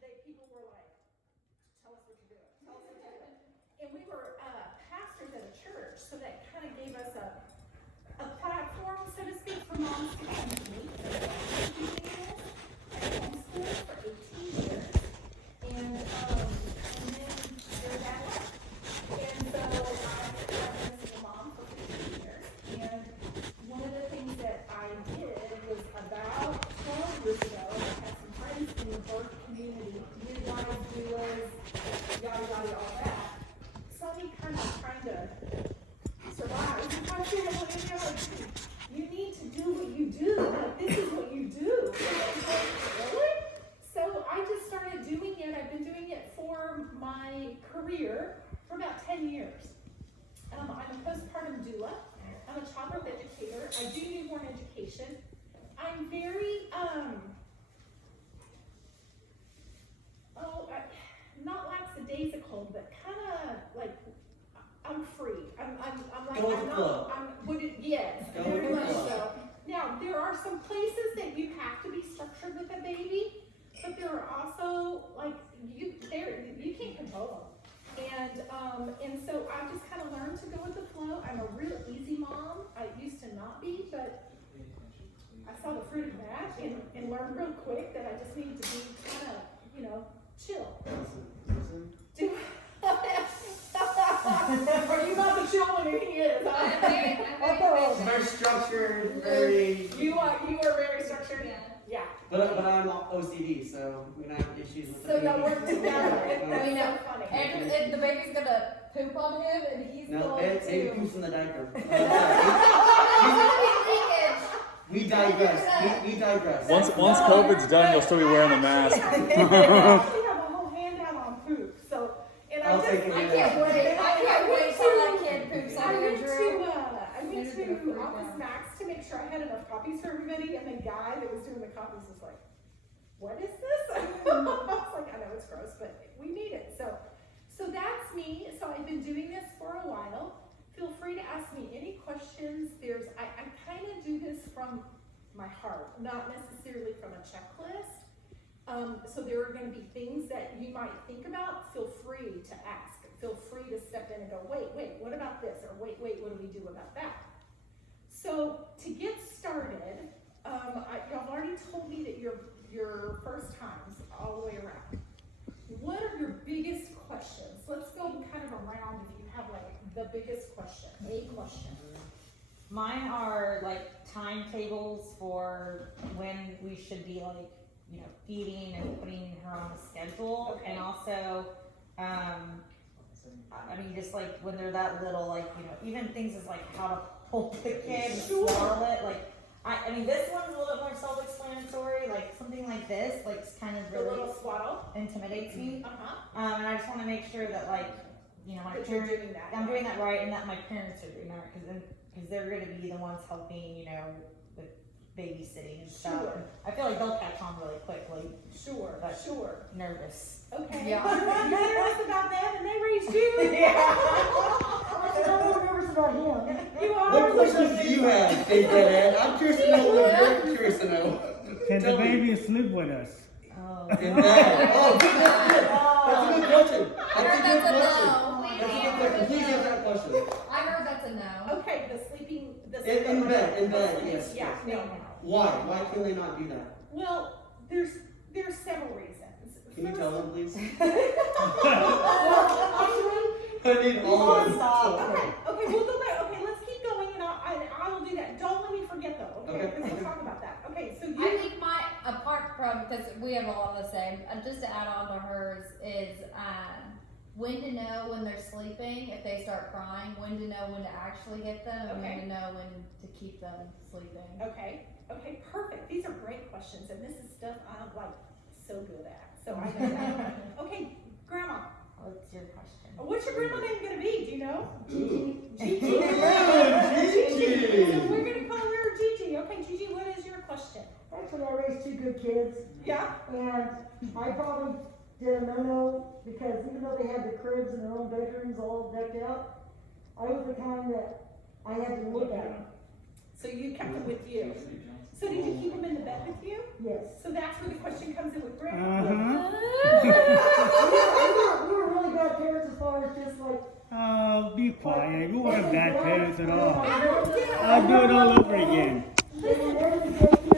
people were like, tell us what you're doing, tell us what you're doing. And we were pastors at a church, so that kind of gave us a platform, so to speak, for moms to come to meet. I homeschooled for 18 years, and then there's that left. And so I was a mom for 15 years, and one of the things that I did was about 12 years ago, I had some friends in the birth community, midwives, doulas, yada yada, all that. Saw me kind of trying to survive. You need to do what you do. Like, this is what you do. Really? So I just started doing it. I've been doing it for my career for about 10 years. I'm a postpartum doula. I'm a childbirth educator. I do newborn education. I'm very, not lackadaisical, but kind of like, I'm free. I'm like, Go with I'm the not, flow. yes, Go very with the much flow. so. Now, there are some places that you have to be structured with a baby, but there are also, like, you can't control them. And so I've just kind of learned to go with the flow. I'm a real easy mom. I used to not be, but I saw the fruit of that and learned real quick that I just needed to be kind of, chill. Do Are you not the chill one who he is? Huh? Very structured, very. You are very structured. Yeah. But I'm OCD, so we don't have issues with So the y'all baby. work together. I know. So funny. And the baby's gonna poop on him, and he's No, going baby to. poops in the diaper. Leakage. We digress. We digress. Once COVID's done, you'll still be wearing a mask. I actually have a whole handout on poop. So, and I'll take it. I can't wait. I can't wait till that kid poops I on went your to Drew. Office Max to make sure I had enough copies for everybody, and the guy that was doing the copies was like, "What is this?" I was like, "I know it's gross, but we need it." So that's me. So I've been doing this for a while. Feel free to ask me any questions. I kind of do this from my heart, not necessarily from a checklist. So there are going to be things that you might think about. Feel free to ask. Feel free to step in and go, wait, what about this? Or wait, what do we do about that? So to get started, y'all already told me that your first times all the way around. What are your biggest questions? Let's go kind of around if you have like the biggest question, a question. Mine are like timetables for when we should be like, feeding and putting her on the schedule. Okay. And also, just like when they're that little, like, even things as like how to hold the kid and Sure. swallow it. Like, this one's a little bit more self-explanatory. Like something like this, like kind of The really little swaddle. intimidates me. Uh-huh. And I just want to make sure that my That you're parents, doing that. I'm doing that right, and that my parents are doing that, because they're going to be the ones helping, with babysitting and stuff. Sure. And I feel like they'll catch on really quickly. Sure. Nervous. Okay. Yeah. You're nervous about them and they raised you. I'm nervous about him. You are. What questions do you have, Big Ed? I'm curious to know what you're curious to know. Can the Tell me. baby sleep with us? Oh. In bed. Oh, good. That's a good question. I heard that's a no. That's a good question. Please answer that question. I heard that's a no. Okay, the sleeping. In bed, yes. Yeah, no. Why? Why can they not do that? Well, there's several reasons. Can you tell them, please? Actually, I need all of them. Okay, we'll go back. Okay, let's keep going, and I will do that. Don't let me forget though. Okay, because we'll talk about that. Okay, so I think apart from, because we have a lot of the same, just to add on to hers is when to know when they're sleeping, if they start crying, when to know when to actually get them, and when to know when to keep them sleeping. Okay, perfect. These are great questions, and this is stuff I'm like so good at. So I know that. Okay, Grandma. What's your question? What's your grandma name gonna be? Do you know? Gigi. Gigi. Gigi. So we're gonna call her Gigi. Okay, Gigi, what is your question? Actually, I raised two good kids, Yeah. and I probably did a no-no because even though they had their cribs and their own bedrooms all decked out, I was the kind that I had to look at them. So you kept them with you. So did you keep them in the bed with you? Yes. So that's where the question comes in with Grandma. Uh-huh. was just like. Oh, be quiet. You weren't bad parents at all. I don't get it. I'll do it all over again. Listen, every day, I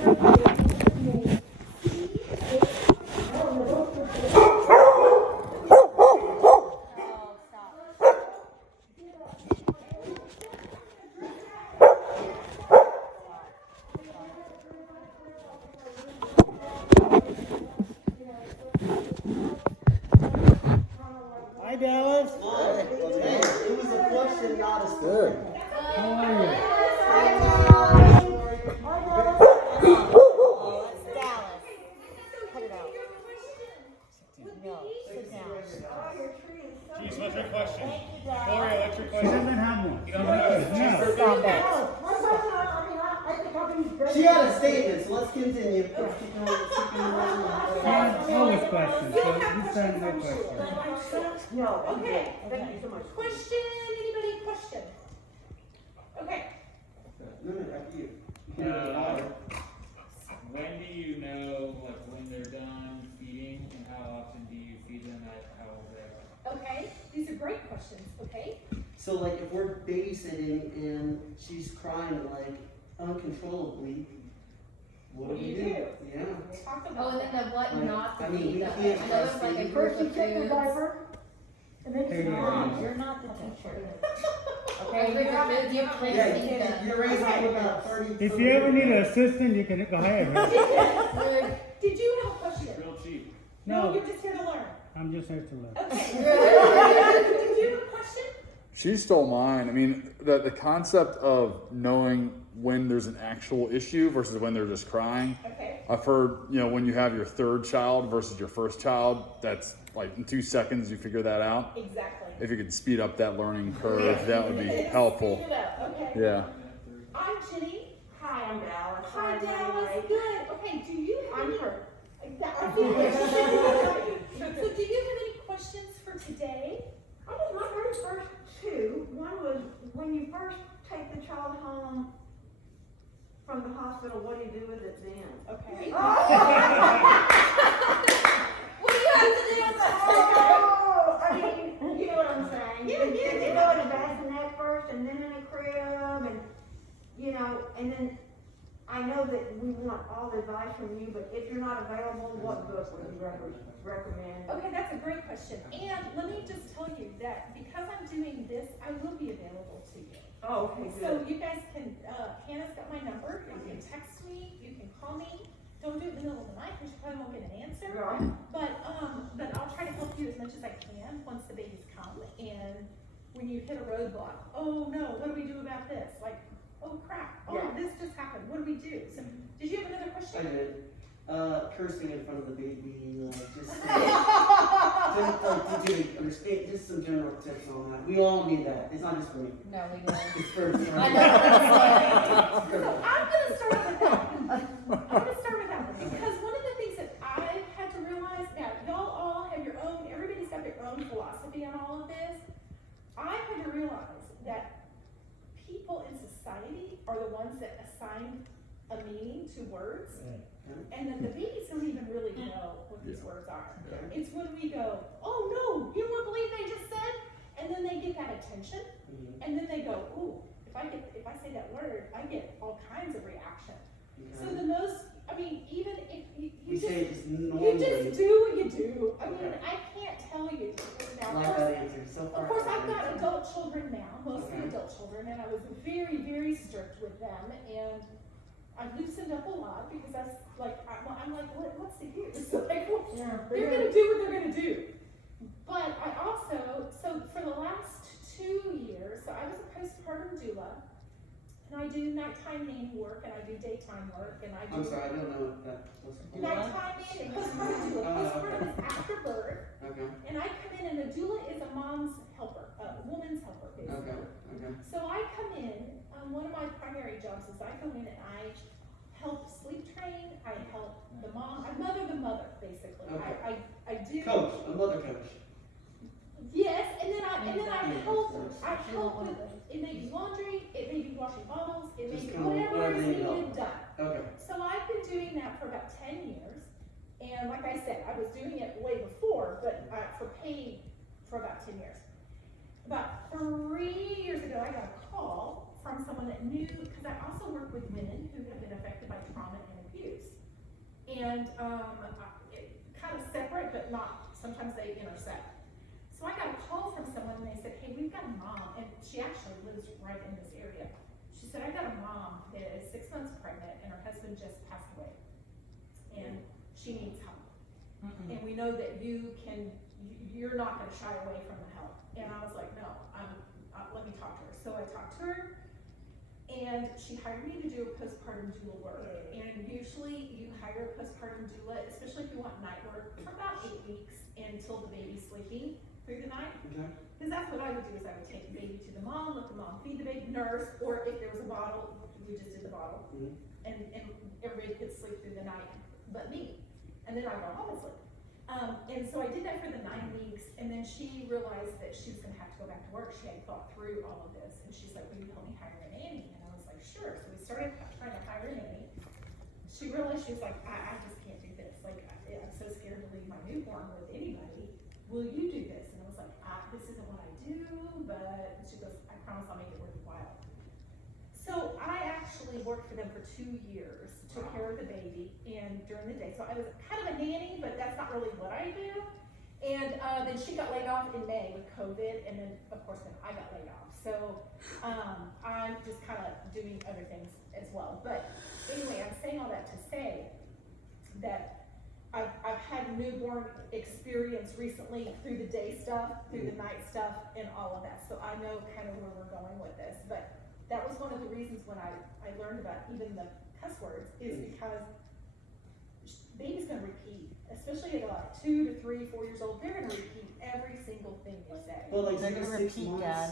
don't know, those were- Hi, Dallas. Hey, it was a question, not a story. How are you? Jeez, what's your question? Gloria, what's your She question? doesn't have one. You don't have No. I think I'll be great. She had a statement, so let's continue. Let's keep going, She has always questions, so this time no questions. No. Okay. Thank you so much. Question, anybody question? Okay. No, after you. You can do water. When do you know, like, when they're done feeding, and how often do you feed them at how old they are? Okay, these are great questions, okay? So like if we're babysitting and she's crying like uncontrollably, what do we do? Yeah. Talk Oh, about and then that. the what not to I mean, feed we them. can't I know it's like a breastfeed. group First you of check the foods. diaper, and then Hey, you Mom. You're not the teacher. Or Okay, a group you're of foods you Yeah, can't feed them. you're raising up about 30. If you ever need an assistant, you can go ahead. Rude. Did you have a question? Real cheap. No, No, you're just here to learn. I'm just here to learn. Okay. Did you have a question? She stole mine. I mean, the concept of knowing when there's an actual issue versus when they're just crying. Okay. I've heard, when you have your third child versus your first child, that's like in 2 seconds you figure that out. Exactly. If you could speed up that learning curve, that would be helpful. Speed it up, okay. Yeah. I'm Jenny. Hi, I'm Dallas. Hi, I'm Dallas. Ray. Good. Okay, do you have I'm any? hurt. So do you have any questions for today? I was my very first two. One was when you first take the child home from the hospital, what do you do with it then? Okay. What do you have to do with that? Oh, I mean, you know what I'm saying? Yeah, Did yeah, you yeah. go in a bassinet first and then in a crib and, and then I know that we want all the advice from you, but if you're not available, what book would you recommend? Okay, that's a great question. And let me just tell you that because I'm doing this, I will be available to you. Oh, okay, So good. you guys can, Hannah's got my number. You can text me, you can call me. Don't do it in the middle of the night because you probably won't get an answer. Right. But I'll try to help you as much as I can once the babies come. And when you hit a roadblock, oh no, what do we do about this? Like, oh crap, oh, Yeah. this just happened. What do we do? So, did you have another I question? did. Cursing in front of the baby, just did you understand? Just some general tips on that. We all need that. It's not just for me. No, we don't. It's for I know what I'm saying. So I'm gonna start with that one. I'm gonna start with that one because one of the things that I've had to realize, now y'all all have your own, everybody's got their own philosophy on all of this. I've had to realize that people in society are the ones that assign a meaning to words. And then the babies don't even really know what these words are. It's when we go, oh no, you won't believe they just said, and then they get that attention, and then they go, ooh, if I say that word, I get all kinds of reaction. So the most, I mean, even if you We just, say it just you normally. just do what you do. I mean, I can't tell you. Now, Like that answer. So far. of course, I've got adult children now, mostly Okay. adult children, and I was very, very strict with them, and I've loosened up a lot because that's like, I'm like, what's the use? Like, they're gonna do what they're gonna do. But I also, so for the last 2 years, so I was a postpartum doula, and I do nighttime nanny work, and I do daytime work, and I do. I'm sorry, I don't know what that was. Nighttime nanny, postpartum doula. Postpartum is after birth. Okay, And I come in, and a doula is a mom's helper, a woman's helper, basically. okay. So I come in, one of my primary jobs is I go in and I help sleep train, I help the mom, I mother the mother, basically. Okay. I do. Coach, a mother coach. Yes, and then I help Yeah. with, it may be laundry, it may be washing bottles, it may Just be kinda whatever is whatever you need needed done. Okay, So I've been doing that for about 10 years, and like I said, I was doing it way before, but for paid for about 10 years. about 3 years ago, I got a call from someone that knew, because I also work with women who have been affected by trauma and abuse. And, kind of separate, but not, sometimes they intersect. So I got a call from someone and they said, hey, we've got a mom, and she actually lives right in this area. She said, I got a mom that is 6 months pregnant and her husband just passed away. And she needs help. And we know that you're not gonna shy away from the help. And I was like, no, let me talk to her. So I talked to her, and she hired me to do a postpartum doula work. And usually you hire a postpartum doula, especially if you want night work, for about 8 weeks until the baby's sleeping through the night. Okay. Because that's what I would do, is I would take the baby to the mom, let the mom feed the baby, nurse, or if there was a bottle, we just did the bottle. Mhm. And everybody could sleep through the night, but me. And then I go home and sleep. And so I did that for the 9 weeks, and then she realized that she was gonna have to go back to work. She had thought through all of this, and she's like, will you help me hire a nanny? And I was like, sure. So we started trying to hire a nanny. She realized, she was like, I just can't do this. Like, I'm so scared to leave my newborn with anybody. Will you do this? And I was like, this isn't what I do, but she goes, I promise I'll make it worthwhile. So I actually worked for them for 2 years, took care of the baby, and during the day, so I was kind of a nanny, but that's not really what I do. And then she got laid off in May with COVID, and then, of course, then I got laid off. So I'm just kind of doing other things as well. But anyway, I'm saying all that to say that I've had newborn experience recently through the day stuff, through the night stuff, and all of that. So I know kind of where we're going with this. But that was one of the reasons when I learned about even the cuss words, is because baby's gonna repeat, especially at like 2 to 3, 4 years old. They're gonna repeat every single thing you say. Well, like They're 6 gonna months. repeat, Dad.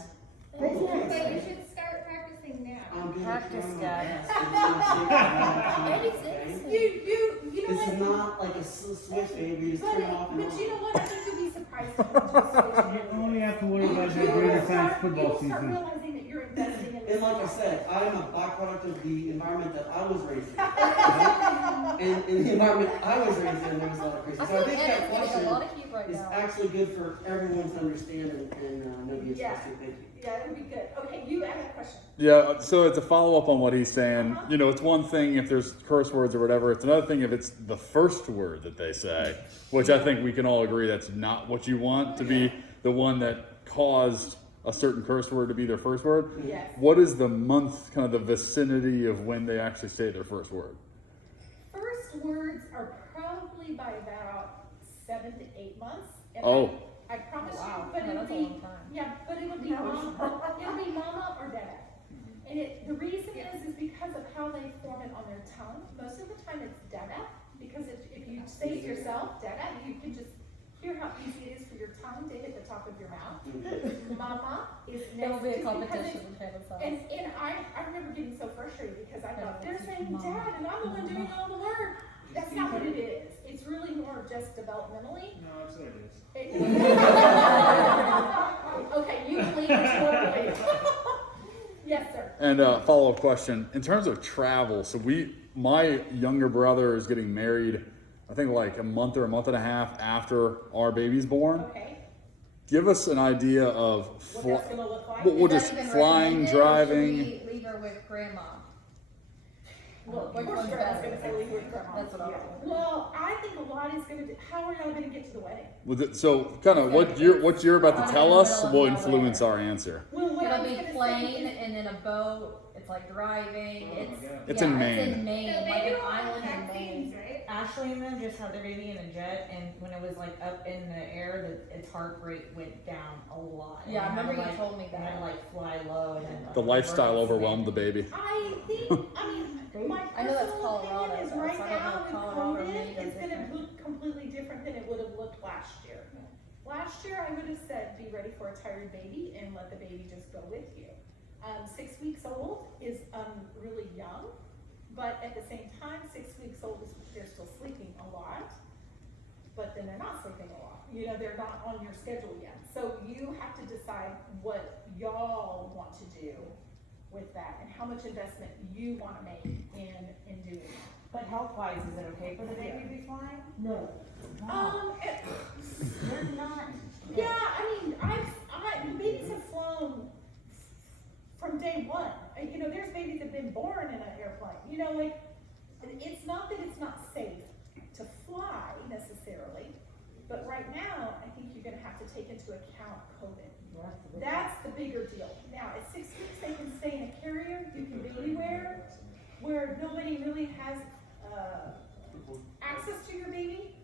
They Okay. can't But you say, should start practicing now. I'm gonna Practice, try my Dad. best. It's gonna take a long time, Baby's okay? innocent. You know This what? is not like a switch, baby. You just turn it off and But on. you know what? I think you'll be surprised when you just switch You it. only have to worry about You that will Greater start- Fans football You will start season. realizing that you're investing in this. And like I said, I'm a byproduct of the environment that I was raised in. And in the environment I was raised in, there was a lot of crazy. I So feel I like think Ed's that getting a question lot of heat right is now. actually good for everyone to understand and know the Yeah. interesting thing. Yeah, it would be good. Okay, you ask a question. Yeah, so it's a follow up on what he's saying. You know, it's one thing if there's curse words or whatever. It's another thing if it's the first word that they say, which I think we can all agree that's not what you want to be the one that caused a certain curse word to be their first word. Yes. What is the month, kind of the vicinity of when they actually say their first word? First words are probably by about 7 to 8 months. And Oh. I promise Wow. you, but Yeah, it'll that's a be, long time. yeah, but it'll be mama, it'll be mama or dada. And the reason is because of how they form it on their tongue. Most of the time it's dada, because if you say it yourself, dada, you can just hear how easy it is for your tongue to hit the top of your mouth. Mama is next. It'll be a just because competition it's- between themselves. And I remember getting so frustrated because I thought, they're saying dad and I'm the one doing all the work. That's not what it is. It's really more just developmentally. No, it's what it is. Okay, you can leave it totally. Yes, sir. And follow up question: in terms of travel, so my younger brother is getting married, I think like a month or a month and a half after our baby's born. Okay, Give us an idea of what that's gonna look like. We'll Is just that even flying, recommended, or driving. should we leave her with grandma? Well, Which of course, one's grandma's better? gonna say leave with grandma. That's what I Yeah. want. Well, I think a lot is gonna, how are y'all gonna get to the wedding? With it, so kind of what you're about to tell us will influence our answer. Well, what I It'll was be gonna say plane is- and then a boat. It's like driving. Oh my It's God. It's yeah, in It's Maine. in Maine, like an island in Maine. right? Ashley and them just had their baby in a jet, and when it was like up in the air, its heart rate went down a lot. And Yeah, I they had remember to, you told me they had that. to like fly low, and then The lifestyle overwhelmed the baby. I think, I mean, my I know that's personal Colorado, opinion is though, right so I don't know now if with Colorado or Maine COVID, is it's gonna different. look completely different than it would have looked last year. Last year, I would have said, be ready for a tired baby and let the baby just go with you. 6 weeks old is, really young, but at the same time, 6 weeks old is, they're still sleeping a lot, but then they're not sleeping a lot. You know, they're not on your schedule yet. So you have to decide what y'all want to do with that and how much investment you wanna make in doing that. But health wise, is it okay for the baby to be flying? no. It- They're not. yeah, I mean, babies have from day one. You know, there's babies that have been born in an airplane, you know, like, it's not that it's not safe to fly necessarily, but right now, I think you're gonna have to take into account COVID. That's the bigger deal. Now, at 6 weeks, they can stay in a carrier, you can be anywhere, where nobody really has, access to your baby.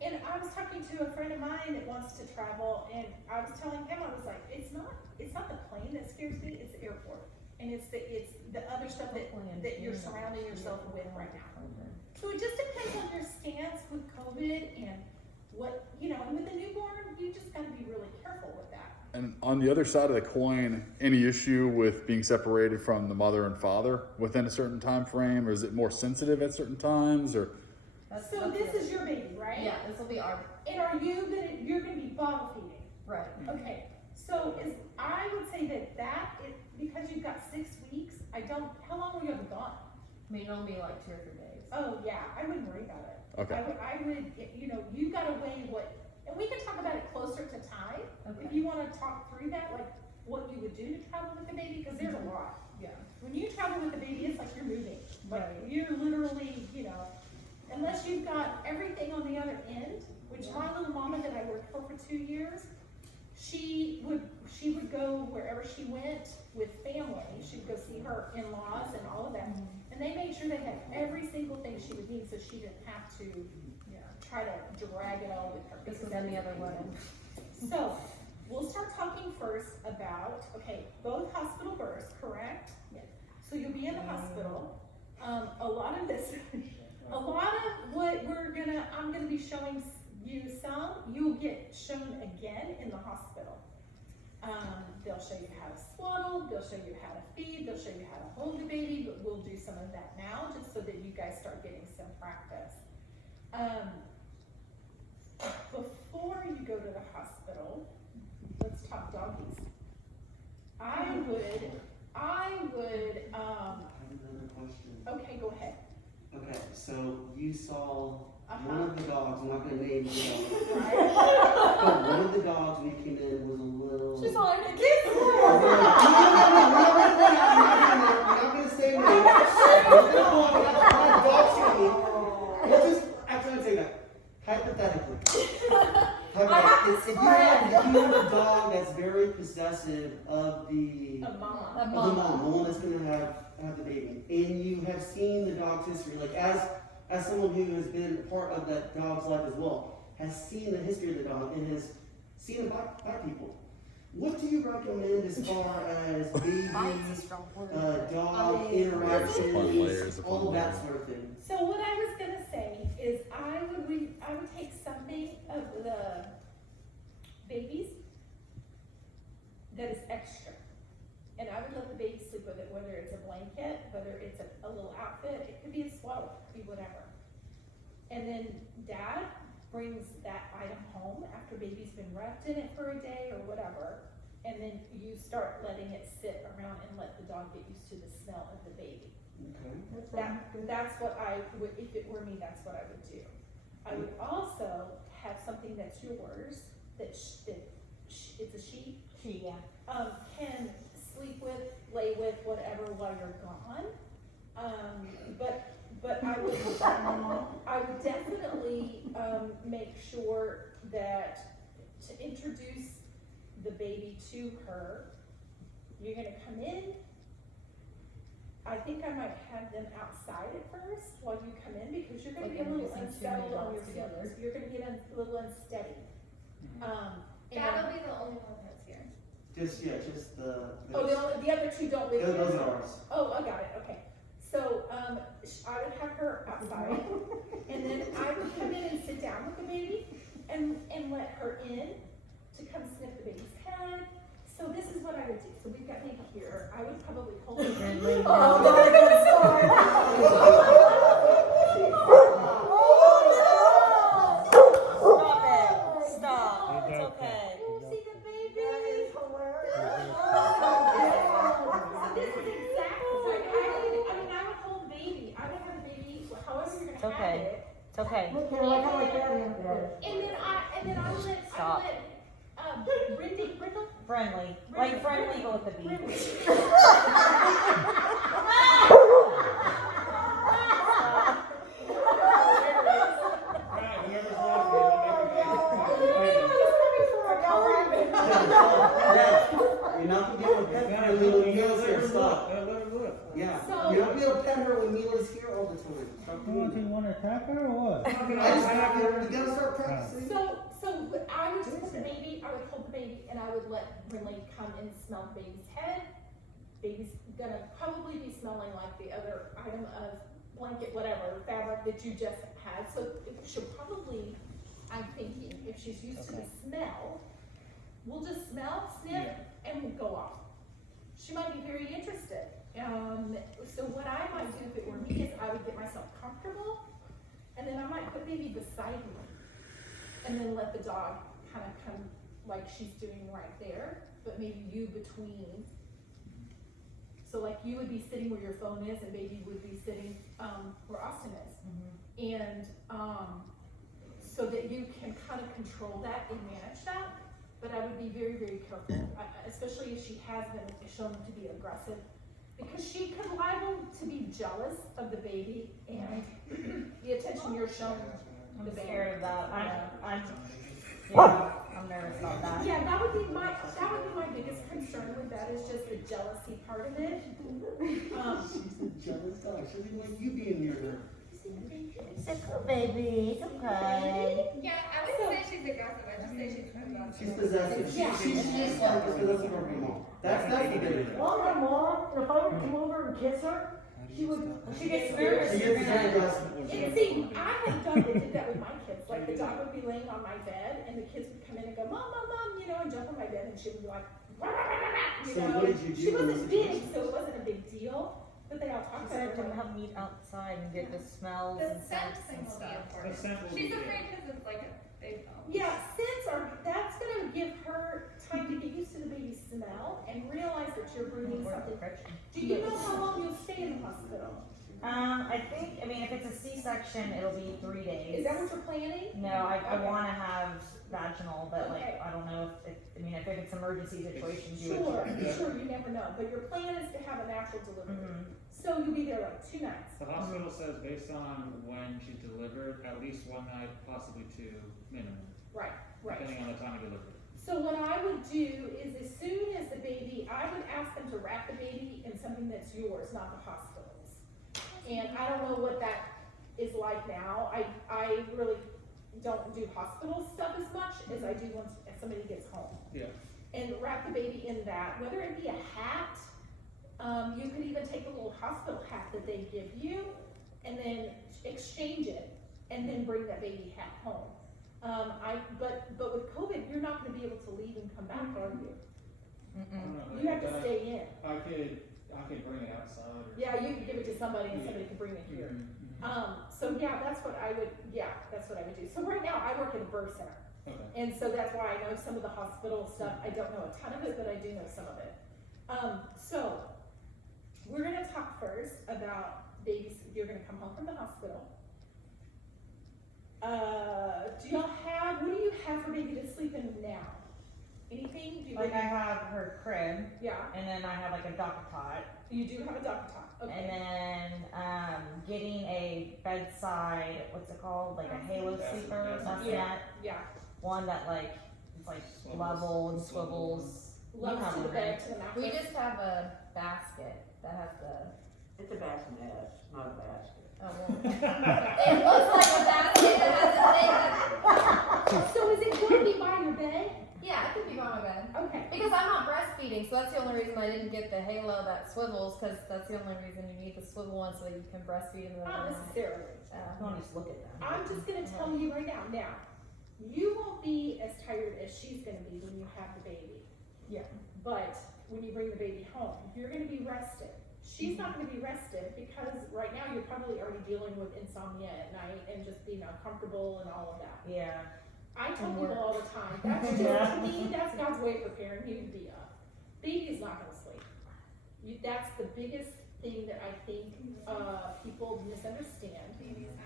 And I was talking to a friend of mine that wants to travel, and I was telling him, I was like, it's not the plane that scares me, it's the airport. And it's the other stuff that you're surrounding yourself with right now. So it just depends on your stance with COVID and what, you know, and with a newborn, you just gotta be really careful with that. And on the other side of the coin, any issue with being separated from the mother and father within a certain time frame, or is it more sensitive at certain times, or? So this is your baby, right? Yeah, this will be our, And are you're gonna be bottle feeding? right. Okay, so I would say because you've got 6 weeks, how long will you have gone? I mean, it'll be like 2 or 3 days. Oh, yeah, I wouldn't worry about it. Okay. I would, you know, you gotta weigh and we can talk about it closer to time. If Okay. you wanna talk through that, like what you would do to travel with the baby, cause there's a lot. Yeah. When you travel with the baby, it's like you're moving. Like, Right. you're literally, you know, unless you've got everything on the other end, which my little mama that I worked for 2 years, she would go wherever she went with family. She'd go see her in-laws and all of that. And they made sure they had every single thing she would need, so she didn't have to, try to drag it all with her. This was any other way. So, we'll start talking first about, both hospital births, correct? Yes. So you'll be in the hospital. A lot of what I'm gonna be showing you some, you'll get shown again in the hospital. They'll show you how to swaddle, they'll show you how to feed, they'll show you how to hold the baby, but we'll do some of that now, just so that you guys start getting some practice. Before you go to the hospital, let's talk doggies. I would, I have another question. okay, go ahead. Okay, so you saw Uh-huh. one of the dogs, I'm not gonna name the dog, Right? but one of the dogs when you came in was a little. She's like, I kiss No, we're not gonna say names. We're not dog shooting. Let's just, actually, I'd say that. Hypothetically. If you have a dog that's very possessive of the Mama. A of the mom. mom, the one that's gonna have the baby, and you have seen the dog's history, like as someone who has been part of that dog's life as well, has seen the history of the dog and has seen it by people. What do you recommend as far as baby, dog interactions, all that sort of thing? So what I was gonna say is I would take something of the babies that is extra. And I would let the baby sleep with it, whether it's a blanket, whether it's a little outfit, it could be a swaddle, it could be whatever. And then dad brings that item home after baby's been wrapped in it for a day or whatever. And then you start letting it sit around and let the dog get used to the smell of the baby. Okay. That's what I would, if it were me, that's what I would do. I would also have something that's yours, it's a sheep, can sleep with, lay with, whatever while you're gone. But I would definitely, make sure that to introduce the baby to her, you're gonna come in. I think I might have them outside at first while you come in, because you're gonna Like be a little introducing two unsettled on your dogs together. feet. You're gonna get a little unsteady. That'll be the only one that's here. Just the. The other two don't live here? Those are ours. Oh, I got it, okay. So, I would have her outside, and then I would come in and sit down with the baby, and let her in to come sniff the baby's head. So this is what I would do. So we've got baby here. I would probably hold it. Stop. It's okay. See the baby? That is hilarious. So this is exactly like I would hold baby. I would have baby however you're gonna have Okay. it. It's okay. Look here, like that. And then I would let Stop. Brindle Friendly, like friendly, but with the B. Right, whoever's laughing, You're not gonna be able to pet her when Mila's here, stop. let her look. Yeah, So- you're not gonna be able to pet her when Mila's here all the time. Stop You doing want to that. want to attack her or what? I just, you gotta start practicing. So I would just put the baby, I would hold the baby and I would let Brinley come and smell the baby's head. Baby's gonna probably be smelling like the other item of blanket, whatever, fabric that you just had. So she'll probably, I'm thinking, if she's used to the smell, we'll just smell, sniff, and we'll go off. She might be very interested. So what I might do if it were me is I would get myself comfortable and then I might put baby beside me. And then let the dog kind of come like she's doing right there, but maybe you between. So like you would be sitting where your phone is and baby would be sitting where Austin is. And so that you can kind of control that and manage that. But I would be very, very careful, especially if she has been shown to be aggressive. Because she could liable to be jealous of the baby and the attention you're showing I'm the baby. scared of that. I'm nervous about that. Yeah, that would be my biggest concern with that is just the jealousy part of it. She's a jealous dog, she doesn't like you being near her. It's a baby, it's okay. Yeah, I wouldn't say she's aggressive, I'd just say she's possessive. She's possessive, Yeah. she's like as possessive of her mom. That's the big one. Well, my mom, if I were to come over and kiss her, she would. She gets nervous. She gets very aggressive. And see, I have done, I did that with my kids, like the dog would be laying on my bed and the kids would come in and go, mom, mom, mom, you know, and jump on my bed and she would be like, "Rah, rah, rah, rah," you So know. what did you do She in this wasn't big, situation? so it wasn't a big deal, but they all She talked said about to it. help meet outside and get the smells The and scent scents thing and will be stuff. important. The scent will She's be good. afraid because it's like a big bone. Yeah, that's gonna give her time to get used to the baby's smell and realize that you're bringing something. Do you know how long you'll stay in the hospital? I think, if it's a C-section, it'll be 3 days. Is that what you're planning? No, I Okay. wanna have vaginal, but Okay. I don't know if it's emergency situations, you Sure, would. sure, you never know, but your plan is to have a natural delivery. Mhm. So you'll be there like 2 nights. The hospital says based on when she delivered, at least 1 night, possibly 2 minimum, Right, right. depending on the time of delivery. So what I would do is as soon as the baby, I would ask them to wrap the baby in something that's yours, not the hospital's. And I don't know what that is like now. I really don't do hospital stuff as much as I do once somebody gets home. Yeah. And wrap the baby in that, whether it be a hat, you could even take a little hospital hat that they give you and then exchange it and then bring that baby hat home. But with COVID, you're not gonna be able to leave and come back, are you? You have to stay in. I could bring it outside or. Yeah, you could give it to somebody and somebody could bring it here. So yeah, that's what I would do. So right now, I work at a birth center. Okay. And so that's why I know some of the hospital stuff. I don't know a ton of it, but I do know some of it. So we're gonna talk first about babies. You're gonna come home from the hospital. What do you have for baby to sleep in now? Anything? Do you Like I have her crib, yeah, and then I have like a dock cot, you do have a doctor talk. Okay. and then getting a bedside, what's it called, like a halo sleeper, bassinet, Yeah. one that it's like Swivels. level and swivels. You Loves have to the one, bed right? to the mattress. We just have a basket that has the, It's a bassinet, not a basket. oh, well. It looks like a basket that has a thing that, So is it going to be by your bed? yeah, it could be on my bed. Okay. Because I'm not breastfeeding, so that's the only reason I didn't get the halo that swivels, because that's the only reason you need the swivel one so that you can breastfeed in the Not middle. necessarily. Don't just look at them. I'm just gonna tell you right now, you won't be as tired as she's gonna be when you have the baby. Yeah. But when you bring the baby home, you're gonna be rested. She's not gonna be rested because right now you're probably already dealing with insomnia at night and just being uncomfortable and all of that. Yeah. I tell And people work. all the time, that's just, Yeah. to me, that's God's way of preparing you to be up. Baby's not gonna sleep. That's the biggest thing that I think, people misunderstand,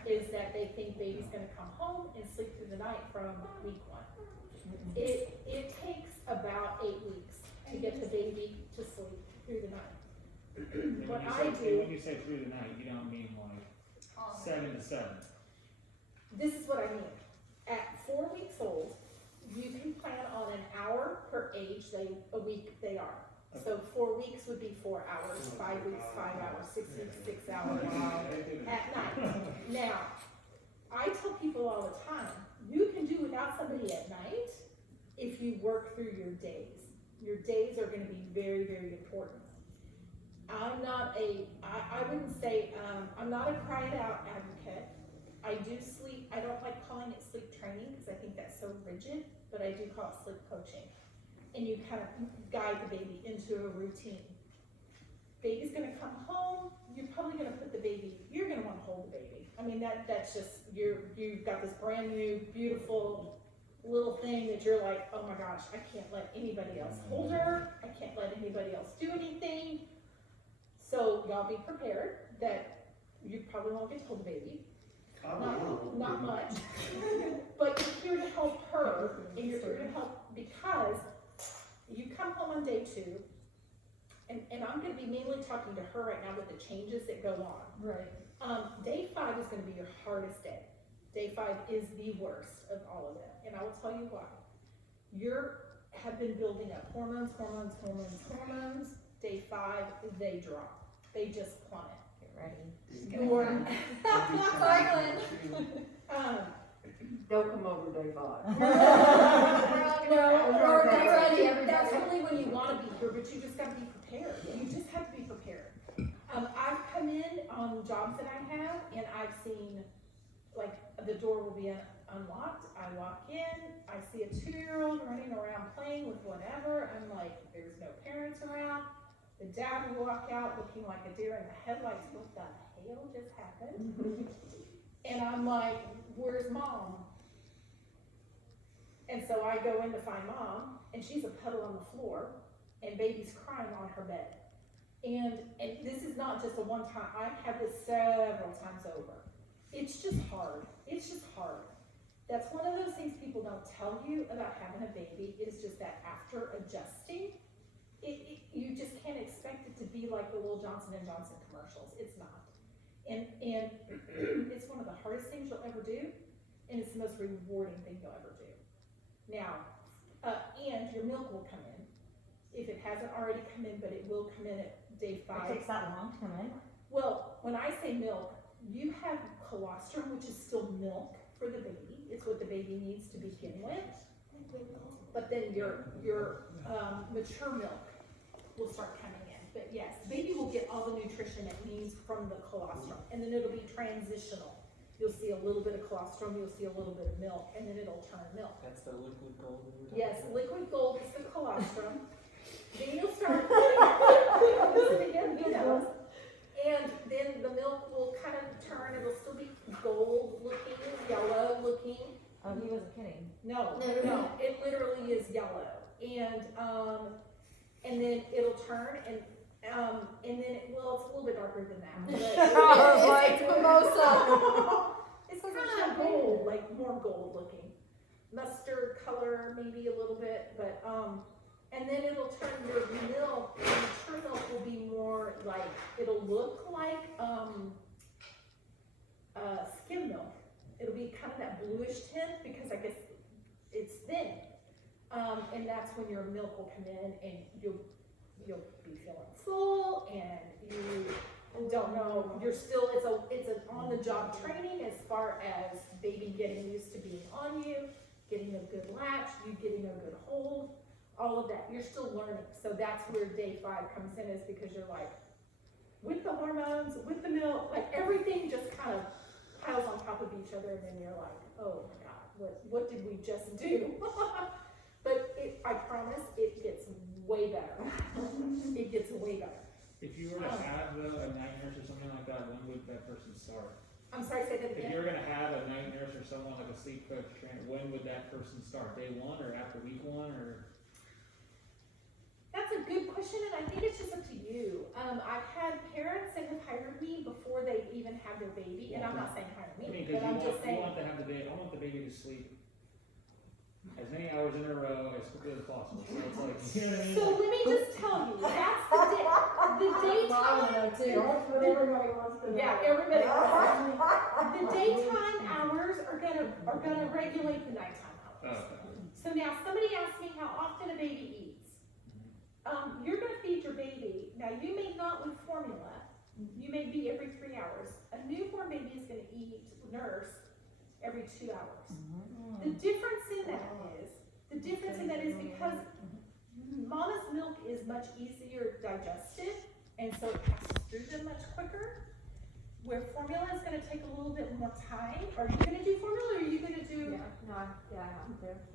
is that they think baby's gonna come home and sleep through the night from week 1. It takes about 8 weeks to get the baby to sleep through the night. And What when you I say- do- When you say through the night, you don't mean like 7 to 7. This is what I mean. At 4 weeks old, you can plan on an hour per age a week they are. So 4 weeks would be 4 hours, 5 weeks, 5 hours, 6 weeks, 6 hours at night. Now, I tell people all the time, you can do without somebody at night if you work through your days. Your days are gonna be very, very important. I'm not I wouldn't say, I'm not a cry it out advocate. I do sleep, I don't like calling it sleep training because I think that's so rigid, but I do call it sleep coaching. And you kind of guide the baby into a routine. Baby's gonna come home, you're probably gonna put the baby, you're gonna wanna hold the baby. I mean, that's just, you've got this brand new, beautiful little thing that you're like, oh my gosh, I can't let anybody else hold her, I can't let anybody else do anything. So y'all be prepared that you probably won't get to hold the baby. Not much, but you're here to help her, and you're here to help because you come home on day 2, and I'm gonna be mainly talking to her right now with the changes that go on. Right. Day 5 is gonna be your hardest day. Day 5 is the worst of all of them, and I will tell you why. Have been building up hormones. Day 5, they drop. They just plummet. Get ready. Sorry, Glenn. Don't come over day 5. We're ready every That's day. really when you wanna be here, but you just gotta be prepared. You just have to be prepared. I've come in on jobs that I have, and I've seen, like, the door will be unlocked, I walk in, I see a 2-year-old running around playing with whatever, I'm like, there's no parents around. The dad will walk out looking like a deer in the headlights, what the hell just happened? And I'm like, where's mom? And so I go in to find mom, and she's a puddle on the floor, and baby's crying on her bed. And this is not just a one time, I've had this several times over. It's just hard, That's one of those things people don't tell you about having a baby, is just that after adjusting, you just can't expect it to be like the little Johnson & Johnson commercials, it's not. And it's one of the hardest things you'll ever do, and it's the most rewarding thing you'll ever do. Now, and your milk will come in, if it hasn't already come in, but it will come in at day 5. It takes that long to come in? Well, when I say milk, you have colostrum, which is still milk for the baby. It's what the baby needs to begin with. But then your mature milk will start coming in. But yes, baby will get all the nutrition it needs from the colostrum, and then it'll be transitional. You'll see a little bit of colostrum, you'll see a little bit of milk, and then it'll turn milk. That's the liquid gold. Yes, liquid gold is the colostrum. Then you'll start listen again, he knows. And then the milk will kind of turn, it'll still be gold looking, yellow looking. Oh, he wasn't kidding. No, it literally is yellow. And then it'll turn and then it's a little bit darker than that. But It's mimosa. it's kind of gold, like more gold looking. Mustard color, maybe a little bit, but, and then it'll turn your milk, the mature milk will be more like, it'll look like, skim milk. It'll be kind of that bluish tint because I guess it's thin. And that's when your milk will come in and you'll be feeling full and you don't know, it's an on-the-job training as far as baby getting used to being on you, getting a good latch, you getting a good hold, all of that. You're still learning. So that's where day 5 comes in, is because you're like, with the hormones, with the milk, like everything just kind of piles on top of each other, and then you're like, oh my God, what did we just do? But I promise it gets way better. It gets way better. If you were to have a night nurse or something like that, when would that person start? I'm sorry, say that If again. you were gonna have a night nurse or someone like a sleep coach trainer, when would that person start? Day 1 or after week 1 or? That's a good question, and I think it's just up to you. I've had parents that have hired me before they even have their baby, and I'm not saying hire I me, mean, but I'm just you saying. want to have the baby, I want the baby to sleep as many hours in a row as quickly as possible. So it's like, you know what I mean? So let me just tell you, that's the daytime. That's what everybody wants to know. Yeah, everybody. The daytime hours are gonna regulate the nighttime hours. Okay. So now, somebody asked me how often a baby eats. You're gonna feed your baby, now you may not with formula, you may be every 3 hours. A newborn baby is gonna nurse every 2 hours. The difference in that is because mama's milk is much easier digested, and so it passes through them much quicker. Where formula is gonna take a little bit more time. Are you gonna do formula, or are you gonna do?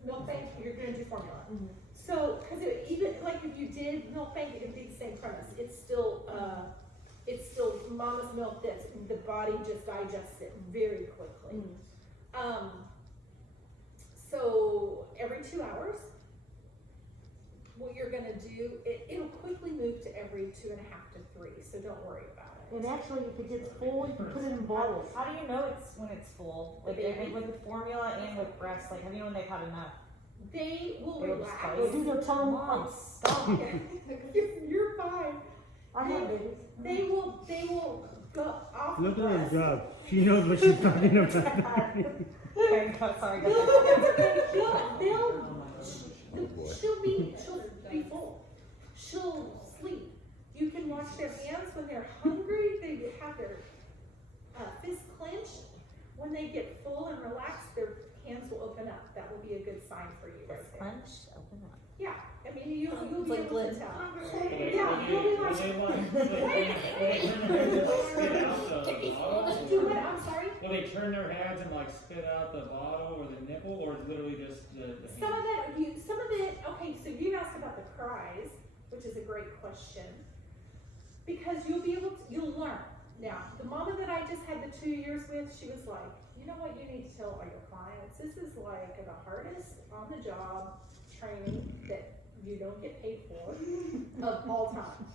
Milk bank, you're gonna do formula. So, cause even, like if you did milk bank, it'd be the same premise. It's still mama's milk that the body just digests it very quickly. So every 2 hours, what you're gonna do, it'll quickly move to every 2.5 to 3, so don't worry about it. And actually, if it gets full, you can put it in bottles. How do you know it's when it's full? Like, with formula and with breast, like, how do you know when they've had enough? They will They will relax. just They do their tongue. Mom, stop. You're fine. I have babies. They will go off. Look the at her breast. job. She knows what she's talking about. Okay, sorry. No, it's okay. She'll be full. She'll sleep. You can watch their hands when they're hungry. They have their fists clenched. When they get full and relaxed, their hands will open up. That will be a good sign for you right there. Clench, open up. Yeah, I mean, you'll be like able to Glenn. tell. When Yeah, you'll be like, do what? I'm sorry? Will they turn their heads and like spit out the bottle or the nipple, or is it literally just the Some of it, okay, so you asked about the cries, which is a great question. Because you'll learn. Now, the mama that I just had the 2 years with, she was like, you know what you need to tell all your clients? This is like the hardest on the job training that you don't get paid for of all time.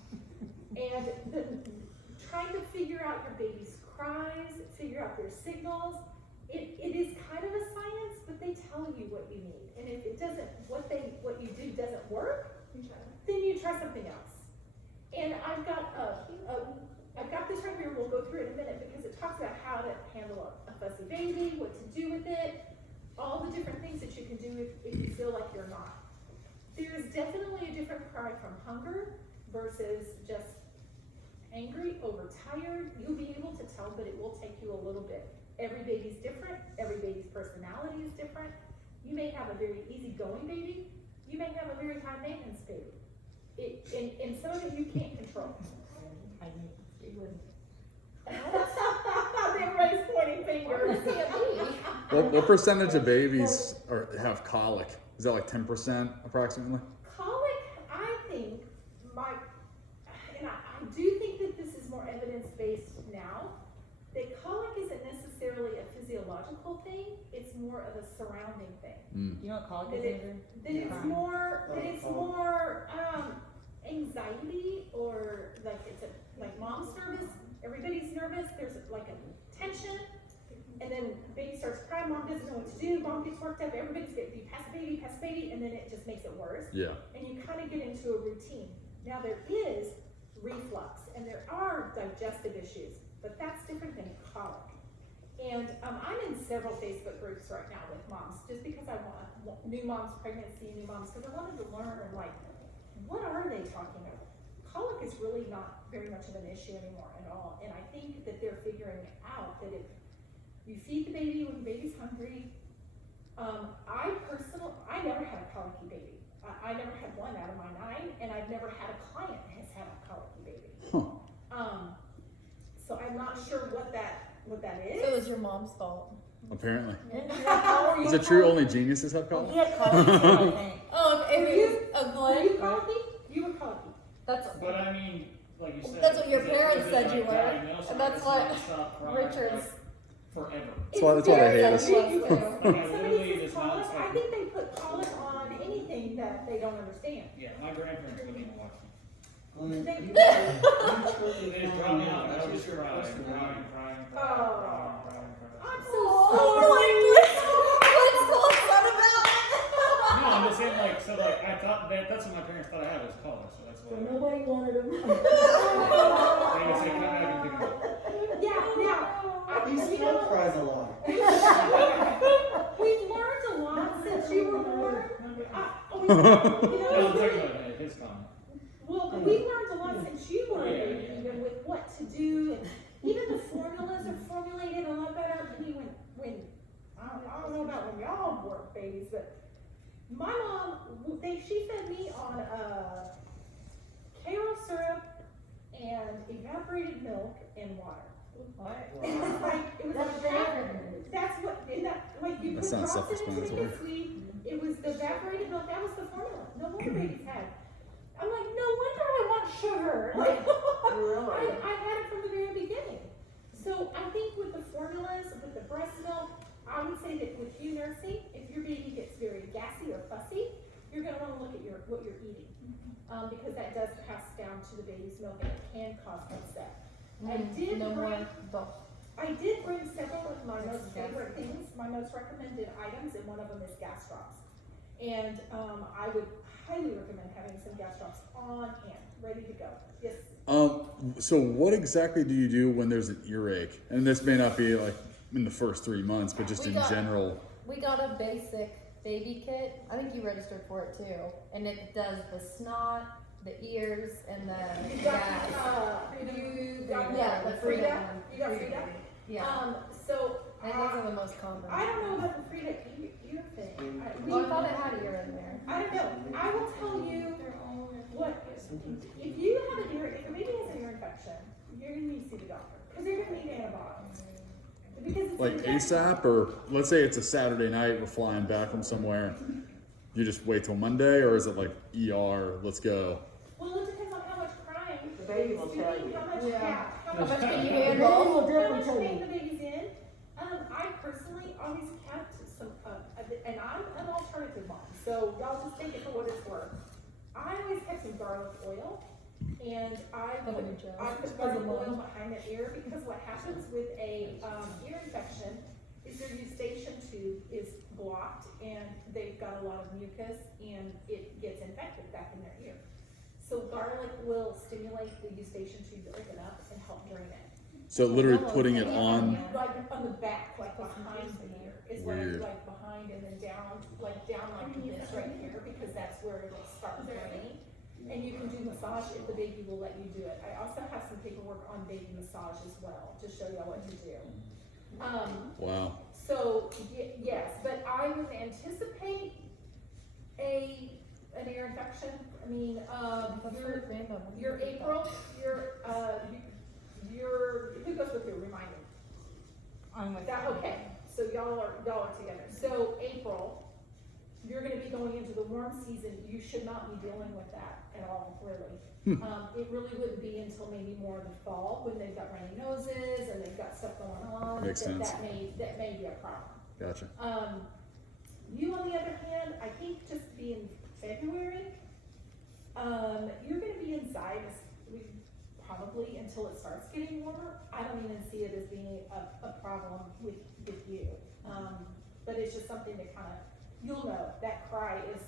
And trying to figure out your baby's cries, figure out their signals, it is kind of a science, but they tell you what you need. And if it doesn't, what you do doesn't work, then you try something else. And I've got this right here, we'll go through it in a minute, because it talks about how to handle a fussy baby, what to do with it, all the different things that you can do if you feel like you're not. There's definitely a different cry from hunger versus just angry, overtired. You'll be able to tell, but it will take you a little bit. Every baby's different, every baby's personality is different. You may have a very easygoing baby, you may have a very high maintenance baby. And some of it you can't control. Everybody's pointing fingers. What percentage of babies have colic? Is that like 10% approximately? Colic, I think, and I do think that this is more evidence-based now, that colic isn't necessarily a physiological thing, it's more of a surrounding thing. You know what colic is, Andrew? That it's more anxiety, or like mom's nervous, everybody's nervous, there's like a tension, and then baby starts crying, mom doesn't know what to do, mom gets worked up, everybody's getting pass the baby, and then it just makes it worse. Yeah. And you kind of get into a routine. Now there is reflux, and there are digestive issues, but that's different than colic. And I'm in several Facebook groups right now with moms, just because I want new moms, pregnancy, new moms, because I wanted to learn, like, what are they talking about? Colic is really not very much of an issue anymore at all, and I think that they're figuring out that if you feed the baby when the baby's hungry, I never had a colicky baby. I never had one out of my 9, and I've never had a client that has had a colicky baby. So I'm not sure what that is. So it was your mom's fault. Apparently. How Is it true only geniuses have colic? Yeah, colic, I think. Oh, if it was a Were Glenn? you colicky? You were colicky. That's But I mean, like you said, That's what your is it- parents is it said like you were, diagnosed and or that's it's what non-stop crying, Richard's. like, forever? That's why they hate us. Ridiculous. Like, If somebody literally says does colic, not I stop. think they put colic on anything that they don't understand. Yeah, my grandparents wouldn't even watch me. Well, then They- you They just draw me out, and I That's would just just your cry, question. crying. I'm so Oh, like, what's going on about? So nobody wanted them. They would say, come back and pick them up. Yeah, now, He you still know, cries a lot. we've learned a lot since you were born. You No, know, I'm talking about his comment. well, we've learned a lot since you were a Yeah, baby, yeah. even with what to do, and even the formulas are formulated a lot better. I mean, when I don't know about when y'all were babies, but my mom, she fed me on kale syrup and evaporated milk and water. It was that's what, and that, like, you That put sounds drops in it to make self-explanatory. it sweet. It was the evaporated milk, that was the formula. No wonder babies had. I'm like, no wonder I want sugar. Like, I had it from the very beginning. So I think with the formulas, with the breast milk, I would say that with you nursing, if your baby gets very gassy or fussy, you're gonna wanna look at what you're eating. Because that does pass down to the baby's milk and it can cause upset. I did bring several of my most favorite things, my most recommended items, and one of them is gas drops. And I would highly recommend having some gas drops on hand, ready to go. Yes. So what exactly do you do when there's an earache? And this may not be like in the first 3 months, but just in general. We got a basic baby kit. I think you registered for it too. And it does the snot, the ears, and the gas. The Frida. You got Frida? Yeah. So And those are the most common. I don't know about the Frida ear thing. Well, I thought it had ear in there. I don't know. I will tell you what, if you have an ear, if a baby has an ear infection, you're gonna need to see the doctor, because they're gonna need antibiotics. Because it's Like ASAP, or let's say it's a Saturday night, we're flying back from somewhere. You just wait till Monday, or is it like ER, let's go? Well, it depends on how much crying. The baby will tell you. How much, Yeah. how much Can you The handle? baby will how definitely much tell pain you. the baby's in. I personally always kept some, and I'm an alternative mom, so y'all just take it for what it's worth. I always kept some garlic oil, and I put garlic oil behind the ear, because what happens with a ear infection is their eustachian tube is blocked, and they've got a lot of mucus, and it gets infected back in their ear. So garlic will stimulate the eustachian tube to open up and help drain it. So literally putting it on. Like on the back, like behind the ear, is where Weird. it's like behind and then down like this right here, because that's where it'll start draining. And you can do massage if the baby will let you do it. I also have some paperwork on baby massage as well, to show y'all what to do. Wow. So, yes, but I would anticipate an ear infection. I mean, your April, your, who goes with you, remind me? I'm with That, you. okay, so y'all are together. So April, you're gonna be going into the warm season, you should not be dealing with that at all, really. It really wouldn't be until maybe more in the fall, when they've got runny noses and they've got stuff going on. Makes sense. That may be a problem. Gotcha. You, on the other hand, I think just being February, you're gonna be inside probably until it starts getting warmer. I don't even see it as being a problem with you. But it's just something to kind of, you'll know, that cry is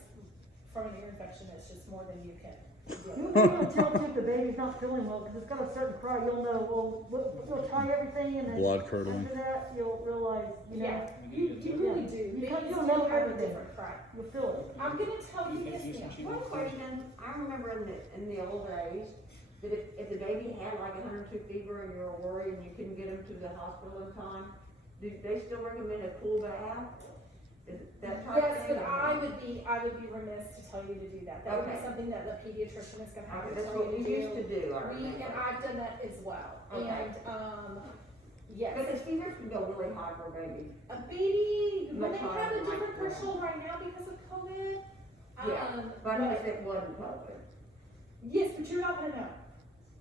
from an ear infection, it's just more than you can deal You'll with. be able to tell too if the baby's not feeling well, because it's got a certain cry, you'll know, well, you'll try everything, and then Blood curdling. after that, you'll realize, you know, Yeah, you really do. You'll know have a everything. different cry. you'll feel it. I'm gonna tell you this now. One question, I remember in the old days, that if the baby had like 102 fever and you were worried and you couldn't get them to the hospital in time, did they still recommend a cool bath? Is that type Yes, thing? but I would be remiss to tell you to do that. That would be Okay. something that the pediatrician is gonna have to That's tell what you we to used do. to do, I And remember. I've done that as well. Okay. And, yes. Because fevers can go really high for a baby. A baby, when Much they higher have a than like different that. threshold right now because of COVID. Yeah, but if it wasn't COVID. Yes, but you're not gonna know.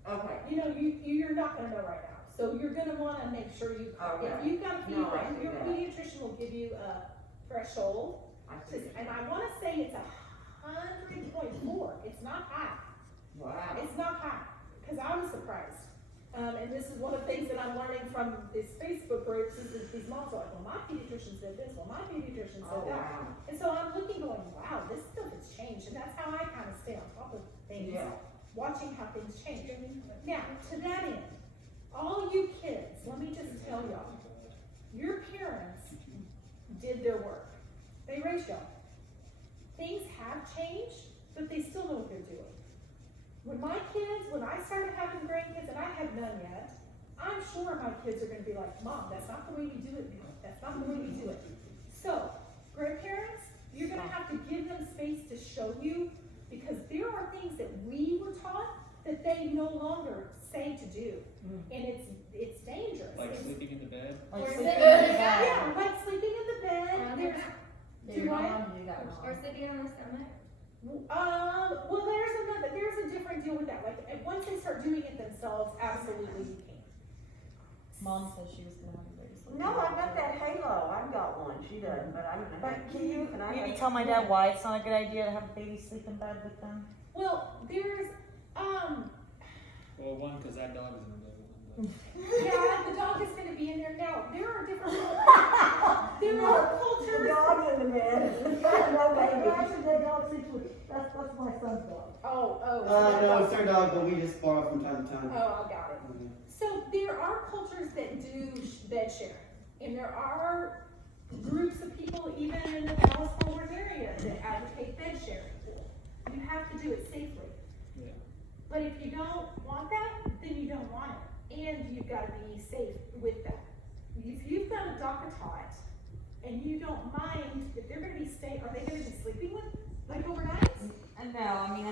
Okay. You know, you're not gonna know right now. So you're gonna wanna make sure you, Okay. if you've got a No, fever, I see your that. pediatrician will give you a threshold. I see. And I wanna say it's 100.4, it's not high. Wow. It's not high, because I was surprised. And this is one of the things that I'm learning from these Facebook groups, is that these moms are like, well, my pediatrician said this, well, my pediatrician said Oh, that. wow. And so I'm looking going, wow, this stuff has changed, and that's how I kind of stay on top of things. Yeah. watching how things change. Now, to that end, all you kids, let me just tell y'all, your parents did their work. They raised y'all. Things have changed, but they still know what they're doing. When I started having grandkids, and I have none yet, I'm sure my kids are gonna be like, Mom, that's not the way we do it now. That's not the way we do it. So, grandparents, you're gonna have to give them space to show you, because there are things that we were taught that they no longer say to do. And it's dangerous. Like It's- sleeping in the bed? Like Or sleeping sit- in the bed. Yeah, like sleeping in the bed. On the There's, back. Yeah, Do you're not I? allowed to do that, Mom. Or sitting on the stomach. well, there's a different deal with that. Like, once they start doing it themselves, absolutely you can. Mom said she was gonna have a baby sleep. No, I got that halo, I've got one, she doesn't, but I don't know. But can you Can I maybe have- tell my dad why it's not a good idea to have a baby sleep in bed with them? Well, there's, Well, one, cause that dog is in the bed with him, yeah, the dog is gonna be in there now. There are different, there are The cultures. dog in the bed. No, baby. Actually, that dog sleeps with, that's my son's dog. Oh. No, it's their dog, but we just borrow from time to time. Oh, I got it. So there are cultures that do bed sharing, and there are groups of people, even in the Dallas-Fort Worth area, that advocate bed sharing. You have to do it safely. Yeah. But if you don't want that, then you don't want it, and you've got to be safe with that. If you've got a DockATot, and you don't mind if they're going to be are they going to be sleeping with, like overnight? No, I mean,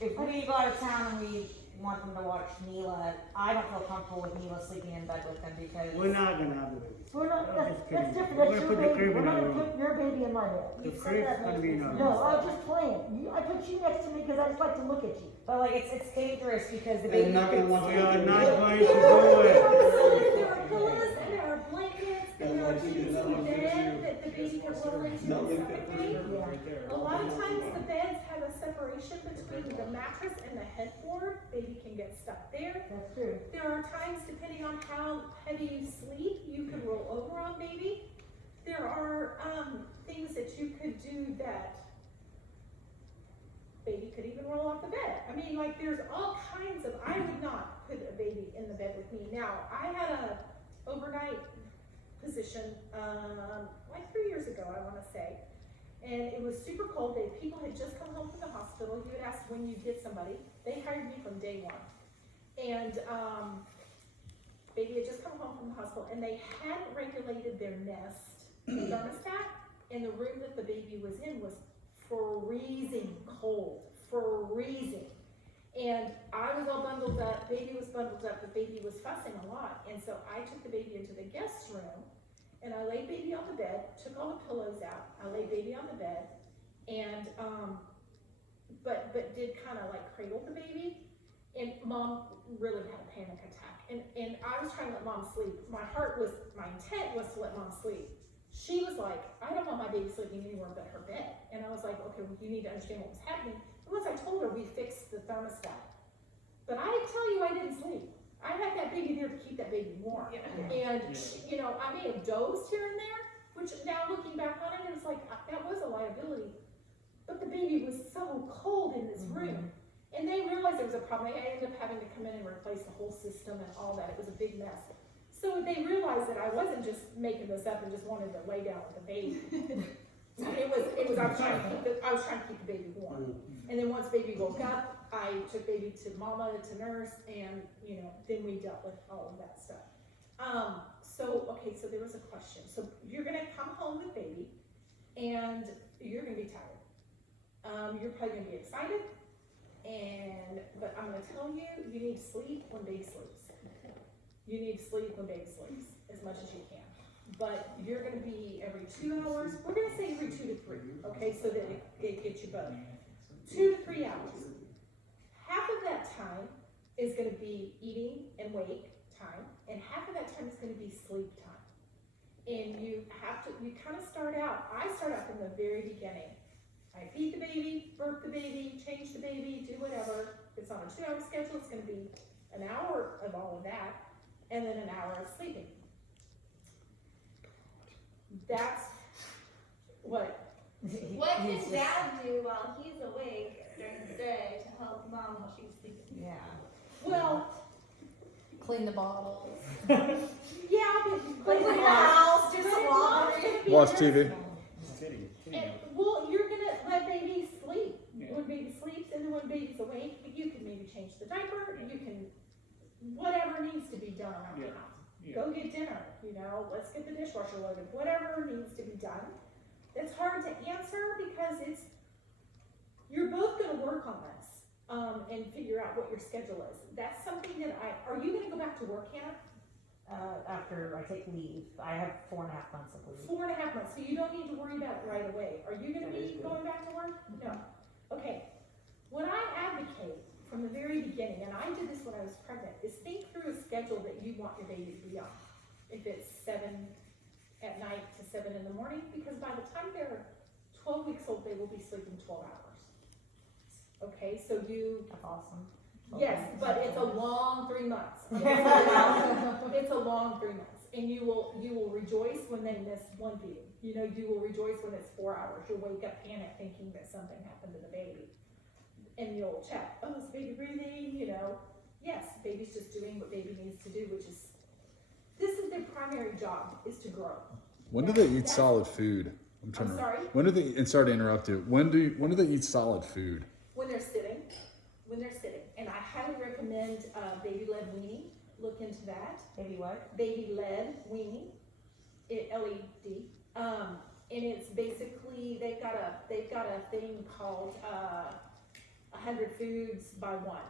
if we go out of town and we want them to watch Neela, I don't feel comfortable with Neela sleeping in bed with them because. We're not gonna have a baby. We're not, I'm that's just kidding. different, We're that's gonna your put the baby, crib we're in not our gonna room. put your baby in my bed. The You said crib's that gonna be in our No, room. I was just playing, I put you next to me because I just like to look at you. But like, it's dangerous because the They're baby. not gonna want We to. are not going to There do are it. pillows, and there are blankets, and there are things in the bed that the baby can roll into No, and you suffocate. right there. A lot of times the beds have a separation between the mattress and the headboard. Baby can get stuck there. That's true. There are times, depending on how heavy you sleep, you could roll over on baby. There are things that you could do that baby could even roll off the bed. I mean, like, there's all kinds of, I would not put a baby in the bed with me. Now, I had a overnight position, like 3 years ago, I wanna say. And it was super cold. People had just come home from the hospital. You had asked when you'd get somebody. They hired me from day one. And, baby had just come home from the hospital, and they hadn't regulated their nest thermostat, and the room that the baby was in was freezing cold, freezing. And I was all bundled up, baby was bundled up, the baby was fussing a lot, and so I took the baby into the guest room, and I laid baby on the bed, took all the pillows out, I laid baby on the bed, and, but did kind of like cradle the baby, and mom really had a panic attack. And I was trying to let mom sleep. My intent was to let mom sleep. She was like, I don't want my baby sleeping anywhere but her bed. And I was like, okay, well, you need to understand what was happening. And once I told her, we fixed the thermostat. But I didn't tell you I didn't sleep. I had that baby there to keep that baby warm. And, you know, I may have dozed here and there, which now looking back on it, it was like, that was a liability. But the baby was so cold in this room. And they realized there was a problem. I ended up having to come in and replace the whole system and all that. It was a big mess. So they realized that I wasn't just making this up and just wanted to lay down with the baby. I was trying to keep the baby warm. And then once baby woke up, I took baby to mama, to nurse, and, you know, then we dealt with all of that stuff. So there was a question. So you're gonna come home with baby, and you're gonna be tired. You're probably gonna be excited. But I'm gonna tell you, you need to sleep when baby sleeps. You need to sleep when baby sleeps as much as you can. But you're gonna be every 2 hours, we're gonna say every 2 to 3, okay, so that it gets you both. 2 to 3 hours. Half of that time is gonna be eating and wake time, and half of that time is gonna be sleep time. And you kind of start out, I start out from the very beginning. I feed the baby, burp the baby, change the baby, do whatever. If it's on a 2-hour schedule, it's gonna be an hour of all of that, and then an hour of sleeping. That's what. What can dad do while he's awake during the day to help mom while she's Yeah. Well, Clean the bottles. yeah, but Clean the but house, do but some it's laundry. gonna be Watch this- TV. Well, you're gonna let baby sleep. Yeah. When baby sleeps and then when baby's awake, you can maybe change the diaper, you can, whatever needs to be done around the Yeah. house. Yeah. Go get dinner, you know, let's get the dishwasher loaded, whatever needs to be done. It's hard to answer because you're both gonna work on this, and figure out what your schedule is. That's something that are you gonna go back to work, Hannah? After I take leave, I have 4.5 months of leave. 4.5 months, so you don't need to worry about it right away. Are you gonna be going back to work? No. Okay. What I advocate from the very beginning, and I did this when I was pregnant, is think through a schedule that you want your baby to be on. If it's 7 at night to 7 in the morning, because by the time they're 12 weeks old, they will be sleeping 12 hours. Okay, so That's awesome. yes, but it's a long 3 months. It's a long 3 months, and you will rejoice when they miss one feeding. You know, you will rejoice when it's 4 hours. You'll wake up panic thinking that something happened to the baby, and you'll check. Oh, is baby breathing? You know, yes, baby's just doing what baby needs to do, which is this is their primary job, is to grow. When do they eat solid food? I'm sorry? When do they? And sorry to interrupt you. When do they eat solid food? When they're sitting, and I highly recommend baby-led weaning. Look into that. Maybe what? Baby-led weaning, LED. And it's basically they've got a thing called 100 foods by one.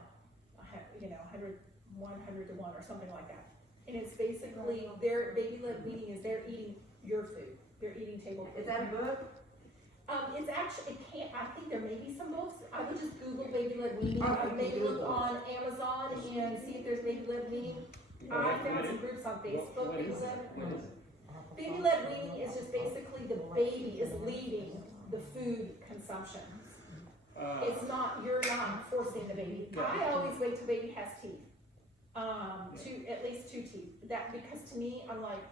100 to 1 or something like that. And it's basically their baby-led weaning is they're eating your food. They're eating table food. Is that a book? It's actually, I think there may be some books. I would just Google baby-led weaning, Okay, maybe Google. look on Amazon and see if there's baby-led weaning. I found some groups on Facebook, What is baby-led. it? Baby-led weaning is just basically the baby is leading the food consumption. It's not, you're not forcing the baby. I always wait till baby has teeth. At least 2 teeth. Because to me, I'm like,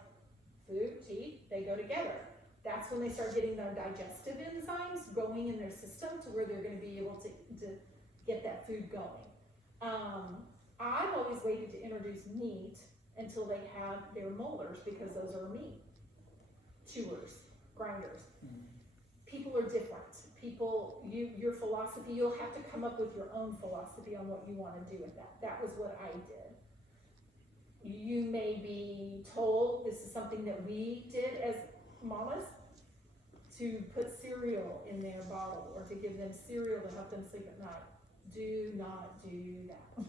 food, teeth, they go together. That's when they start getting their digestive enzymes going in their system to where they're gonna be able to get that food going. I've always waited to introduce meat until they have their molars, because those are meat chewers, grinders. People are different. Your philosophy, you'll have to come up with your own philosophy on what you wanna do with that. That was what I did. You may be told, this is something that we did as mamas, to put cereal in their bottle or to give them cereal to help them sleep at night. Do not do that.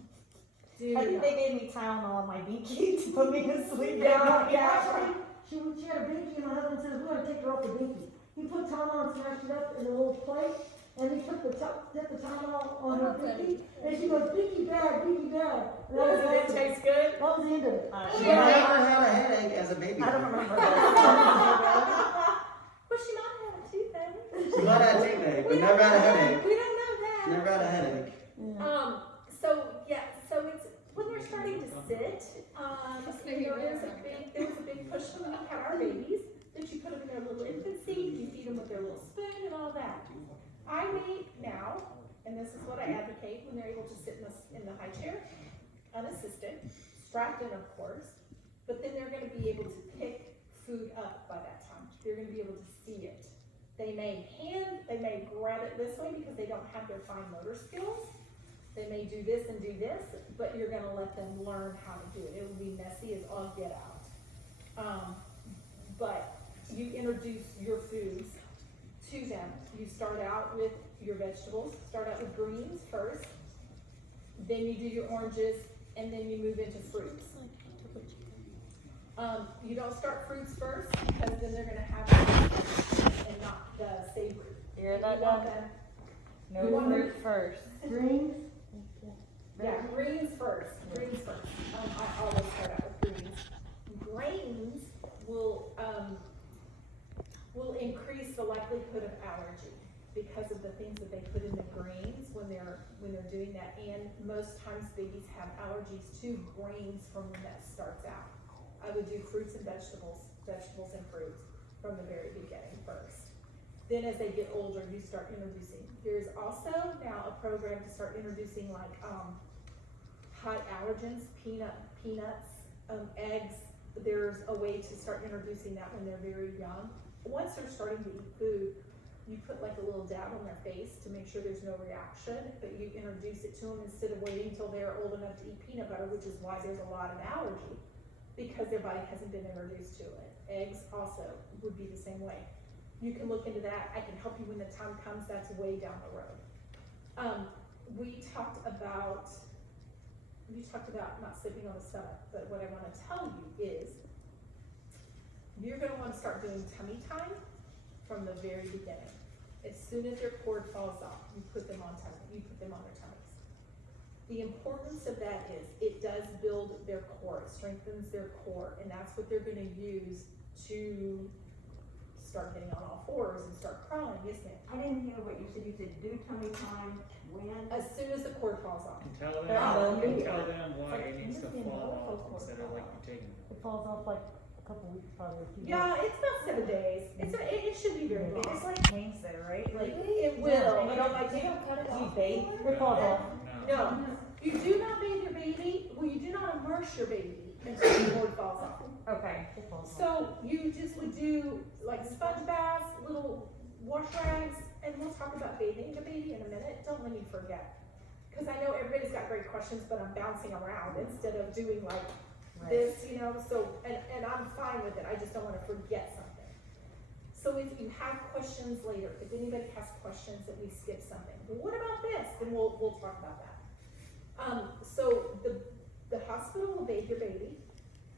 I think they gave me Tylenol on my binky to put me to sleep. Yeah, Actually, she had a binky, and my husband says, we're gonna take her off the binky. He put Tylenol and smashed it up in a little plate, and he put the Tylenol on her binky, and she goes, binky bad, binky bad. And that was Does it taste good? That was the end of it. She never had a headache as a baby. I don't remember that. Well, she might have a toothache. She might have a toothache, but never had a headache. We don't know that. Never had a headache. So it's when they're starting to sit, there was a big push when we had our babies, that you put them in their little infancy, you feed them with their little spoon and all that. I wait now, and this is what I advocate, when they're able to sit in the high chair, unassisted, strapped in of course, but then they're gonna be able to pick food up by that time. They're gonna be able to see it. They may grab it this way because they don't have their fine motor skills. They may do this and do this, but you're gonna let them learn how to do it. It will be messy as all get out. But you introduce your foods to them. You start out with your vegetables, start out with greens first, then you do your oranges, and then you move into fruits. You don't start fruits first, because then they're gonna have it and not the savory. Hear that, You want Doug? them- No You want fruit first. Greens, Yeah, greens first. I always start out with greens. Grains will increase the likelihood of allergy because of the things that they put in the greens when they're doing that. And most times babies have allergies to grains from when that starts out. I would do fruits and vegetables and fruits from the very beginning first. Then as they get older, you start introducing. There's also now a program to start introducing like hot allergens, peanuts, eggs. There's a way to start introducing that when they're very young. Once they're starting to eat food, you put like a little dab on their face to make sure there's no reaction, but you introduce it to them instead of waiting until they're old enough to eat peanut butter, which is why there's a lot of allergy, because their body hasn't been introduced to it. Eggs also would be the same way. You can look into that. I can help you when the time comes. That's way down the road. You talked about not sipping on the stomach, but what I want to tell you is you're going to want to start doing tummy time from the very beginning. As soon as their cord falls off, you put them on their tummies. The importance of that is it does build their core, it strengthens their core, and that's what they're going to use to start getting on all fours and start crawling, isn't it? I didn't hear what you said. You said do tummy time when? As soon as the cord falls off. And tell They're on them, the- tell them why Like, it needs to you fall know, off instead of like you taking it. It falls off like a couple weeks, probably a few days. Yeah, it's about 7 days. It should be very It long. just like hangs there, right? Like, It will, you know, like They don't cut it do you off. bathe? It falls off. No. no, you do not bathe your baby, well, you do not immerse your baby until the cord falls off. Okay. It falls off. So you just would do like sponge baths, little wash rags, and we'll talk about bathing the baby in a minute. Don't let me forget. Because I know everybody's got great questions, but I'm bouncing around instead of doing like this, you know, so, and I'm fine with it. I just don't want to forget something. So if you have questions later, if anybody has questions that we skip something, well, what about this? Then we'll talk about that. So the hospital will bathe your baby,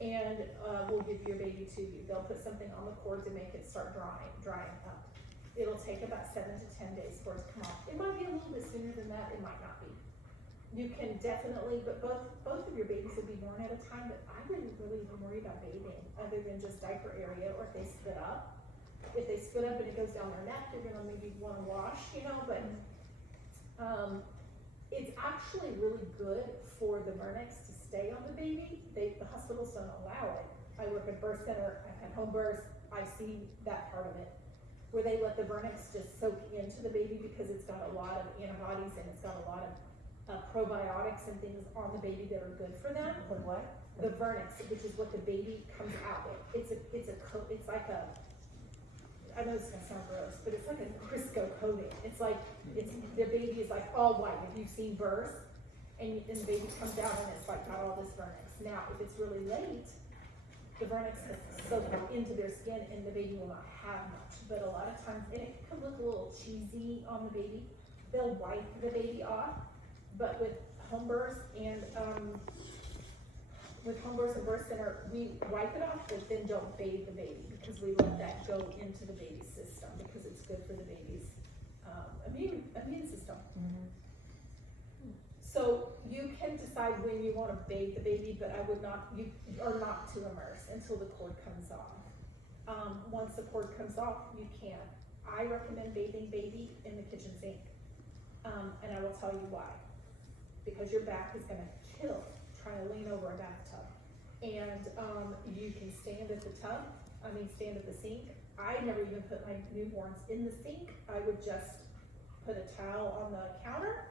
and we'll give your baby to you. They'll put something on the cord to make it start drying up. It'll take about 7 to 10 days for it to come off. It might be a little bit sooner than that, it might not be. You can definitely, but both of your babies will be born at a time, but I wouldn't really even worry about bathing, other than just diaper area, or if they spit up. If they spit up and it goes down their neck, you're gonna maybe wanna wash, you know, but, it's actually really good for the vernix to stay on the baby. The hospitals don't allow it. I work at birth center, I've had home births, I see that part of it, where they let the vernix just soak into the baby because it's got a lot of antibodies and it's got a lot of probiotics and things on the baby that are good for them. The what? The vernix, which is what the baby comes out with. It's like a, I know it's gonna sound gross, but it's like a Crisco coating. It's like, the baby is like all white. If you've seen birth, and the baby comes out and it's like got all this vernix. Now, if it's really late, the vernix has soaked into their skin and the baby will not have much. But a lot of times, and it can look a little cheesy on the baby, they'll wipe the baby off. But with home births and birth center, we wipe it off, but then don't bathe the baby because we let that go into the baby's system because it's good for the baby's immune system. So you can decide when you want to bathe the baby, but you are not to immerse until the cord comes off. Once the cord comes off, you can. I recommend bathing baby in the kitchen sink, and I will tell you why. Because your back is gonna kill trying to lean over a bathtub. And you can stand at stand at the sink. I never even put my newborns in the sink. I would just put a towel on the counter,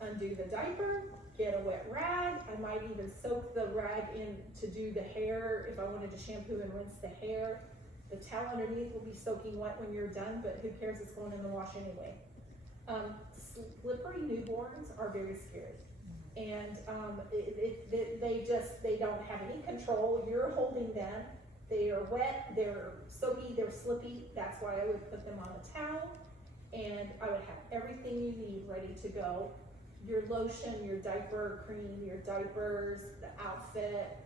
undo the diaper, get a wet rag. I might even soak the rag in to do the hair if I wanted to shampoo and rinse the hair. The towel underneath will be soaking wet when you're done, but who cares, it's going in the wash anyway. Slippery newborns are very scary. And they don't have any control. You're holding them. They are wet, they're soaky, they're slippy. That's why I would put them on a towel, and I would have everything you need ready to go. Your lotion, your diaper cream, your diapers, the outfit.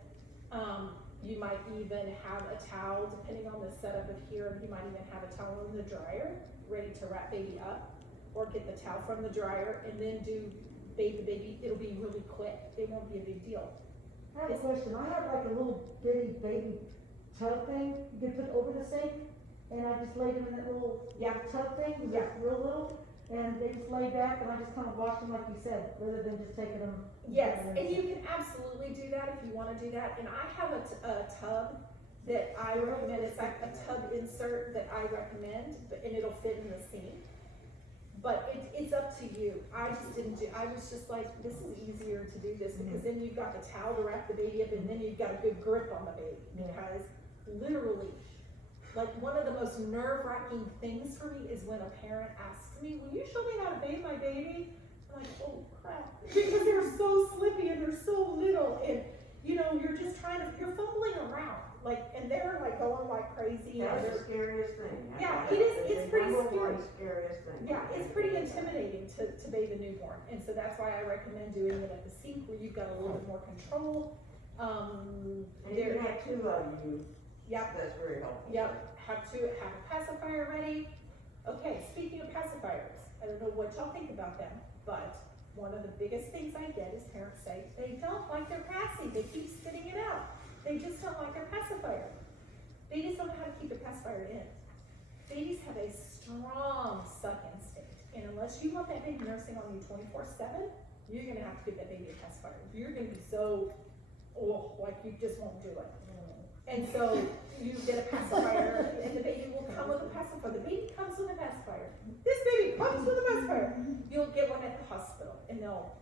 You might even have a towel, depending on the setup of here, you might even have a towel in the dryer, ready to wrap baby up, or get the towel from the dryer and then bathe the baby. It'll be really quick. It won't be a big deal. I have a question. I have like a little bitty baby tub thing you can put over the sink, and I just laid them in that little tub thing, just real little, and they just lay back, and I just kind of wash them like you said, rather than just taking them. Yes, and you can absolutely do that if you want to do that. And I have a tub that I recommend. It's like a tub insert that I recommend, and it'll fit in the sink. But it's up to you. I was just like, this is easier to do this because then you've got the towel to wrap the baby up and then you've got a good grip on the baby. Because literally, like one of the most nerve-wracking things for me is when a parent asks me, will you show me how to bathe my baby? I'm like, oh crap. Because they're so slippy and they're so little and you know, you're fumbling around. Like, and they're like going like crazy. That's the scariest thing. Yeah, it is, it's pretty scary. Scariest thing. Yeah, it's pretty intimidating to bathe a newborn, and so that's why I recommend doing it at the sink where you've got a little bit more control. And you can have 2 of you. Yep. That's very helpful. Yep, have a pacifier ready. Okay, speaking of pacifiers, I don't know what y'all think about them, but one of the biggest things I get is parents say they don't like their passy, they keep spitting it out. They just don't like their pacifier. They just don't know how to keep their pacifier in. Babies have a strong suck instinct, and unless you want that baby nursing on you 24/7, you're gonna have to give that baby a pacifier. You're gonna be so, like you just won't do it. And so you get a pacifier, and the baby will come with a pacifier. The baby comes with a pacifier. This baby comes with a pacifier. You'll get one at the hospital, and they'll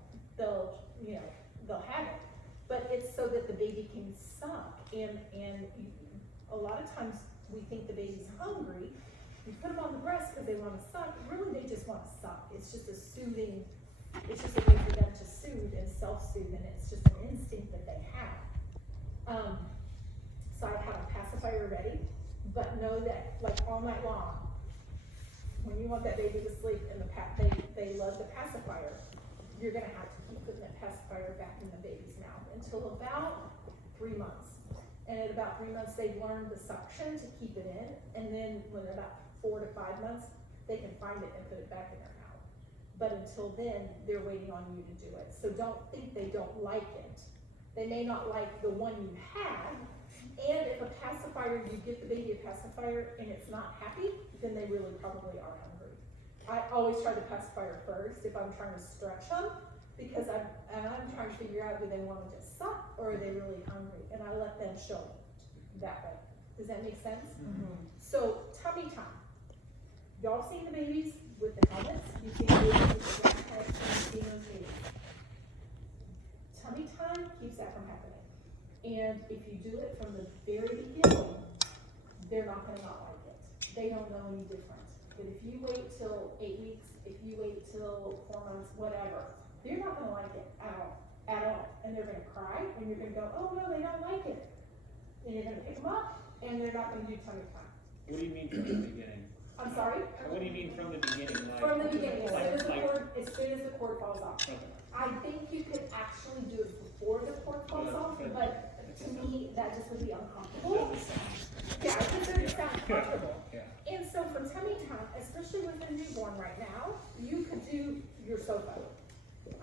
have it. But it's so that the baby can suck, and a lot of times we think the baby's hungry. You put them on the breast because they want to suck. Really, they just want to suck. It's just a soothing. It's just a way for them to soothe and self-soothe, and it's just an instinct that they have. So I have a pacifier ready, but know that like all night long, when you want that baby to sleep and they love the pacifier, you're gonna have to keep putting that pacifier back in the baby's mouth until about 3 months. And at about 3 months, they've learned the suction to keep it in, and then when they're about 4 to 5 months, they can find it and put it back in their mouth. But until then, they're waiting on you to do it. So don't think they don't like it. They may not like the one you had, and if a pacifier, you give the baby a pacifier and it's not happy, then they really probably are hungry. I always try the pacifier first if I'm trying to stretch them, because I'm trying to figure out, do they want to just suck or are they really hungry? And I let them show me that way. Does that make sense? Mm-hmm. So tummy time. Y'all seen the babies with the helmets? You've seen the babies with the backpacks, you've seen those babies. Tummy time keeps that from happening. And if you do it from the very beginning, they're not gonna not like it. They don't know any different. But if you wait till 8 weeks, if you wait till 4 months, whatever, they're not gonna like it at all. And they're gonna cry, and you're gonna go, oh no, they don't like it. And you're gonna pick them up, and they're not gonna do tummy time. What do you mean from the beginning? I'm sorry? What do you mean from the beginning? Like, From the beginning, as like, soon as the cord falls off. I think you could actually do it before the cord falls off, but to me, that just would be uncomfortable. Yeah, it just doesn't sound comfortable. Yeah. And so for tummy time, especially with a newborn right now, you could do your sofa.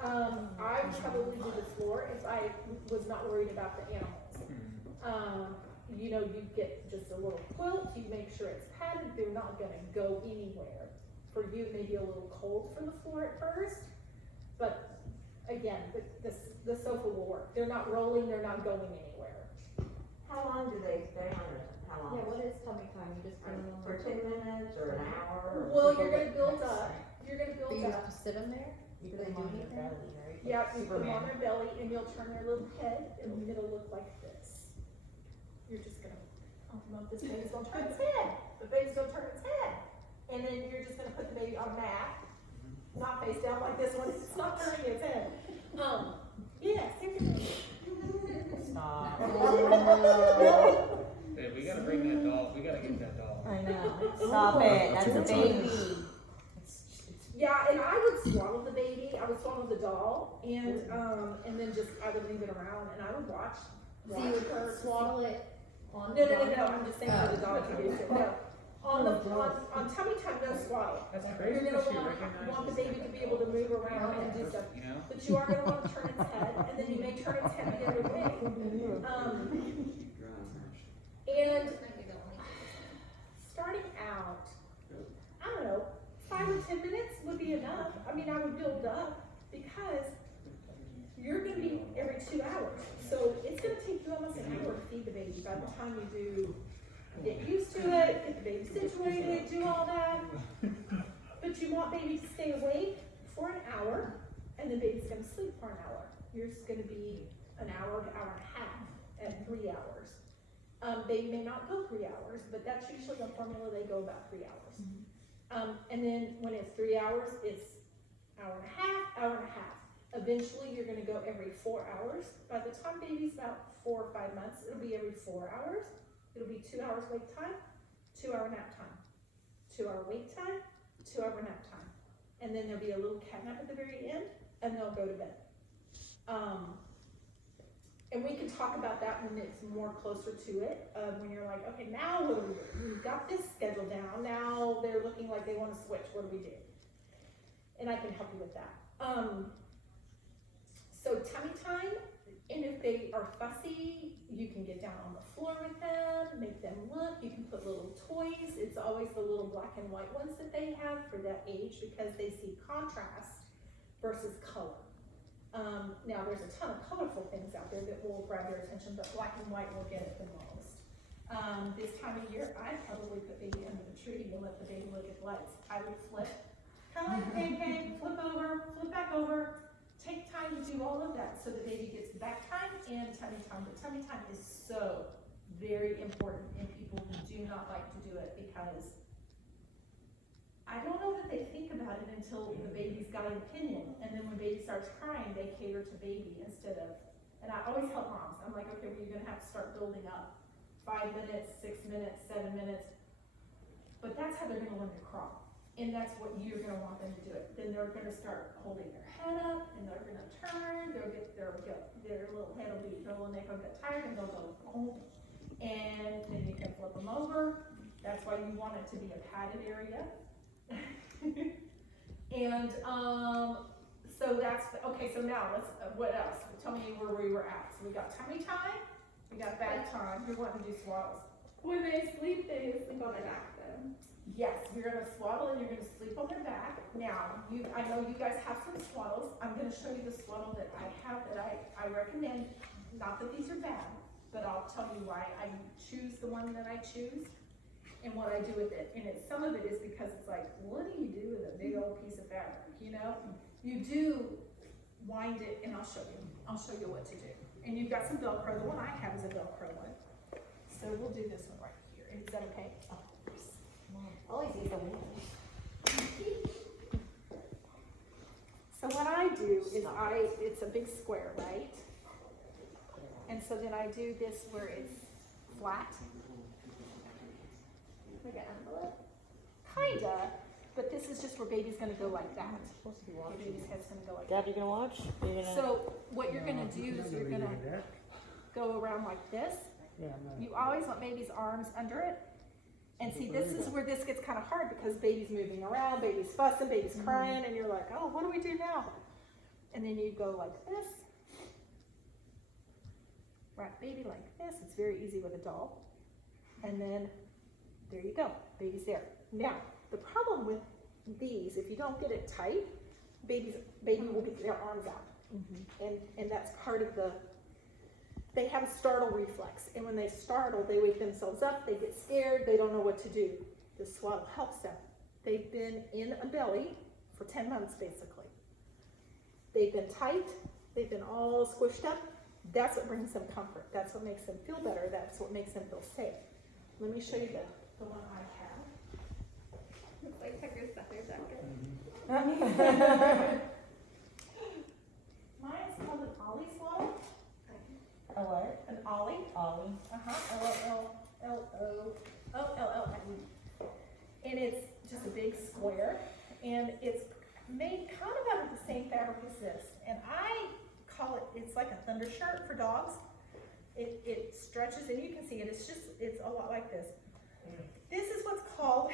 I would probably do the floor if I was not worried about the animals. You know, you get just a little quilt, you make sure it's padded, they're not gonna go anywhere. For you, it may be a little cold for the floor at first, but again, the sofa will work. They're not rolling, they're not going anywhere. How long do they stay on it? How long? Yeah, what is tummy time? You just put them on For 10 minutes or an hour? Or Well, you're gonna build up, you're gonna Do build you up. just sit them there? You Do they put them do on their anything? belly, right? Yeah, you put them on Superman. their belly and you'll turn their little head and it'll look like this. You're just gonna, oh no, this baby's gonna turn its head. The baby's gonna turn its head. And then you're just gonna put the baby on a mat, not face down like this one, it's not turning its head. Yeah, seriously. Stop. Hey, we gotta bring that doll. We gotta get that doll. I know. Stop it. That's a baby. Yeah, and I would swallow the baby, I would swallow the doll, and then just, I would leave it around and I would watch So you would her. swaddle it on No, the I'm just saying for the dog to do it. No. On tummy time, no swaddle. That's You're crazy gonna that she recognizes want the baby to be able to move around and do stuff. You know? But you are gonna want to turn its head, and then you may turn its head the other way. And starting out, I don't know, 5 or 10 minutes would be enough. I mean, I would build up because you're gonna be every 2 hours. So it's gonna take you almost an hour to feed the baby by the time you do, get used to it, get the baby situated, do all that. But you want baby to stay awake for an hour, and then baby's gonna sleep for an hour. Yours is gonna be an hour to hour and a half at 3 hours. They may not go 3 hours, but that's usually the formula, they go about 3 hours. And then when it's 3 hours, it's hour and a half, hour and a half. Eventually, you're gonna go every 4 hours. By the time baby's about 4 or 5 months, it'll be every 4 hours. It'll be 2 hours wake time, 2 hour nap time, 2 hour wake time, 2 hour nap time. And then there'll be a little cat nap at the very end, and they'll go to bed. And we can talk about that when it's more closer to it, when you're like, okay, now what do we do? We've got this schedule down, now they're looking like they wanna switch, what do we do? And I can help you with that. So tummy time, and if they are fussy, you can get down on the floor with them, make them look, you can put little toys. It's always the little black and white ones that they have for that age because they see contrast versus color. Now there's a ton of colorful things out there that will grab your attention, but black and white will get it the most. This time of year, I'd probably put baby under the tree and let the baby look at lights. I would flip, kind of like a pancake, flip over, flip back over. Take time to do all of that so the baby gets back time and tummy time. But tummy time is so very important in people who do not like to do it because I don't know that they think about it until the baby's got an opinion. And then when baby starts crying, they cater to baby instead of, and I always help moms. I'm like, okay, well, you're gonna have to start building up 5 minutes, 6 minutes, 7 minutes. But that's how they're gonna learn to crawl. And that's what you're gonna want them to do it. Then they're gonna start holding their head up and they're gonna turn, their little head will be, their little neck will get tired and they'll go home. And then you can flip them over. That's why you want it to be a padded area. And so that's, okay, so now let's, what else? Tell me where we were at. So we got tummy time, we got back time, we want to do swaddles. When they sleep on their back though. Yes, you're gonna swaddle and you're gonna sleep on their back. Now, I know you guys have some swaddles. I'm gonna show you the swaddle that I have that I recommend. Not that these are bad, but I'll tell you why I choose the one that I choose and what I do with it. And some of it is because it's like, what do you do with a big old piece of fabric, you know? You do wind it, and I'll show you. I'll show you what to do. And you've got some Velcro. The one I have is a Velcro one. So we'll do this one right here. Is that okay? Oh, Always use the window. So what I do is it's a big square, right? And so then I do this where it's flat. Like an envelope? Kinda, but this is just where baby's gonna go like that. Baby's head's gonna go like that. Dad, you gonna watch? So what you're gonna do is you're gonna go around like this. You always want baby's arms under it. And see, this is where this gets kind of hard because baby's moving around, baby's fussing, baby's crying, and you're like, oh, what do we do now? And then you go like this. Wrap baby like this. It's very easy with a doll. And then there you go. Baby's there. Now, the problem with these, if you don't get it tight, baby will get their arms out. And that's part of the, they have a startle reflex. And when they startle, they wake themselves up, they get scared, they don't know what to do. The swaddle helps them. They've been in a belly for 10 months, basically. They've been tight, they've been all squished up. That's what brings them comfort. That's what makes them feel better. That's what makes them feel safe. Let me show you the one I have. Looks like Tucker's sucker jacket. Mine's called an Ollie swaddle. A what? An Ollie. Ollie. Ollie. And it's just a big square, and it's made kind of out of the same fabric as this. And I call it, it's like a thunder shirt for dogs. It stretches, and you can see it. It's a lot like this. This is what's called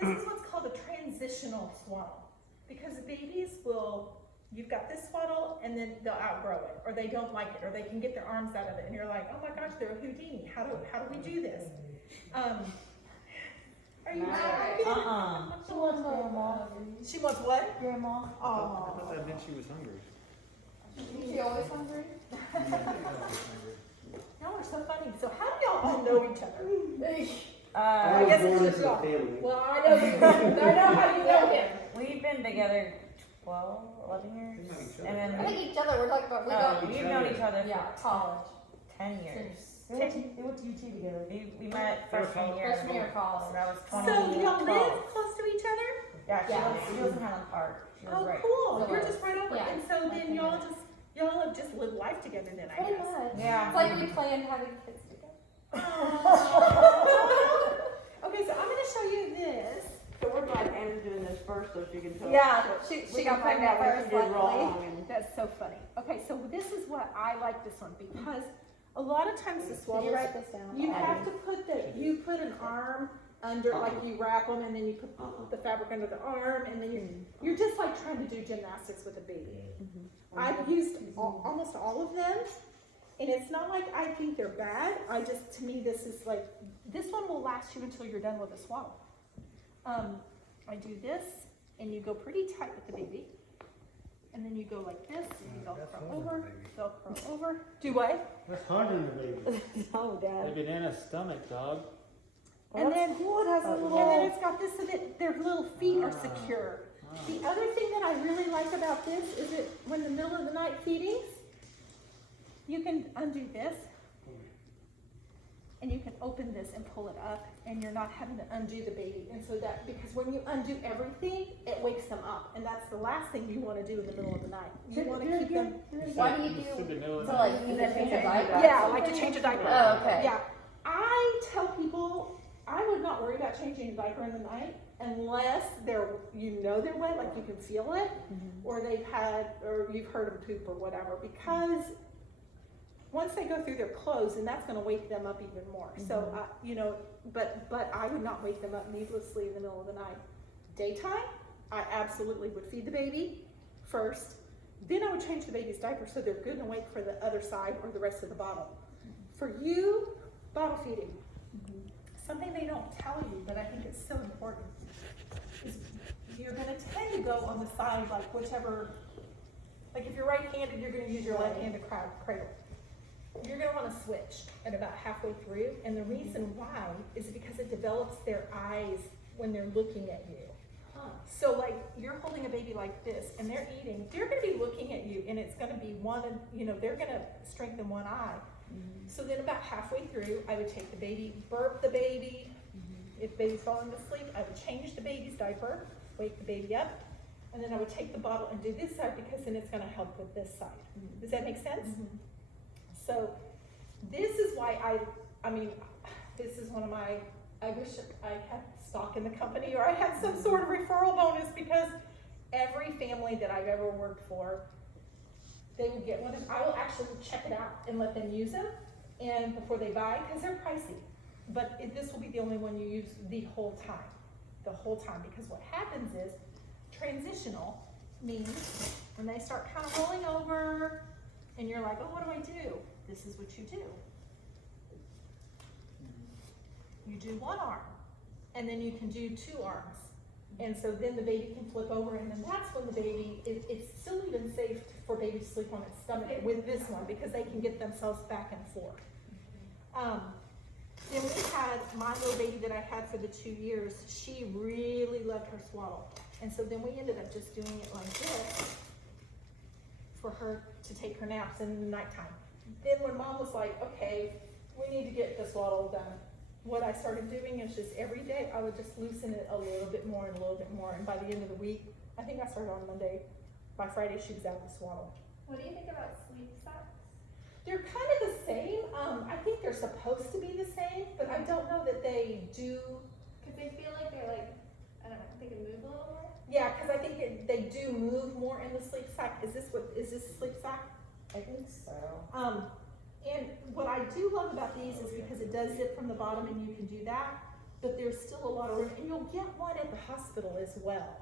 a transitional swaddle, because babies will. You've got this swaddle, and then they'll outgrow it, or they don't like it, or they can get their arms out of it, and you're like, oh my gosh, they're a Houdini. How do we do this? Are you She wants grandma. She wants what? Grandma. Oh. I thought that meant she was hungry. Is she always hungry? Y'all are so funny. So how do y'all all know each other? I guess was it's born just into a y'all. family. Well, I know how you know him. we've been together 12, 11 years. They know each other, And then, I think each other, we're talking about, we don't, we've known each other yeah, for college. 10 years. They went to UT together. We met freshman year. Freshman year of college. So that was So 2012. y'all live close to each other? Yeah, Yeah. she lives in Highland Park. She was Oh, right. cool, So you're what? just right over, Yeah. and so then y'all have just lived life together then, I Pretty guess. much. Yeah. It's like we planned having kids together. Okay, so I'm gonna show you this. So we're glad Anna's doing this first so she can tell. Yeah, us she we got can find pregnant out what first, she did luckily. wrong and. That's so funny. Okay, so this is what I like this one because a lot of times the Can swallows, you write this down? you have to put you put an arm under, like you wrap them and then you put the fabric under the arm and then you're just like trying to do gymnastics with a baby. I've used almost all of them and it's not like I think they're bad. To me this is like, this one will last you until you're done with the swaddle. I do this and you go pretty tight with the baby. And then you go like this, and you Velcro over, Velcro over. Do what? That's harder than the baby. Oh, Dad. They've been in a stomach, dog. And then, Cool, it has a little. and then it's got this so that their little feet are secure. The other thing that I really like about this is that when the middle of the night feedings, you can undo this. And you can open this and pull it up, and you're not having to undo the baby. And so that, because when you undo everything, it wakes them up. And that's the last thing you want to do in the middle of the night. You want to keep them. Why do you It's in the do, middle of to the like, night. you can change a diaper? Yeah, like to change a diaper. Oh, okay. Yeah, I tell people I would not worry about changing a diaper in the night unless they're wet, like you can feel it, or or you've heard them poop or whatever. Because once they go through their clothes, and that's going to wake them up even more. So but I would not wake them up needlessly in the middle of the night. Daytime, I absolutely would feed the baby first. Then I would change the baby's diaper so they're good and awake for the other side or the rest of the bottle. For you, bottle feeding. Something they don't tell you, but I think it's so important, is you're gonna tend to go on the side, like whichever, like if you're right-handed, you're gonna use your left-handed cradle. You're gonna wanna switch at about halfway through, and the reason why is because it develops their eyes when they're looking at you. So like, you're holding a baby like this, and they're eating, they're gonna be looking at you, and it's gonna be they're gonna strengthen one eye. So then about halfway through, I would take the baby, burp the baby. If baby's falling asleep, I would change the baby's diaper, wake the baby up, and then I would take the bottle and do this side because then it's gonna help with this side. Does that make sense? So this is why this is one of my, I wish I had stock in the company or I had some sort of referral bonus, because every family that I've ever worked for, they would get one. I will actually check it out and let them use them, and before they buy, because they're pricey. But this will be the only one you use the whole time, because what happens is transitional means when they start kind of rolling over, and you're like, oh, what do I do? This is what you do. You do one arm, and then you can do two arms. And so then the baby can flip over, and then that's when the baby, it's still even safe for baby to sleep on its stomach with this one, because they can get themselves back and forth. Then we had my little baby that I had for the 2 years, she really loved her swaddle. And so then we ended up just doing it like this for her to take her naps in the nighttime. Then when mom was like, okay, we need to get the swaddle done, what I started doing is just every day I would just loosen it a little bit more and a little bit more. And by the end of the week, I think I started on Monday, by Friday she was out of the swaddle. What do you think about sleep socks? They're kind of the same. I think they're supposed to be the same, but I don't know that they do. Because they feel like they're like, I don't know, they can move a little more. Yeah, because I think they do move more in the sleep sack. Is this sleep sack? I think so. And what I do love about these is because it does zip from the bottom and you can do that, but there's still a lot of room, and you'll get one at the hospital as well.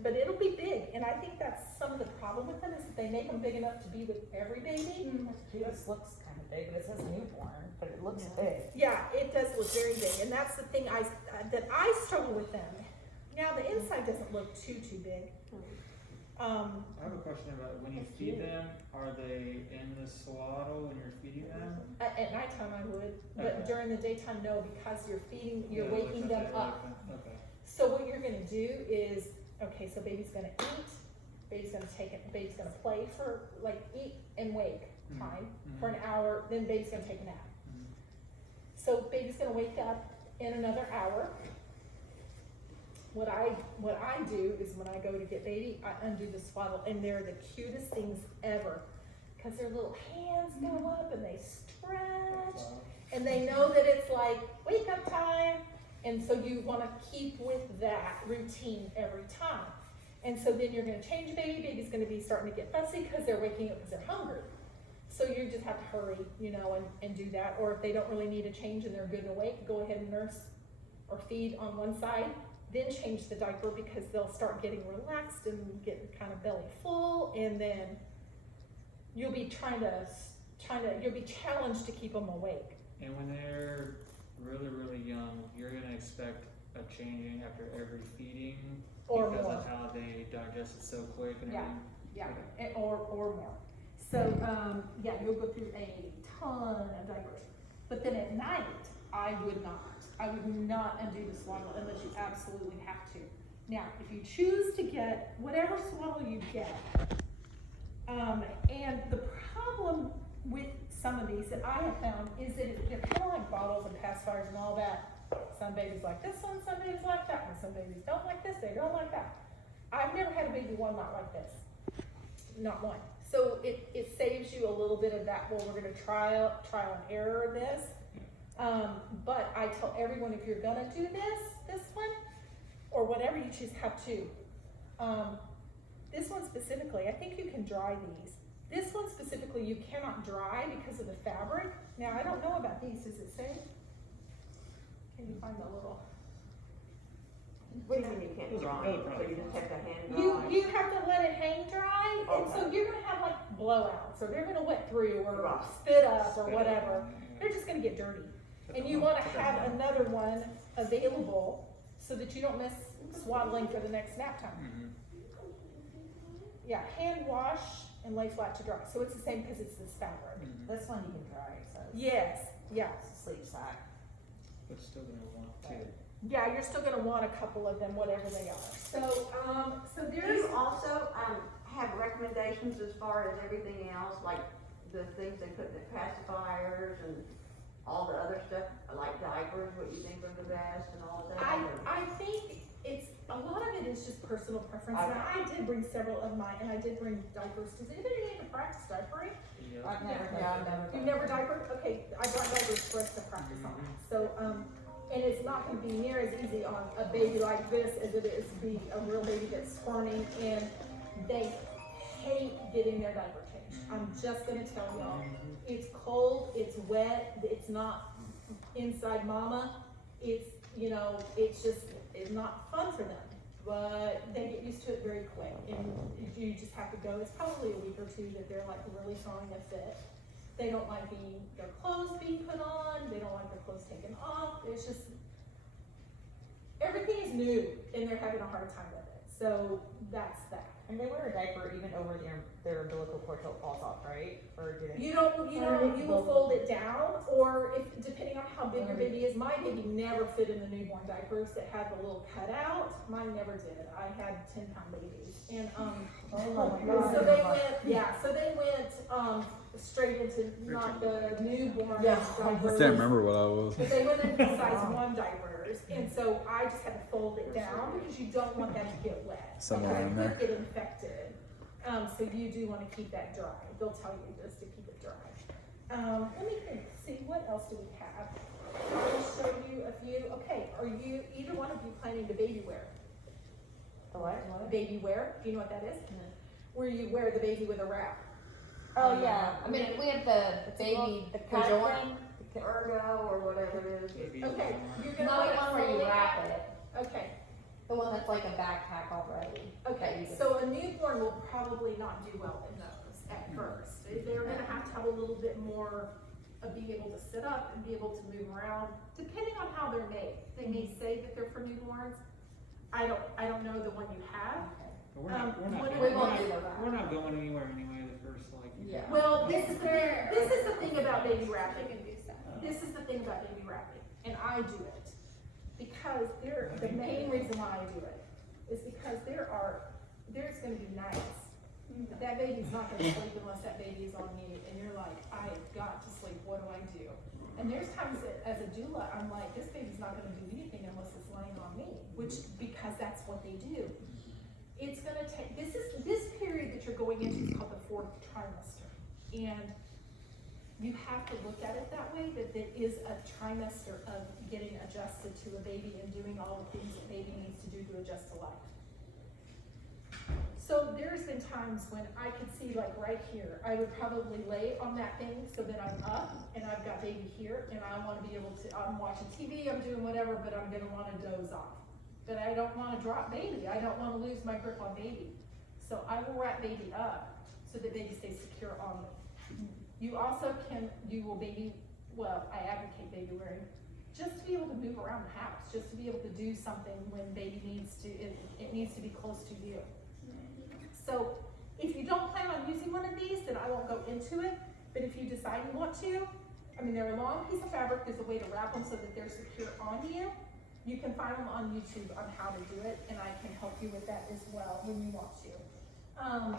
But it'll be big, and I think that's some of the problem with them is that they make them big enough to be with every baby. This looks kind of big, but it says newborn, but it looks big. Yeah, it does look very big, and that's the thing that I struggle with them. Now the inside doesn't look too big. I have a question about when you feed them, are they in the swaddle when you're feeding them? At nighttime I would, but Okay. during the daytime no, because you're Yeah, waking them okay, up. okay. So what you're gonna do is Okay, so baby's gonna eat, baby's gonna take it, baby's gonna play for, like, eat and wake time for an hour, then baby's gonna take a nap. So baby's gonna wake up in another hour. What I do is when I go to get baby, I undo the swaddle, and they're the cutest things ever, cause their little hands go up and they stretch, and they know that it's like wake up time, and so you wanna keep with that routine every time. And so then you're gonna change baby, baby's gonna be starting to get fussy cause they're waking up cause they're hungry. So you just have to hurry, you know, and do that, or if they don't really need a change and they're good and awake, go ahead and nurse or feed on one side, then change the diaper because they'll start getting relaxed and get kind of belly full, and then you'll be you'll be challenged to keep them awake. And when they're really, really young, you're gonna expect a changing after every feeding Or because more. of how they digest it so quick and Yeah. everything. Yeah, or more. So, yeah, you'll go through a ton of diapers. But then at night, I would not undo the swaddle unless you absolutely have to. Now, if you choose to get whatever swaddle you get, and the problem with some of these that I have found is that they're kind of like bottles and pacifiers and all that. Some babies like this one, some babies like that one, some babies don't like this, they don't like that. I've never had a baby one not like this, not one. So it saves you a little bit of that, well, we're gonna trial and error this. But I tell everyone, if you're gonna do this one, or whatever you choose, have two. This one specifically, I think you can dry these. This one specifically, you cannot dry because of the fabric. Now, I don't know about these, does it say? Can you find the little? What do you mean you can't Those are dry? color So products. you just have to hand dry? You have to let it hang dry, and so Okay. you're gonna have like blowouts, or they're gonna wet through, or Right. spit up, or Spit whatever. up, They're just gonna get dirty. And you wanna have another one available so that you don't miss swaddling for the next nap time. Yeah, hand wash and lay flat to dry. So it's the same because it's this fabric. This one you can dry, so Yes, yeah. it's a sleep sack. But still gonna want to. Yeah, you're still gonna want a couple of them, whatever they are. So, so Do there's, you also, have recommendations as far as everything else, like the things they put in the pacifiers and all the other stuff, like diapers, what you think are the best and all of that? or- I think it's, a lot of it is just personal preference. Okay. Now, I did bring several of mine, and I did bring diapers. Does anybody need to practice diapering? I've never Yeah. done You've never diapered? Okay, I brought diapers for us to practice on. So, and it's not gonna be near as easy on a baby like this as it is to be a real baby that's squirming, and they hate getting their diaper changed. I'm just gonna tell y'all, it's cold, it's wet, it's not inside mama, it's, you know, it's just, it's not fun for them. But they get used to it very quick, and you just have to go, it's probably a week or two that they're like really throwing a fit. They don't like their clothes being put on, they don't like their clothes taken off, it's just, everything is new, and they're having a hard time with it, so that's that. And they wear a diaper even over their umbilical cord till it falls off, right? Or do they? You will fold it down, or if, depending on how big your baby is, my baby never fit in the newborn diapers that had the little cutout, mine never did, I had 10-pound babies, and, Oh my God. so they went, straight into not the newborn Yeah. I diapers. can't remember what I was. But they went into size 1 diapers, and so I just had to fold it down because you don't want that to get wet. Somewhere Because in it there. could get infected. So you do want to keep that dry. They'll tell you just to keep it dry. Let me think, see, what else do we have? I'll show you a few. Okay, are you, either one of you planning to baby wear? The what? Baby wear, do you know what that is? Where you wear the baby with a wrap. Oh, yeah. I mean, we have the baby, The Bajor. cat thing? Ergo or whatever it is. Okay, you're gonna No, want the to one where you fold it wrap out. it. Okay, The one that's like a backpack already. okay, so a newborn will probably not do well in those at first. They're gonna have a little bit more of being able to sit up and be able to move around, depending on how they're made. They may say that they're for newborns. I don't know the one you have. But we're not, we're not, when we're we won't not, do that. we're not going anywhere anyway the first, like. Yeah. Well, this is the thing about baby wrapping. They can do stuff. This is the thing about baby wrapping, and I do it because the main reason why I do it is because because there's gonna be nights. That baby's not gonna sleep unless that baby is on mute, and you're like, I have got to sleep, what do I do? And there's times that as a doula, I'm like, this baby's not gonna do anything unless it's laying on me, because that's what they do. It's gonna take, this period that you're going into is called the 4th trimester. And you have to look at it that way, that it is a trimester of getting adjusted to a baby and doing all the things that baby needs to do to adjust to life. So there's been times when I could see, like right here, I would probably lay on that thing so that I'm up and I've got baby here, and I wanna be able to, I'm watching TV, I'm doing whatever, but I'm gonna wanna doze off. But I don't wanna drop baby, I don't wanna lose my grip on baby. So I will wrap baby up so that baby stays secure on me. You also I advocate baby wearing, just to be able to move around the house, just to be able to do something when baby needs to, it needs to be close to you. So if you don't plan on using one of these, then I won't go into it, but if you decide you want to, I mean, they're a long piece of fabric, there's a way to wrap them so that they're secure on you. You can find them on YouTube on how to do it, and I can help you with that as well when you want to. Let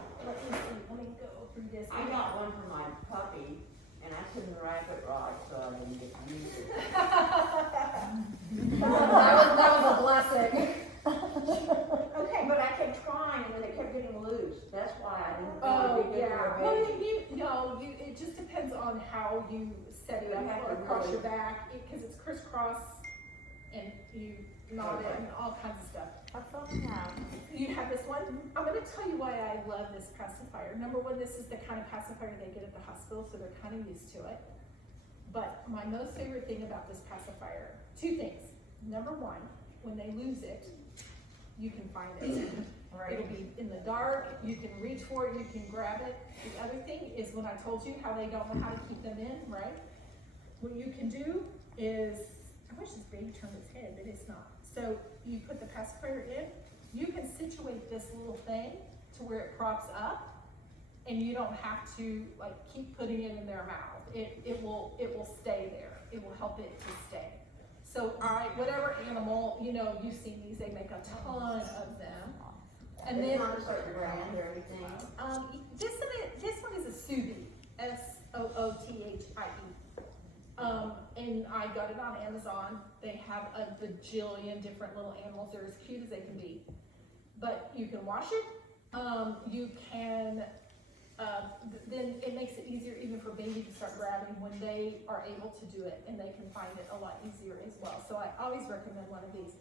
me go through this. I got one for my puppy, and I couldn't wrap it right, so I didn't get to use it. That was a blessing. Okay, But I kept trying, and then it kept getting loose. That's why I didn't think oh, it'd be good yeah, for a well, baby. it just depends on how you set it I up have to across really- your back, because it's crisscross, and you knot it and all kinds of stuff. That's all I have. You have this one. I'm gonna tell you why I love this pacifier. Number one, this is the kind of pacifier they get at the hospital, so they're kind of used to it. But my most favorite thing about this pacifier, 2 things. Number one, when they lose it, you can find it. It'll be in the dark, you can reach for it, you can grab it. The other thing is when I told you how they don't know how to keep them in, right? What you can do is, I wish this baby turned its head, but it's not. So you put the pacifier in, you can situate this little thing to where it props up, and you don't have to like keep putting it in their mouth. It will stay there. It will help it to stay. So whatever animal, you've seen these, they make a ton of them. And It's then, not a certain brand or anything. this one is a Soothy, Soothie. And I got it on Amazon. They have a bajillion different little animals. They're as cute as they can be. But you can wash it. You can, then it makes it easier even for baby to start grabbing when they are able to do it, and they can find it a lot easier as well. So I always recommend one of these.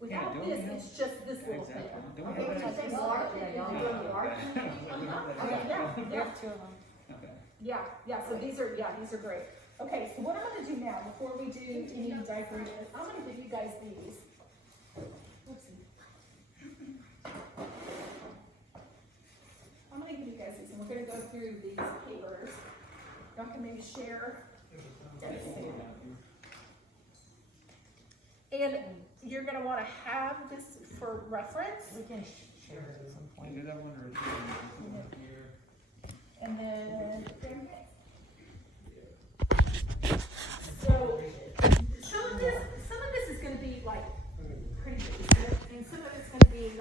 Without don't we this, have- it's just this little thing. Don't Okay, we when have you say large, yeah, y'all do them large? Yeah. Two of them. Okay. Yeah, so these are great. Okay, so what I'm gonna do now, before we do any diapering, is I'm gonna give you guys these. Oopsie. I'm gonna give you guys these, and we're gonna go through these papers. Y'all can maybe share. And you're gonna wanna have this for reference, We can share it at some point. Did that one or here? and then, so, some of this is gonna be like pretty basic, and some of it's gonna be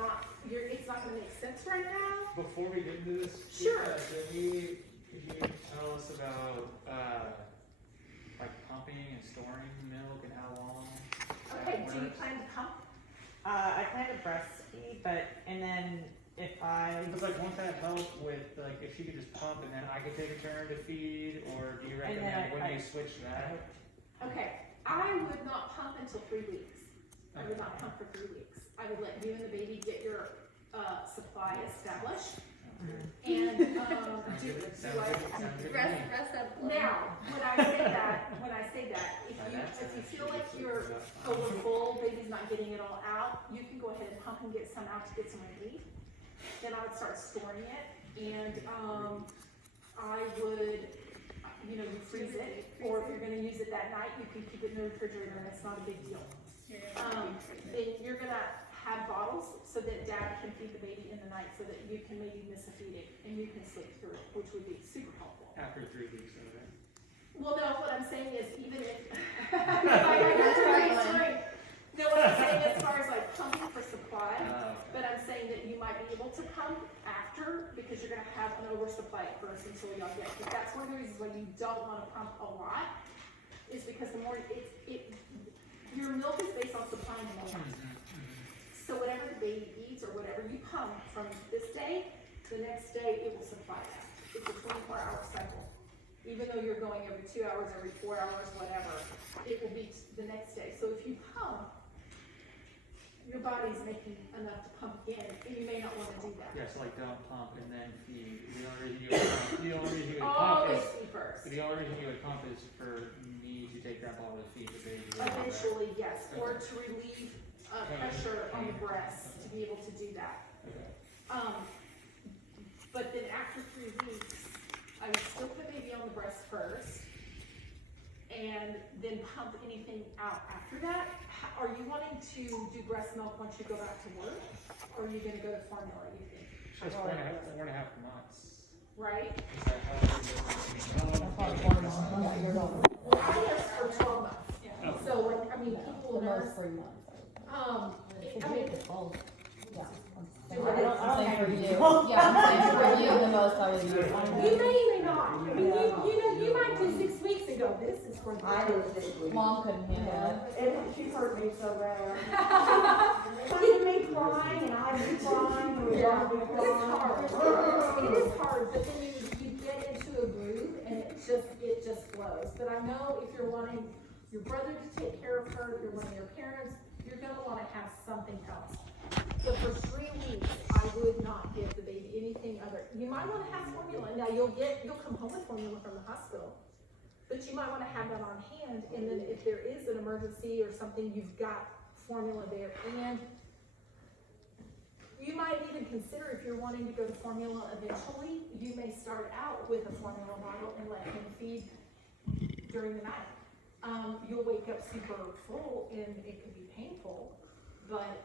it's not gonna make sense right now. Before we get into this, Sure. could you tell us about, like pumping and storing milk and how long? that Okay, do you works? plan to pump? I plan to breastfeed, and then if I, Because like, won't that help with, like, if she could just pump and then I could take a turn to feed, or do you And then recommend when I- you switch that? Okay, I would not pump until 3 weeks. I would not pump for 3 weeks. I would let you and the baby get your supply established. And, do Sounds good, sounds good to me. Rest up. now, when I say that, if you feel like you're over full, baby's not getting it all out, you can go ahead and pump and get some out to get some relief. Then I would start storing it, and, I would, you freeze it, or if you're gonna use it that night, you can keep it in the refrigerator, and it's not a big deal. Then you're gonna have bottles so that dad can feed the baby in the night, so that you can maybe miss a feeding, and you can sleep through it, which would be super helpful. After 3 weeks of it. Well, no, what I'm saying is even if. That's right. No, what I'm saying as far as like pumping for supply, Oh, but I'm saying might be able to pump after because you're gonna have an oversupply at first until y'all get it. That's one of the reasons why you don't wanna pump a lot, is because the more your milk is based on supply and demand. So whatever the baby eats or whatever you pump from this day, the next day it will supply that. It's a 24-hour cycle. Even though you're going every 2 hours, every 4 hours, whatever, it will be the next day. So if you pump, your body's making enough to pump again, and you may not want to do that. Yeah, so like don't pump and then feed. The only reason you would pump, the only reason you would pump Always is feed first. the only reason you would pump is for me to take grandpa to feed the baby. Eventually, yes, or to relieve pressure on the breast to be able to do that. Okay. But then after 3 weeks, I would still put baby on the breast first, and then pump anything out after that. Are you wanting to do breast milk once you go back to work, or are you gonna go to formula, you think? Just 4.5 months. Right? Is that how it is? I nurse for 12 months, so like, I mean, people nurse, 3 months. I mean, I don't for you. Yeah, I'm saying for you, the most I would do. you may not, I mean, you might do 6 weeks and go, this is for I the. did 6 weeks. Mom couldn't handle it. And she hurt me so bad. She'd be crying and I'd be crying and we'd all be It's crying. hard. It is hard, but then you get into a groove and it just flows. But I know if you're wanting your brother to take care of her, if you're wanting your parents, you're gonna wanna have something else. But for 3 weeks, I would not give the baby anything other. You might wanna have formula. Now you'll come home with formula from the hospital, but you might wanna have that on hand. And then if there is an emergency or something, you've got formula there. And you might even consider, if you're wanting to go to formula eventually, you may start out with a formula bottle and let him feed during the night. You'll wake up super full and it could be painful, but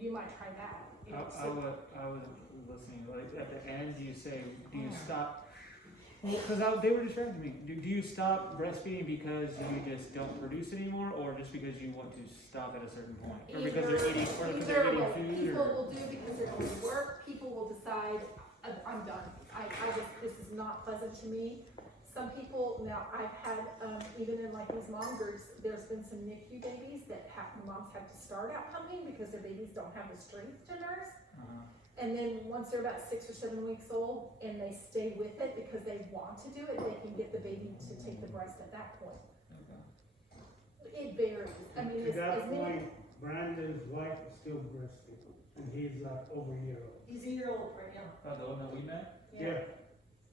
you might try that. You know, I was listening, like at the end you say, do you stop? Because they were describing to me, do you stop breastfeeding because you just don't produce anymore, or just because you want to stop at a certain point? Or because they're eating, either way. food? People Or? will do because they're going to work, people will decide, I'm done. This is not pleasant to me. Some people, now I've had, even in like these mom groups, there's been some NICU babies that moms have to start out pumping because their babies don't have the strength to nurse. And then once they're about 6 or 7 weeks old and they stay with it because they want to do it, they can get the baby to take the breast at that point. It varies. I mean, To that as many. point, Brandon's wife is still breastfeeding, and he's like over a year old. He's a year old right now. Oh, the one that we met? Yeah.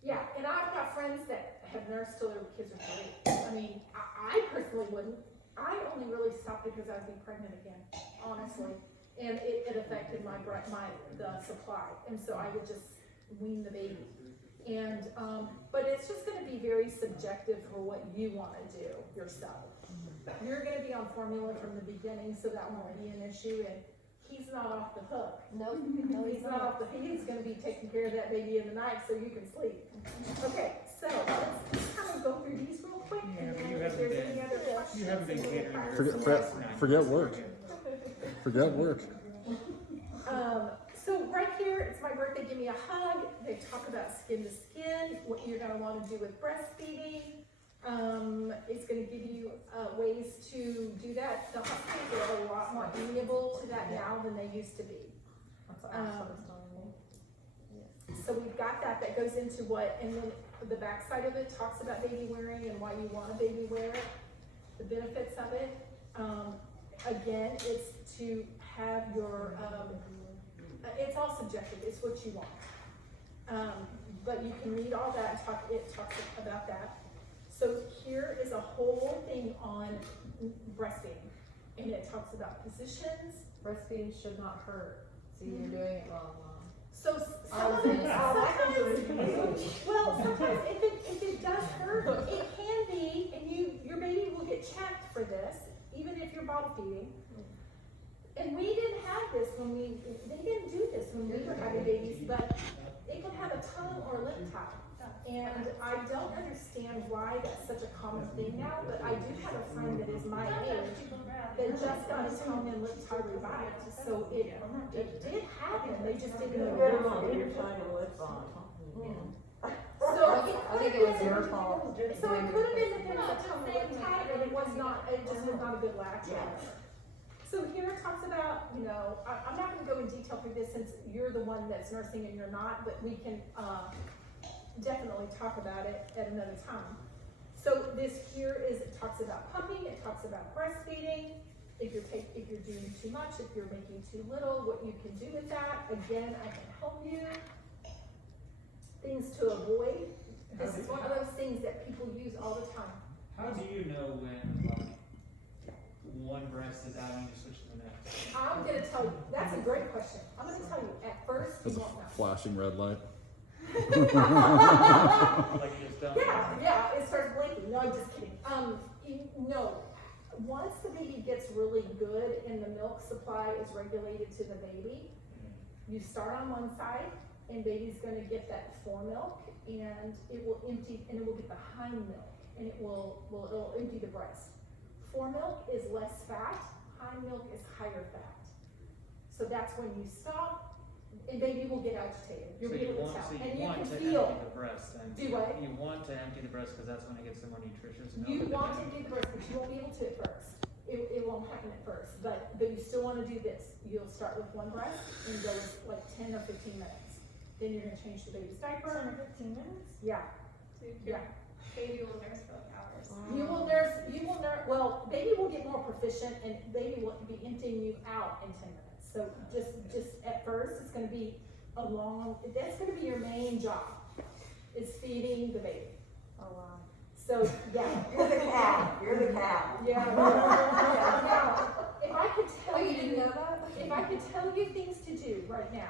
Yeah, and I've got friends that have nursed till their kids are 3. I mean, I personally wouldn't. I only really stopped because I would be pregnant again, honestly. And it affected the supply. And so I would just wean the baby. And, but it's just gonna be very subjective for what you wanna do yourself. You're gonna be on formula from the beginning, so that won't be an issue. And he's not off the hook. No, He's not off the hook. He's gonna be taking care of that baby in the night so you can sleep. Okay, so let's kind of go through these real quick. Yeah, And but then you if haven't there's been- any other questions. You haven't been catering your Forget work. Forget work. So right here, it's my birthday, give me a hug. They talk about skin to skin, what you're gonna wanna do with breastfeeding. It's gonna give you, ways to do that. The hospitals are a lot more amiable to that now than they used to be. So we've got that goes into what, and then the backside of it talks about baby wearing and why you want a baby wear it, the benefits of it. Again, it's to have your, it's all subjective, it's what you want. But you can read all that and it talks about that. So here is a whole thing on breastfeeding, and it talks about positions. Breastfeeding should not hurt, so you're doing it wrong, Mom. So sometimes if it does hurt, it can be, and your baby will get checked for this, even if you're bottle feeding. And we didn't have this they didn't do this when we were having babies, but it could have a tongue or lip tie. And I don't understand why that's such a common thing now, but I do have a friend that is my age that just got his tongue and lip tie revived. So it did happen, they just didn't know. Good on your side of the lip balm. So I think it was your fault. So it could have been that there was a tongue really tight and it was not, it just was not a good latch. So here it talks about, you know, I'm not gonna go in detail through this since you're the one that's nursing and you're not, but we can, definitely talk about it at another time. So this here is, it talks about pumping, it talks about breastfeeding, if you're doing too much, if you're making too little, what you can do with that. Again, I can help you. Things to avoid. This is one of those things that people use all the time. How do you know when like one breast is out and you switch to the next? I'm gonna tell you, that's a great question. I'm gonna tell you, at first, you That's a won't know. flashing red light. Like you just don't. Yeah, it starts blinking. No, I'm just kidding. No, once the baby gets really good and the milk supply is regulated to the baby, you start on one side and baby's gonna get that foremilk and it will empty, and it will get the hind milk and it'll empty the breast. Foremilk is less fat, hind milk is higher fat. So that's when you stop and baby will get agitated. You'll be able to tell. And you can to feel. empty the breast then. Do what? You want to empty the breast because that's when it gets the more nutritious milk. You at the want to end. do the breast, but you won't be able to at first. It won't happen at first, but you still want to do this. You'll start with one breast and go like 10 or 15 minutes. Then you're gonna change the baby's 10 diaper. or 15 minutes? Yeah, So yeah. baby will nurse for like hours. You will nurse, well, baby will get more proficient and baby will be emptying you out in 10 minutes. So just at first, it's gonna be that's gonna be your main job, is feeding the baby. Oh, wow. So, yeah. You're the cat, you're the cat. Yeah. Now, if I could tell Oh, you you, didn't know that? if I could tell you things to do right now,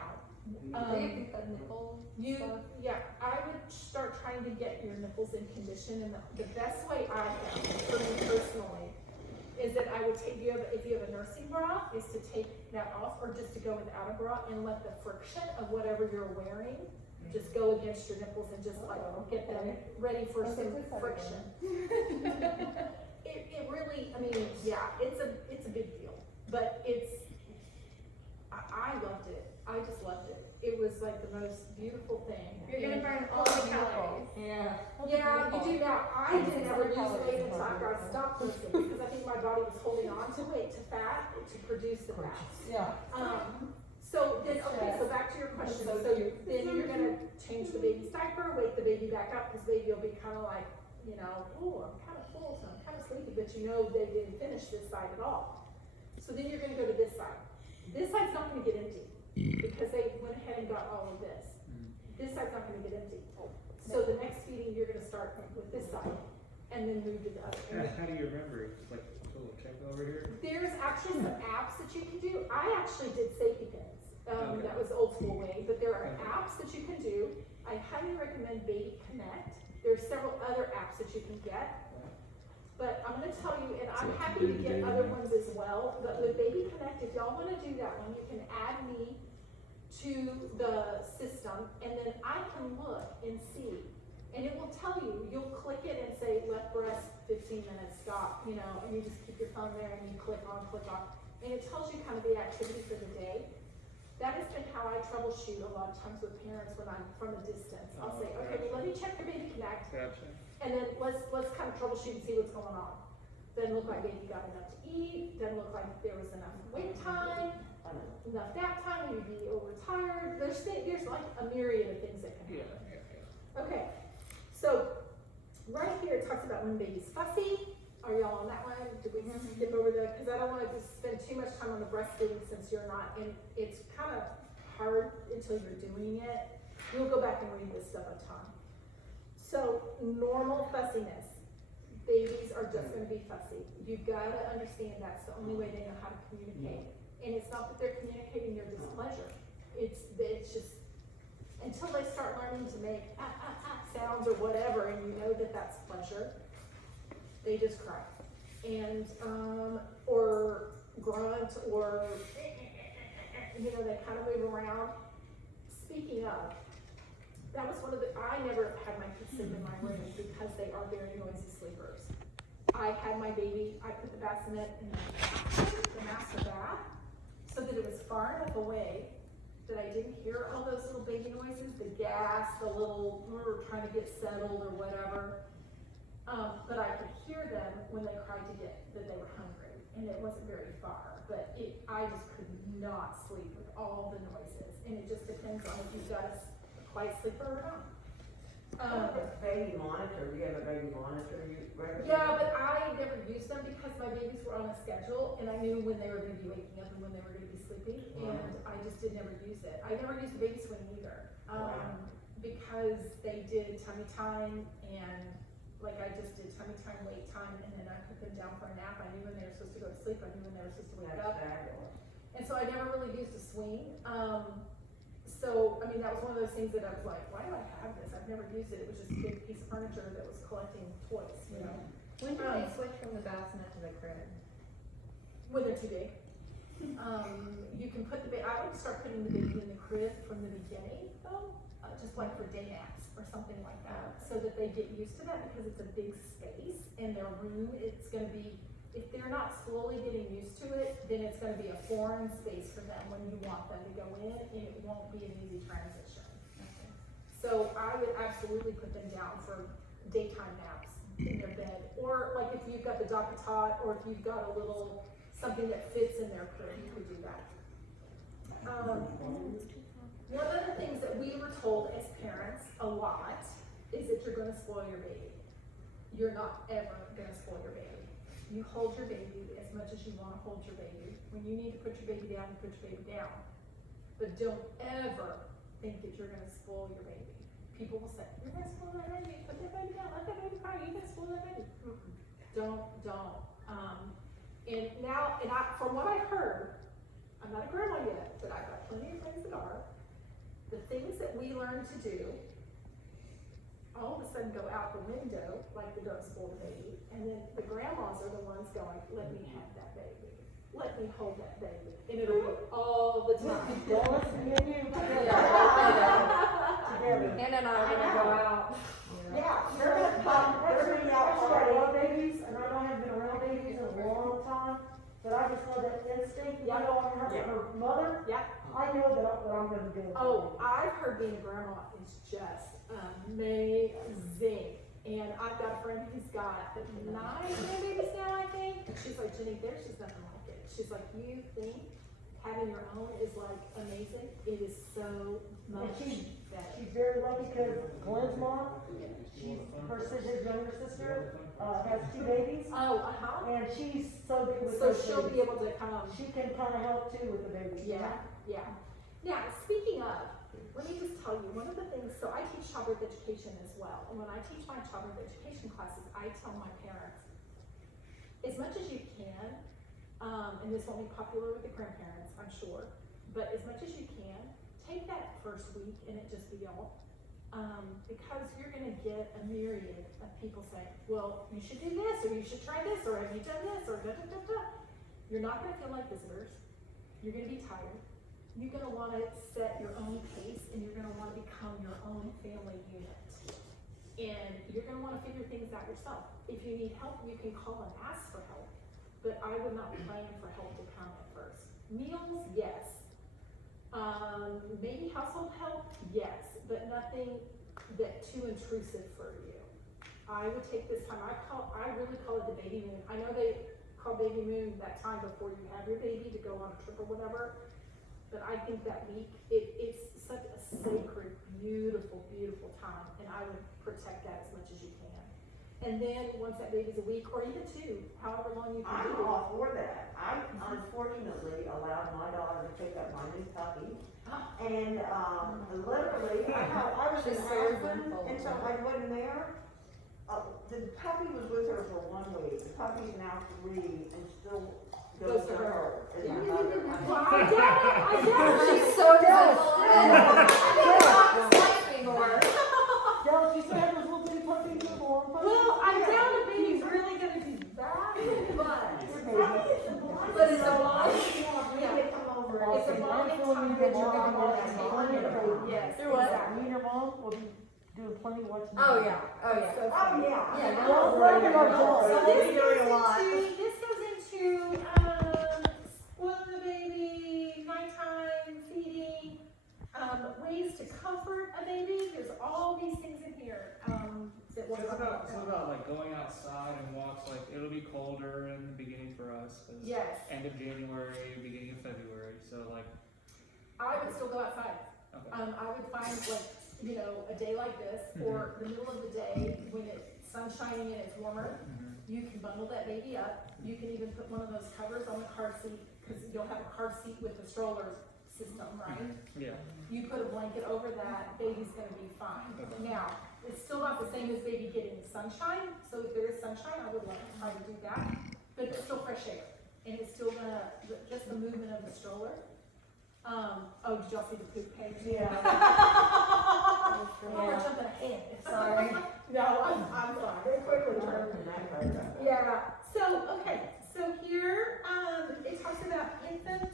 They have to cut nipple stuff. I would start trying to get your nipples in condition, and the best way I found, for me personally, is that I would take if you have a nursing bra, is to take that off, or just to go without a bra and let the friction of whatever you're wearing just go against your nipples and just like get them ready for some friction. It really, I mean, yeah, it's a big deal, but I loved it. I just loved it. It was like the most beautiful thing. You're gonna burn all the calories. Yeah. Yeah, you do now. I didn't ever lose weight until after I stopped lifting because I think my body was holding on to weight, to fat, to produce the fat. Yeah. So then, okay, so back to your question. So then you're gonna change the baby's diaper, wake the baby back up, because baby will be kind of like, you know, oh, I'm kind of full, so I'm kind of sleepy, but you know they didn't finish this side at all. So then you're gonna go to this side. This side's not gonna get empty because they went ahead and got all of this. This side's not gonna get empty. So the next feeding, you're gonna start with this side and then move to the other. How do you remember? Just like a little check over here? There's actually some apps that you can do. I actually did safety pins. Okay. That was old school way, but there are apps that you can do. I highly recommend Baby Connect. There's several other apps that you can get. But I'm gonna tell you, and I'm So happy to Baby get Dating other app. ones as well, but with Baby Connect, if y'all wanna do that one, you can add me to the system, and then I can look and see. And it will tell you, you'll click it and say, left breast, 15 minutes, stop, you know, and you just keep your phone there and you click on. And it tells you kind of the activity for the day. That has been how I troubleshoot a lot of times with parents when I'm from a distance. I'll say, okay, well, let me check your Baby Connect, Gotcha. and then let's kind of troubleshoot and see what's going on. Doesn't look like baby got enough to eat, doesn't look like there was enough wait time, enough nap time, maybe be overtired. There's like a myriad of things that can happen. Okay, so right here it talks about when baby's fussy. Are y'all on that one? Did we skip over the, because I don't want to just spend too much time on the breastfeeding since you're not, and it's kind of hard until you're doing it. You'll go back and read this stuff a ton. So normal fussiness. Babies are just going to be fussy. You've got to understand that's the only way they know how to communicate. And it's not that they're communicating their displeasure. It's just, until they start learning to make sounds or whatever, and you know that that's pleasure, they just cry. And, or grunt, or, you know, they kind of move around. Speaking of, that was one of the, I never had my kids sit in my room because they are very noisy sleepers. I had my baby, I put the bassinet in the master bath so that it was far enough away that I didn't hear all those little baby noises, the gas, the little, trying to get settled or whatever. But I could hear them when they cried that they were hungry, and it wasn't very far, but I just could not sleep with all the noises, and it just depends on if you've got a quiet sleeper or not. Baby monitor, you have a baby monitor, Yeah, but I never used them because my babies were on a schedule, and I knew when they were gonna be waking up and when they were gonna be sleeping, and I just never use it. I never used the baby swing either, because they did tummy time, and like I just did tummy time, wait time, and then I put them down for a nap. I knew when they were supposed to go to sleep, I knew when they were supposed to wake up. And so I never really used a swing. So, I mean, that was one of those things that I was like, why do I have this? I've never used it. It was just a big piece of furniture that was collecting toys, you know? When do they switch from the bassinet to the crib? When they're too big. You can put I would start putting the baby in the crib from the beginning, though, just like for day naps or something like that, so that they get used to that, because it's a big space and their room, it's gonna be, if they're not slowly getting used to it, then it's gonna be a foreign space for them when you want them to go in, and it won't be an easy transition. So I would absolutely put them down for daytime naps in their bed, or like if you've got the DockATot, or if you've got a little, something that fits in their crib, you could do that. One of the things that we were told as parents a lot is that you're gonna spoil your baby. You're not ever gonna spoil your baby. You hold your baby as much as you wanna hold your baby. When you need to put your baby down, you put your baby down. But don't ever think that you're gonna spoil your baby. People will say, you're gonna spoil that baby, put that baby down, let that baby cry, you're gonna spoil that baby. Don't. From what I've heard, I'm not a grandma yet, but I've got plenty of friends that are. The things that we learn to do, all of a sudden go out the window, like the don't spoil the baby, and then the grandmas are the ones going, let me have that baby. Let me hold that baby. And it'll be all the time. Dallas, me and you together. Hannah and I are gonna go out. Yeah, they're gonna be out for a lot of babies, and I know I haven't been around babies in a long time, but I just know that instinct, I know I'm her mother, Yeah. I know that what I'm gonna do. Oh, I've heard being a grandma is just amazing. And I've got a friend who's got 9 grandbabies now, I think. And she's like, Jenny, there's just nothing like it. She's like, you think having your own is like amazing? It is so much better. She's very lucky because Glenn's mom, his younger sister, has 2 babies. Oh, And she's so good with So those she'll babies. be able to come. She can kind of help too with the babies. Yeah. Now, speaking of, let me just tell you, one of the things, so I teach childbirth education as well, and when I teach my childbirth education classes, I tell my parents, as much as you can, and this won't be popular with the grandparents, I'm sure, but as much as you can, take that first week and it just be all, because you're gonna get a myriad of people saying, well, you should do this, or you should try this, or have you done this, or da-da-da-da. You're not gonna feel like visitors, you're gonna be tired. You're gonna wanna set your own pace, and you're gonna wanna become your own family unit. And you're gonna wanna figure things out yourself. If you need help, you can call and ask for help, but I would not plan for help to come at first. Meals, yes. Maybe household help, yes, but nothing that too intrusive for you. I would take this time, I really call it the baby moon. I know they call baby moon that time before you have your baby to go on a trip or whatever. But I think that week, it's such a sacred, beautiful, beautiful time, and I would protect that as much as you can. And then, once that baby's a week, or even 2, however long you can I'm do it. all for that. I unfortunately allowed my daughter to pick up my new puppy. And, literally, I was in She's so Aspen, wonderful. and so I wasn't there. The puppy was with her for 1 week. The puppy's now 3 and still goes to her. as Yeah. my mother. Well, I get it. She's so Dallas, you still have those little bitty puppies in the warm puppies? Well, I doubt a baby's really gonna do that, but it's a long, yeah. It's a long time that you're gonna want to be. Yes, Through what? exactly. Me and your mom will be doing plenty watching. Oh yeah. So Oh, yeah. Yeah, Well, we're gonna go. So We'll this be doing a goes lot. into, spoil the baby, nighttime us, 'cause Yes, end of January, beginning of February, so like, I would still go outside. okay. I would find like, you know, a day like this, or the middle of the day when it's sun's shining and it's warmer, Mhm. you can bundle that baby up. You can even put one of those covers on the car seat, because you'll have a car seat with the stroller system, right? Yeah. You put a blanket over that, baby's gonna be fine. Okay. Now, it's still not the same as baby getting sunshine, so if there is sunshine, I would love to try to do that. But it's still fresh air, and it's still gonna, just the movement of the stroller. Oh, did y'all see the poop page? Yeah. Oh, we're jumping ahead. Sorry. No, I'm sorry, very quickly turn. Yeah, so, okay, so here, it talks about infant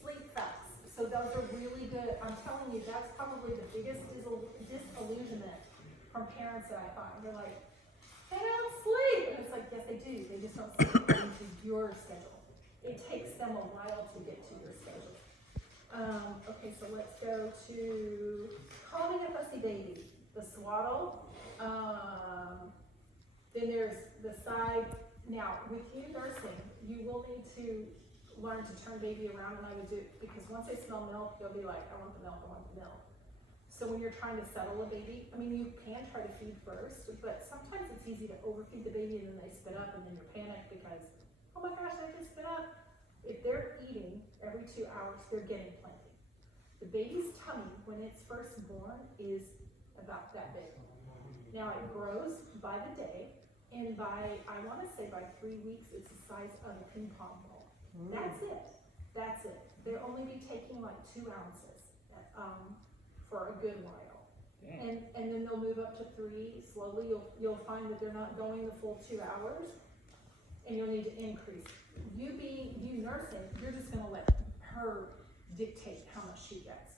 sleep facts. So those are really good. I'm telling you, that's probably the biggest disillusionment from parents that I find. They're like, they don't sleep. And it's like, yes, they do. They just don't sleep according to your schedule. It takes them a while to get to your schedule. Okay, so let's go to calming a fussy baby. The swaddle. Then there's the side. Now, with you nursing, you will need to learn to turn baby around, and I would do, because once they smell milk, they'll be like, I want the milk, I want the milk. So when you're trying to settle a baby, I mean, you can try to feed first, but sometimes it's easy to overfeed the baby and then they spit up and then you're panicked because, oh my gosh, I just spit up. If they're eating every 2 hours, they're getting plenty. The baby's tummy, when it's first born, is about that big. Now it grows by the day, and by, I want to say by 3 weeks, it's the size of a ping pong ball. That's it. That's it. They'll only be taking like 2 ounces for a good while. Dang. And then they'll move up to 3 slowly. You'll find that they're not going the full 2 hours, and you'll need to increase. You nursing, you're just gonna let her dictate how much she gets.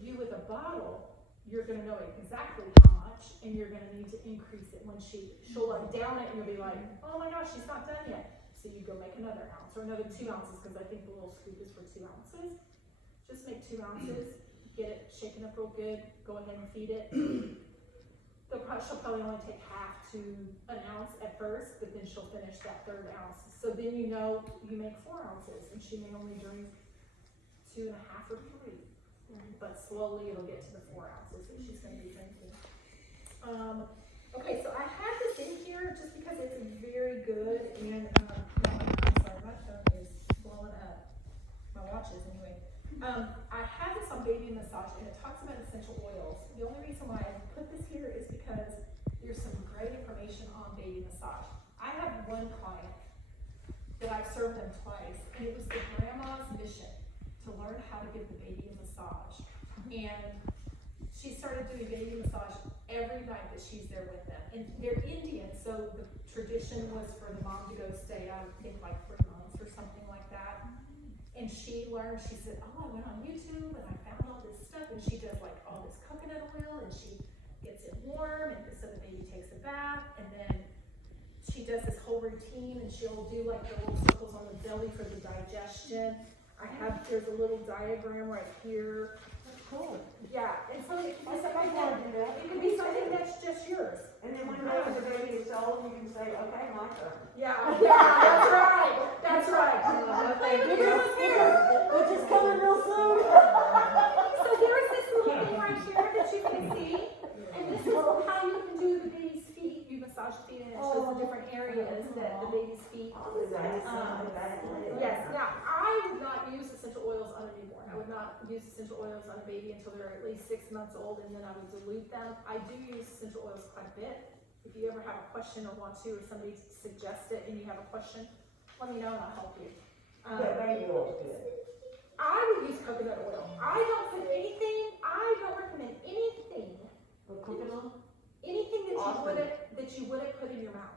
You with a bottle, you're gonna know exactly how much, and you're gonna need to increase it when she'll like down it, and you'll be like, oh my gosh, she's not done yet. So you go make another ounce, or another 2 ounces, because I think the little scoop is for 2 ounces. Just make 2 ounces, get it shaken up real good, go ahead and feed it. She'll probably only take half to an ounce at first, but then she'll finish that 3rd ounce. So then you know you make 4 ounces, and she may only drink 2.5 or 3. But slowly it'll get to the 4 ounces that she's gonna be drinking. Okay, so I have this in here just because it's very good, and, I'm sorry, my phone is blowing up. My watch is anyway. I have this on baby massage, and it talks about essential oils. The only reason why I put this here is because there's some great information on baby massage. I have one client that I've served them twice, and it was the grandma's mission to learn how to give the baby a massage. And she started doing baby massage every night that she's there with them. And they're Indian, so the tradition was for the mom to go stay, I think like 3 months or something like that. And she learned, she said, oh, I went on YouTube and I found all this stuff, and she does like all this coconut oil, and she gets it warm, and so the baby takes a bath, and then she does this whole routine, and she'll do like the little circles on the belly for the digestion. There's a little diagram right here. That's cool. Yeah, and so it can be I something wanna do that. it can be something that's just yours. And then when the baby is old, you can say, okay, my turn. Yeah, that's right, that's right. Thank you. Which is coming real soon. So there's this little thing right here that you can see, and this is how you can do the baby's feet. You massage the feet, and it shows the different areas that the baby's feet. Yes, now, I would not use essential oils on a newborn. I would not use essential oils on a baby until they're at least 6 months old, and then I would dilute them. I do use essential oils quite a bit. If you ever have a question or want to, or somebody suggests it and you have a question, let me know and I'll help you. Baby oil's good. I would use coconut oil. I don't recommend anything For cooking them? anything that Awesome. you wouldn't put in your mouth.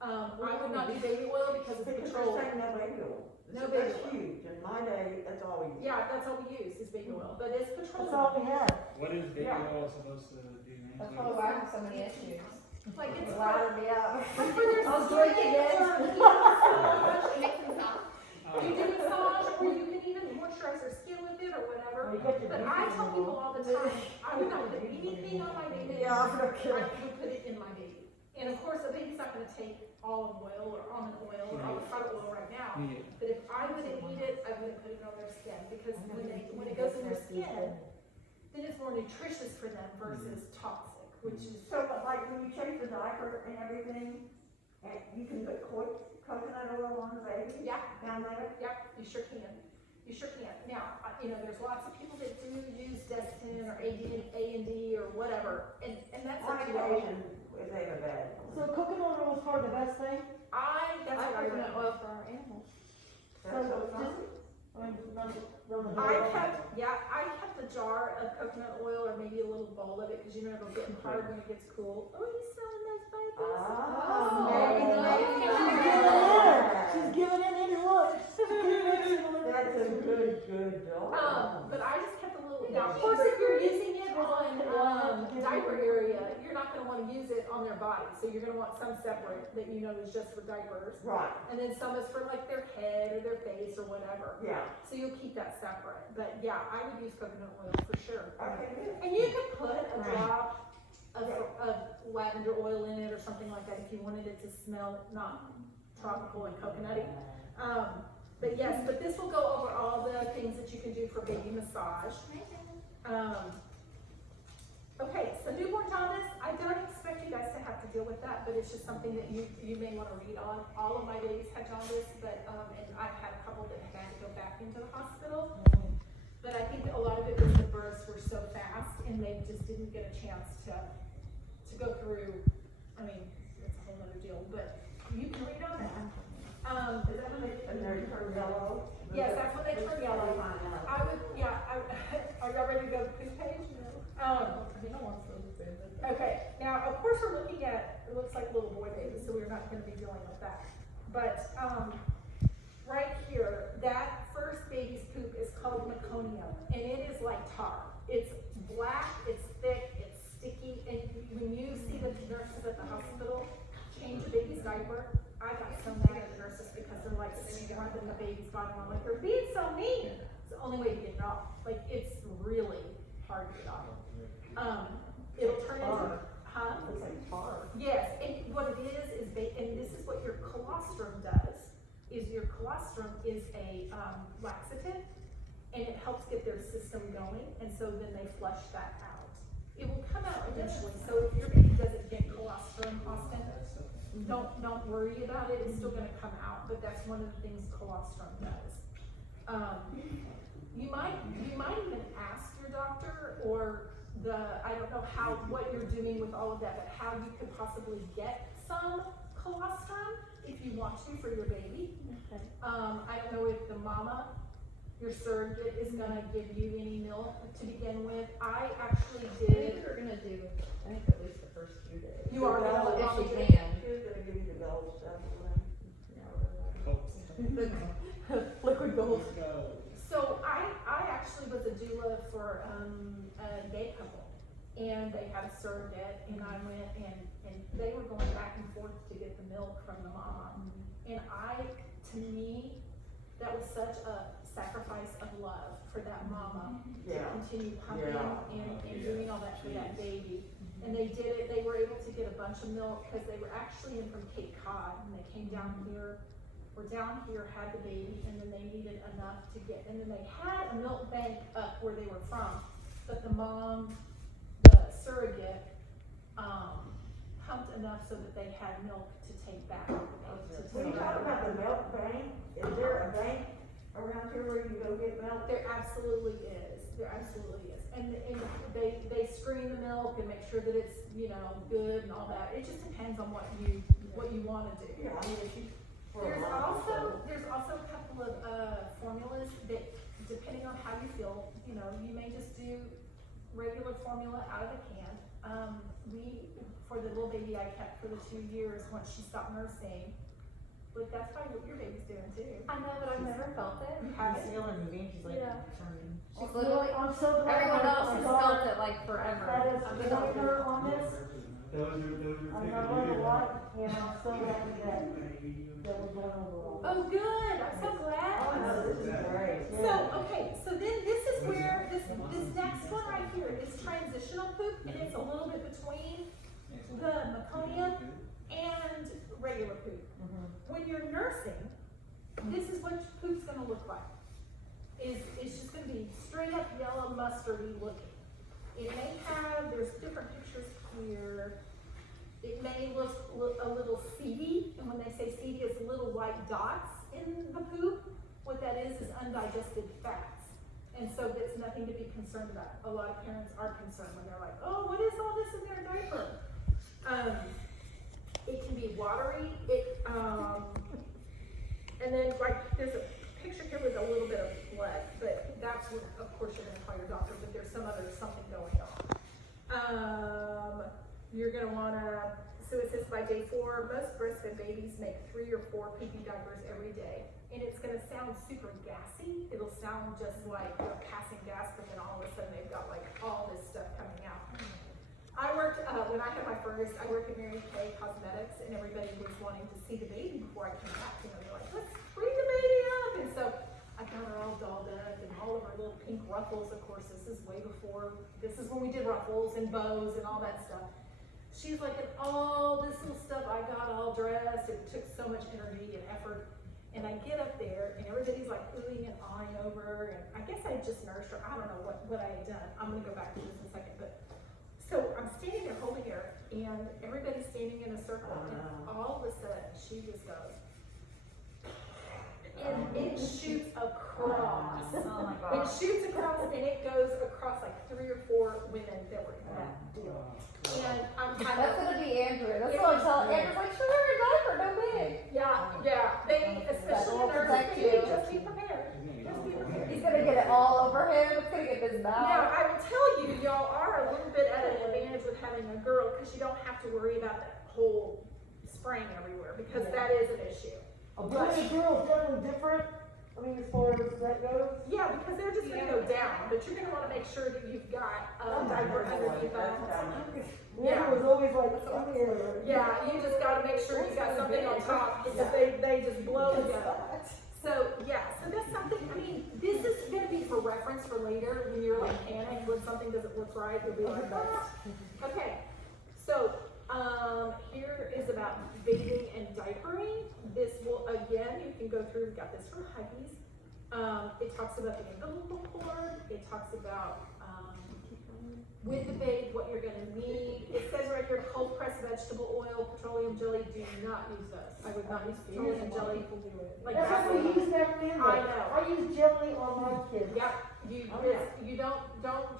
I would not do baby oil because it's Because controlled. they're saying no baby oil. No baby That's oil. huge. In my day, that's all we used. Yeah, that's all we use is baby oil, but it's That's controlled. all we have. What is baby Yeah. oil supposed to do? That's probably why I have so many issues. Like it's It's louder me up. like for their I'll skin drink again. or heat massage. It makes them soft. You do massage, or you can even moisturize their skin with it or whatever. You get your But I tell people all the time, I would not put anything on my baby. Yeah, I'm not I kidding. would put it in my baby. And of course, a baby's not gonna take olive oil or almond oil or avocado oil right now. Yeah. But if I wouldn't eat it, I wouldn't put it on their skin, because when it goes in their skin, then it's more nutritious for them versus toxic, which is, So, but like when you change the diaper and everything, and you can put coconut oil on the baby yeah, down there? yeah, you sure can. You sure can. Now, there's lots of people that do use Destin or A&D or whatever, and that's up to you. Lactation is even bad. So coconut oil is probably the best thing? That's what I coconut recommend. oil for our animals. I kept a jar of coconut oil or maybe a little bowl of it, because you know it'll get hard when it gets cool. Oh, you smelling those babies? Oh. She's giving it in look. That's a good dog. But I just kept a little, now, of course, if you're using it on, diaper area, you're not gonna wanna use it on their body, so you're gonna want some separate that you know is just for diapers. Right, And then some is for like their head or their face or whatever. yeah. So you'll keep that separate, but yeah, I would use coconut oil for sure. Okay, good. And you could put a drop of lavender oil in it or something like that if you wanted it to smell not tropical and coconutty. But yes, but this will go over all the things that you can do for baby massage. Okay, so newborn jaundice, I don't expect you guys to have to deal with that, but it's just something that you may want to read on. All of my babies had jaundice, but, and I've had a couple that had to go back into the hospital. But I think a lot of it was the births were so fast and they just didn't get a chance to go through. I mean, it's a whole other deal, but you can read on that. Is that when they turn yellow? Yes, that's when they turn yellow. I would, are y'all ready to go to the page? Okay, now, of course, we're looking at, it looks like little boy babies, so we're not gonna be dealing with that. But, right here, that first baby's poop is called meconium, and it is like tar. It's black, it's thick, it's sticky, and when you see the nurses at the hospital change a baby's diaper, I got so mad at the nurses because they're like scrubbing the baby's bottom. I'm like, they're being so mean. It's the only way to get it off. Like, it's really hard to get off. It'll turn into, It's like tar. yes, and what it is and this is what your colostrum does, is your colostrum is a laxative, and it helps get their system going, and so then they flush that out. It will come out eventually, so if your baby doesn't get colostrum, Austin, don't worry about it, it's still gonna come out, but that's one of the things colostrum does. You might even ask your doctor, or I don't know what you're doing with all of that, but how you could possibly get some colostrum if you want to for your baby. Okay. I don't know if the mama, your surrogate, is gonna give you any milk to begin with. I actually I think did. we're gonna do, I think at least the first few days. You are gonna, If probably she do. can. Who's gonna give you the gold stuff? Liquid gold. So I actually was a doula for a gay couple, and they had a surrogate, and I went and they were going back and forth to get the milk from the mama. And to me, that was such a sacrifice of love for that mama to Yeah. continue pumping Yeah. and doing all that for that baby. And they did it, they were able to get a bunch of milk because they were actually in from Cape Cod, and they came down here, had the baby, and then they needed enough to get, and then they had a milk bank up where they were from, but the mom, the surrogate, pumped enough so that they had milk to take back. When you talk about the milk bank, is there a bank around here where you can go get milk? There absolutely is, and they screen the milk and make sure that it's, good and all that. It just depends on what you wanna do. Yeah, I mean, if you. There's also a couple of formulas that, depending on how you feel, you may just do regular formula out of the can. For the little baby I kept for the 2 years once she stopped nursing, but that's probably what your baby's doing too. I know, but I've never felt it. Have Still in the game, she's like, Yeah. turning. She's literally, I'm so glad. everyone else has God felt it like forever. That is I'm pointing her on this. Those are I'm not gonna lie, and I'm so happy that we're going over all. Oh, good, I'm so glad. Oh, no, this is great. So then this is where, this next one right here, this transitional poop, and it's a little bit between the meconium regular poop. When you're nursing, this is what poop's gonna look like. It's just gonna be straight up yellow mustardy looking. It may have, there's different pictures here. It may look a little seedy, and when they say seedy, it's little white dots in the poop. What that is undigested fats. And so that's nothing to be concerned about. A lot of parents are concerned when they're like, oh, what is all this in their diaper? It can be watery. And then like there's a picture here with a little bit of blood, but that's what, of course, you're gonna call your doctor, but there's something going on. You're gonna wanna, so it says by day 4, most breastfed babies make 3 or 4 poopy diapers every day. And it's gonna sound super gassy. It'll sound just like they're passing gas, but then all of a sudden they've got like all this stuff coming out. I worked, when I had my first, I worked at Mary Kay Cosmetics, and everybody was wanting to see the baby before I came out. You know, they're like, let's bring the baby up. And so I got her all dolled up and all of her little pink ruffles. Of course, this is way before, this is when we did ruffles and bows and all that stuff. She's like, and all this little stuff, I got all dressed. It took so much energy and effort. And I get up there, and everybody's like oohing and awing over her. And I guess I had just nursed her. I don't know what I had done. I'm gonna go back to this in a second. But so I'm standing there holding her, and everybody's standing in a circle. And all of a sudden, she just goes, and it shoots across. Oh my It gosh. shoots across, and it goes across like 3 or 4 women that were in that deal. And I'm kind That's of. gonna be Andrew. That's what I'm telling Andrew's like, she'll wear a diaper, no big. Yeah, they, especially in will our protect community, you. just be prepared. Just be prepared. He's gonna get it all over him. It's gonna get his Now, mouth. I will tell you, y'all are a little bit at an advantage with having a girl, because you don't have to worry about that whole spraying everywhere, because that is an issue. A boy and a girl is definitely different, I mean, as far as that goes. Yeah, because they're just gonna go down, but you're gonna wanna make sure that you've got a diaper underneath that. Yeah, it was always like, come here. Yeah, you just gotta make sure you got something on top, because they just blow you up. So, yeah, so that's something, I mean, this is gonna be for reference for later, when you're like panicked, when something doesn't look right, you'll be like, ah. Okay, so, here is about bathing and diapering. This will, again, you can go through, we've got this from Huggies. It talks about the umbilical cord, it talks about, with the babe, what you're gonna need. It says right here, cold pressed vegetable oil, petroleum jelly, do not use those. I would not use petroleum jelly. Like That's what we use back then. I know. I use jelly on my kids. Yep, you, Oh, yeah. you don't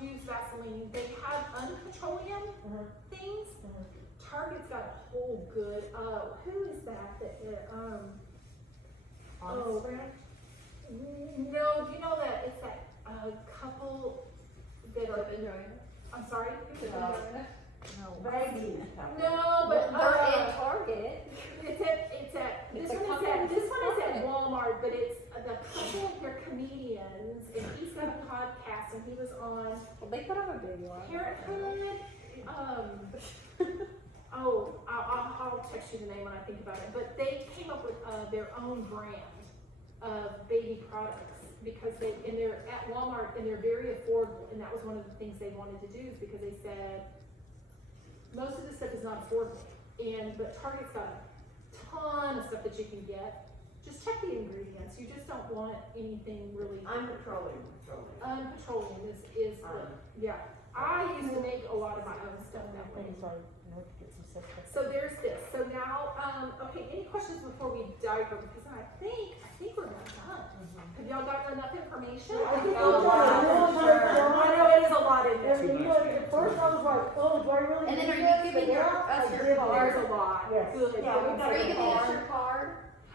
use Vaseline. They have unpetroleum things. Target's got a whole good, who is that, no, you know that, it's that, couple that are, I'm sorry? Baggy. No, but, They're in Target. this one is at Walmart, but it's, the couple, they're comedians, and he's got a podcast, and he was on Well, they put on a big one. Parenthood, I'll text you the name when I think about it, but they came up with, their own brand of baby products, because they're at Walmart, and they're very affordable, and that was one of the things they wanted to do, is because they said, most of this stuff is not affordable, but Target's got a ton of stuff that you can get. Just check the ingredients, you just don't want anything really. Unpetroleum. Unpetroleum is yeah. I used to make a lot of my own stuff that way. So there's this. So now, okay, any questions before we diaper? Because I think we're done. Have y'all gotten enough information? I think Oh, we've done a real good job. I know it is a lot in there. And, you know, at first I was like, oh, do I really And need then are this? you giving But now us I your did card? There's a lot. Yes. Good. Yeah, we got Are you it. giving us your card?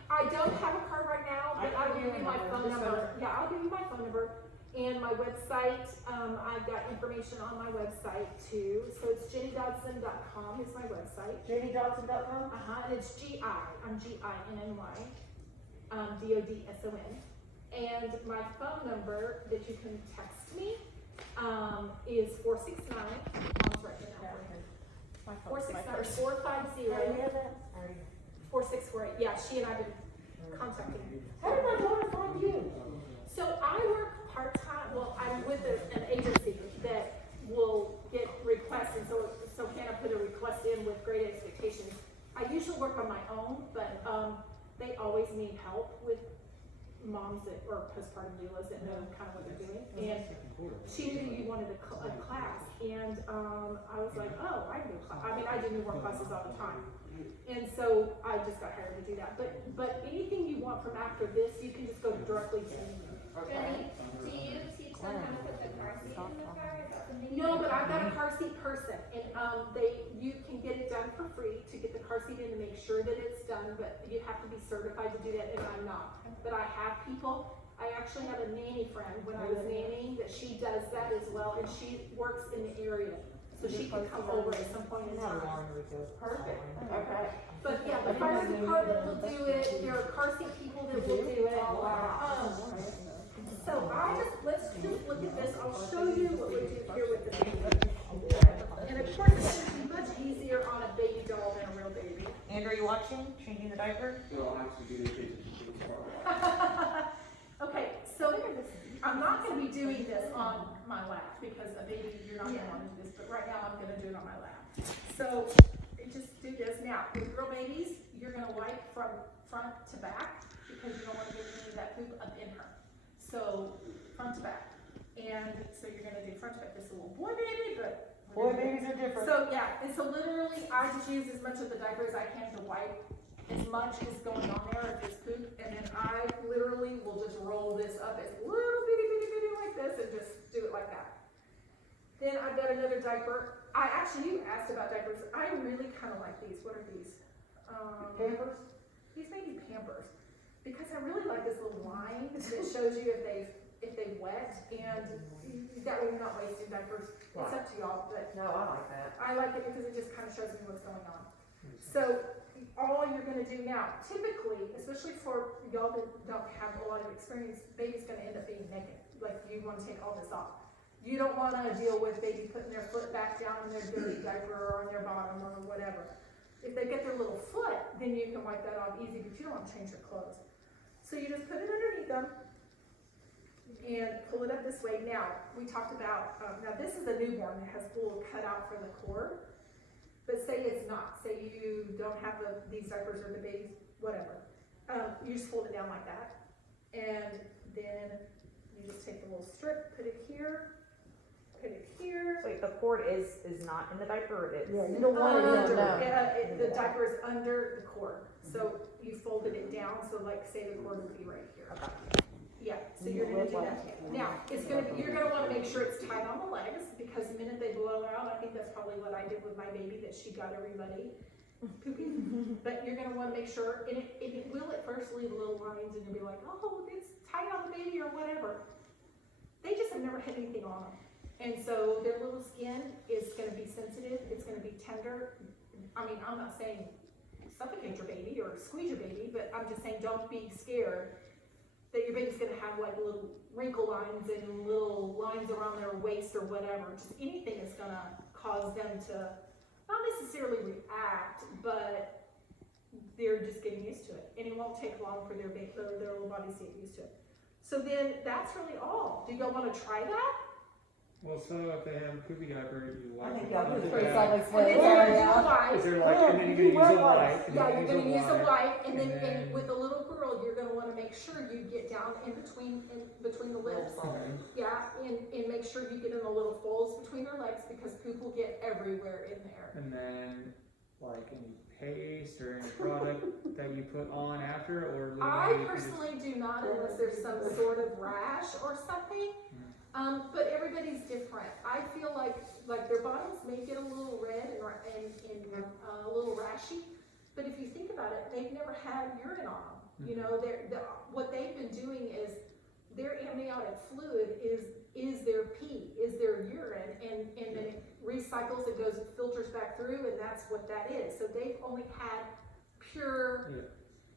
I don't have a card right now, but I'll give you my phone number. Yeah, I'll give you my phone number and my website. I've got information on my website too. So it's jennydodson.com is my website. JDDodson.com? And it's G-I. I'm G-I-N-N-Y. D-O-D-S-O-N. And my phone number that you can text me is 469. Mom's right now. 469-450. 4648. Yeah, she and I have been contacting. How did my daughter find you? So I work part-time, well, I'm with an agency that will get requests, and so Hannah put a request in with Great Expectations. I usually work on my own, always need help with moms that, or postpartum doulas that know kind of what they're doing. And she knew you wanted a class, and I was like, oh, I do class. I mean, I do newborn classes all the time, and so I just got hired to do that. But anything you want from after this, you can just go directly to me. Benny, do you teach them how to put the car seat in the car? Is that something you No, do? but I've got a car seat person, and you can get it done for free to get the car seat in to make sure that it's done, but you have to be certified to do that, and I'm not. But I have people. I actually have a nanny friend when I was nannying that she does that as well, and she works in the area, so she can come over at some point in time. Perfect, okay. But yeah, the fire department will do it. There are car seat people that will do it. So let's just look at this. I'll show you what we do here with the baby. And of course, it's going to be much easier on a baby doll than a real baby. Andrew, are you watching? Changing the diaper? No, I'm actually doing it. Okay, so I'm not going to be doing this on my lap because a baby, you're not going to want to do this, but right now I'm going to do it on my lap. So just do this. Now, with girl babies, you're going to wipe from front to back because you don't want to get any of that poop up in her. So front to back. And so you're going to do front to back. This is a little boy baby, but Boy, babies are different. so yeah, and so literally I just use as much of the diaper as I can to wipe as much as going on there if it's poop, and then I literally will just roll this up as little bitty like this and just do it like that. Then I've got another diaper. You asked about diapers. I really kind of like these. What are these? Pampers? These may be Pampers, because I really like this little line that shows you if they've wet, and that way you're not wasting diapers. It's up to y'all, but No, I like that. I like it because it just kind of shows me what's going on. So all you're going to do now, typically, especially for y'all that don't have a lot of experience, baby's going to end up being naked. Like you want to take all this off. You don't want to deal with baby putting their foot back down in their dirty diaper or on their bottom or whatever. If they get their little foot, then you can wipe that off easy, but you don't want to change your clothes. So you just put it underneath them and pull it up this way. Now, we talked about, now this is a newborn that has a little cutout for the cord, but say it's not. Say you don't have these diapers or the babies, whatever. You just fold it down like that, and then you just take the little strip, put it here, put it here. Wait, the cord is not in the diaper, or it's? Yeah, you don't want it in there. The diaper is under the cord, so you folded it down, so like say the cord would be right here. Okay. Yeah, so you're gonna do that. Now, you're gonna wanna make sure it's tight on the legs, because the minute they blow out, I think that's probably what I did with my baby, that she got everybody pooping. But you're gonna wanna make sure, and it will at first leave little lines, and you'll be like, oh, it's tight on the baby or whatever. They just have never had anything on them. And so their little skin is gonna be sensitive, it's gonna be tender. I mean, I'm not saying suffocate your baby or squeeze your baby, but I'm just saying don't be scared that your baby's gonna have like little wrinkle lines and little lines around their waist or whatever. Just anything that's gonna cause them to not necessarily react, but they're just getting used to it. And it won't take long for their little bodies to get used to it. So then that's really all. Do y'all wanna try that? Well, so if they have a poopy diaper, you I wipe think it. that was with pretty the- self-explanatory. And then you're gonna do a wipe. Is there like, and then you're gonna use a wipe. and Yeah, then you're gonna use a wipe, and and then then- with the little girl, you're gonna wanna make sure you get down in between the lips. Okay. Yeah, and make sure you get in the little folds between her legs, because poop will get everywhere in there. And then, like any paste or any product that you put on after, or I literally you just- personally do not unless there's some sort of rash or something. But everybody's different. I feel like their bottoms may get a little red and a little rashy, but if you think about it, they've never had urine on them. You know, what they've been doing is their amniotic fluid is their pee, is their urine, and then it recycles, it goes, it filters back through, and that's what that is. So they've only had pure. Yeah.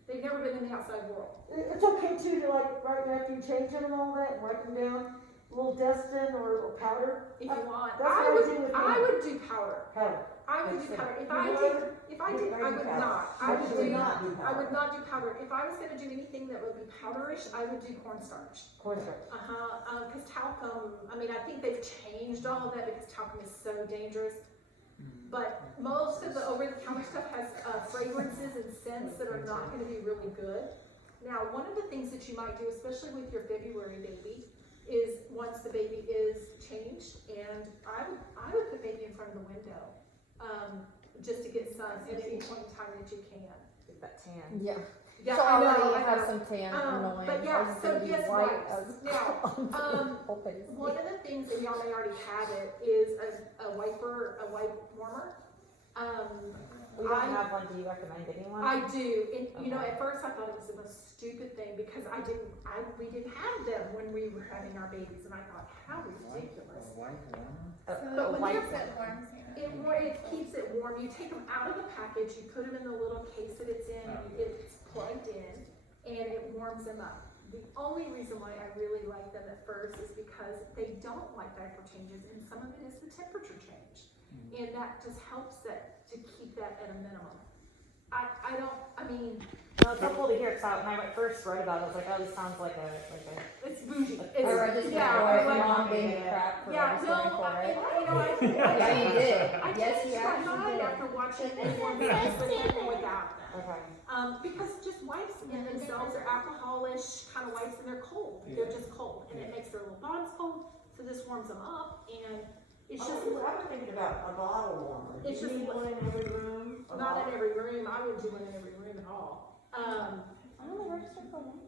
They've never been in the outside world. It's okay too to like, right after you change them and all that, wipe them down, a little dusting or powder. If you want, That's I what I do with would do powder. Powder. I would do powder. If I would not. I would not do powder. If I was gonna do anything that would be powderish, I would do cornstarch. Cornstarch. Because talcum, I mean, I think they've changed all of that because talcum is so dangerous. But most of the over-the-counter stuff has fragrances and scents that are not gonna be really good. Now, one of the things that you might do, especially with your February baby, is once the baby is changed, and I would put baby in front of the window, just to get sun at any point in time that you can. Get that tan. Yeah. Yeah, So I know, already I have know. some tan annoying. But yeah, I was so gonna be yes, white wipes. as Now, whole face. one of the things, and y'all may already have it, is a wipe warmer. We don't have one. Do you recommend getting one? I do, and you know, Okay. at first I thought it was the most stupid thing because we didn't have them when we were having our babies, and I thought, how ridiculous. White one? But when white you're- one. It keeps it warm. You take them out of the package, you put them in the little case that it's in, it's plugged in, and it warms them up. The only reason why I really like them at first is because they don't like diaper changes, and some of it is the temperature change. And that just helps to keep that at a minimum. No, it's helpful to hear, because when I first read about it, I was like, oh, this sounds like a It's bougie. I It's, read this yeah, before, I and like- mom gave me crap for yeah, registering no, for it. yeah, Yeah, you did. I Yes, changed you my actually mind did. after watching Informed Babies with them and without them. Okay. Because just wipes in themselves are alcoholish kind of wipes, and they're cold. They're just cold, and it makes their little bottoms cold. So this warms them up, and it's just I was thinking about a bottle warmer. It's Do you just need one in every room? A not bottle? in every room. I wouldn't do one in every room at all. I only registered for one.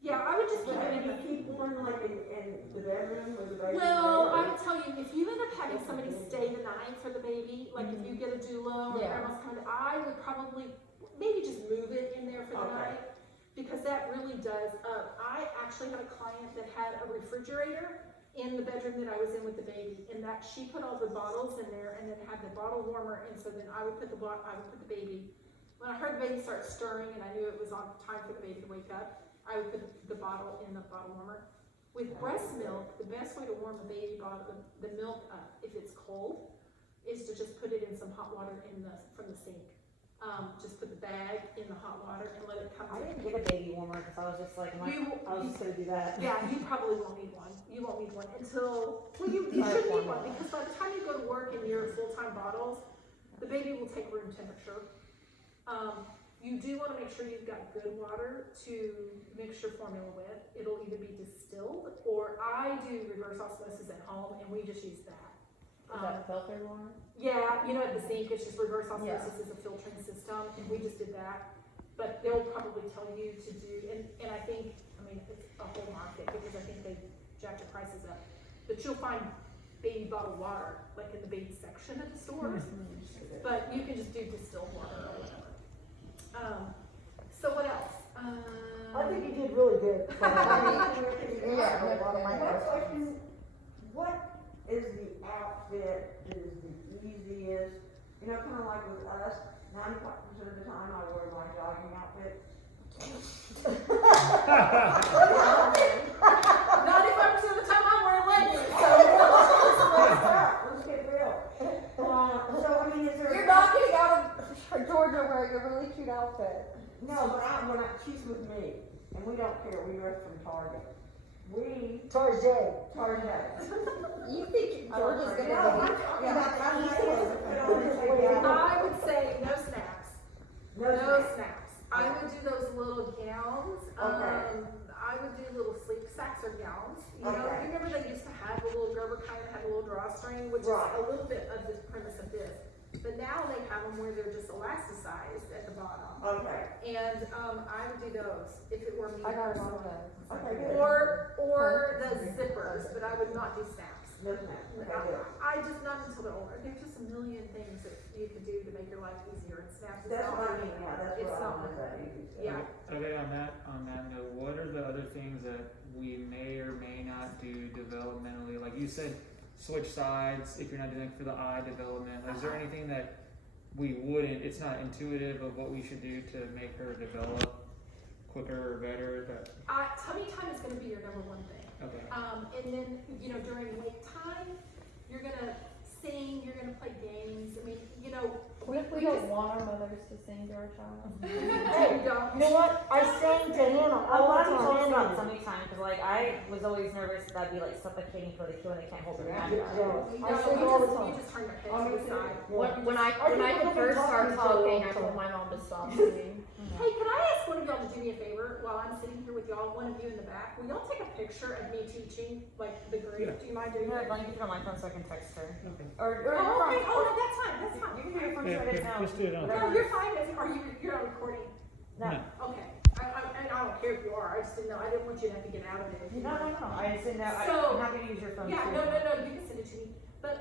Yeah, I would just keep But it in do the. you keep one like in the bedroom or the baby? Well, I would tell you, if you end up having somebody stay the night for the baby, like if you get a doula or Yeah. grandma's coming, I would probably maybe just move it in there for the Okay. night, because that really does. I actually had a client that had a refrigerator in the bedroom that I was in with the baby, and that she put all the bottles in there and then had the bottle warmer, and so then I would put the baby. When I heard the baby start stirring and I knew it was on time for the baby to wake up, I would put the bottle in the bottle warmer. With breast milk, the best way to warm a baby bottle, the milk up, if it's cold, is to just put it in some hot water from the sink. Just put the bag in the hot water and let it come. I didn't get a baby warmer because I was just like, I was just gonna do that. Yeah, you probably won't need one. You won't need one until, well, you should need one, because by the time you go to work in your full-time bottles, the baby will take room temperature. You do want to make sure you've got good water to mix your formula with. It'll either be distilled, or I do reverse osmosis at home, and we just use that. Is that filtered water? Yeah, you know, at the sink, it's just reverse osmosis is a filtering system, and we just did that. But they'll probably tell you to do, and I think, it's a whole market, because I think they jack the prices up. But you'll find baby bottled water, like in the baby section at the stores, but you can just do distilled water or whatever. So what else? I think you did really good. Yeah, One question, what is the outfit that is the easiest? You know, kind of like with us, 95% of the time I wear my jogging outfit. 95% of the time I'm wearing leggings, so. Let's get real. So, I mean, is there? You're not getting out of Georgia wearing a really cute outfit. No, but she's with me, and we don't care, we dress from Target. Tarjay. Target. You think Georgia's gonna No, I'm be? talking about, I'm not saying put on and take it off. I would say no snaps. No snaps. I would do those little gowns. Okay. I would do little sleep sacks or gowns. You know, Okay. remember they used to have the little Gerber kind that had a little drawstring, which Right. is a little bit of the premise of this. But now they have them where they're just elasticized at the bottom. Okay, And I would do those if it were me I got one of personally. those. okay, good. Or the zippers, but I would not do snaps. No snaps, okay, good. I just, not until they're older. There's just a million things that you can do to make your life easier, and snaps is That's not what I one of mean, them. yeah, that's It's what I not wanted one of them. to say. Yeah. Okay, on that note, what are the other things that we may or may not do developmentally? Like you said, switch sides if you're not doing it for the eye development. Is there anything that we wouldn't, it's not intuitive of what we should do to make her develop quicker or better? Tummy time is gonna be your number one thing. Okay. And then, you know, during wake time, you're gonna sing, you're gonna play games. I mean, you know, What if we don't want our mothers to sing to our child? Hey, you know what? I sang to Hannah I'm all glad the you told us time. about tummy time, cause like I was always nervous that'd be like suffocating for the kid when they can't hold their hand. Yeah, I No, sing all the we time. just turn our heads to the side. When I think first started talking, I so. told my mom to stop singing. Hey, could I ask one of y'all to do me a favor while I'm sitting here with y'all, one of you in the back? Will y'all take a picture of me teaching, like, the group? Yeah. Do you mind doing Yeah, that? like you put it on my phone so I can text her. Okay. Or Oh, okay, or oh, that's fine, that's fine. you can do your phone Yeah, so I didn't yeah, know. just do it on. No, you're fine, are you're not recording? No. Okay, I don't care if you are, I just didn't know, I didn't want you to have to get out of it. No, I just didn't know. So- I'm happy to use your phone Yeah, too. no, you can send it to me, but,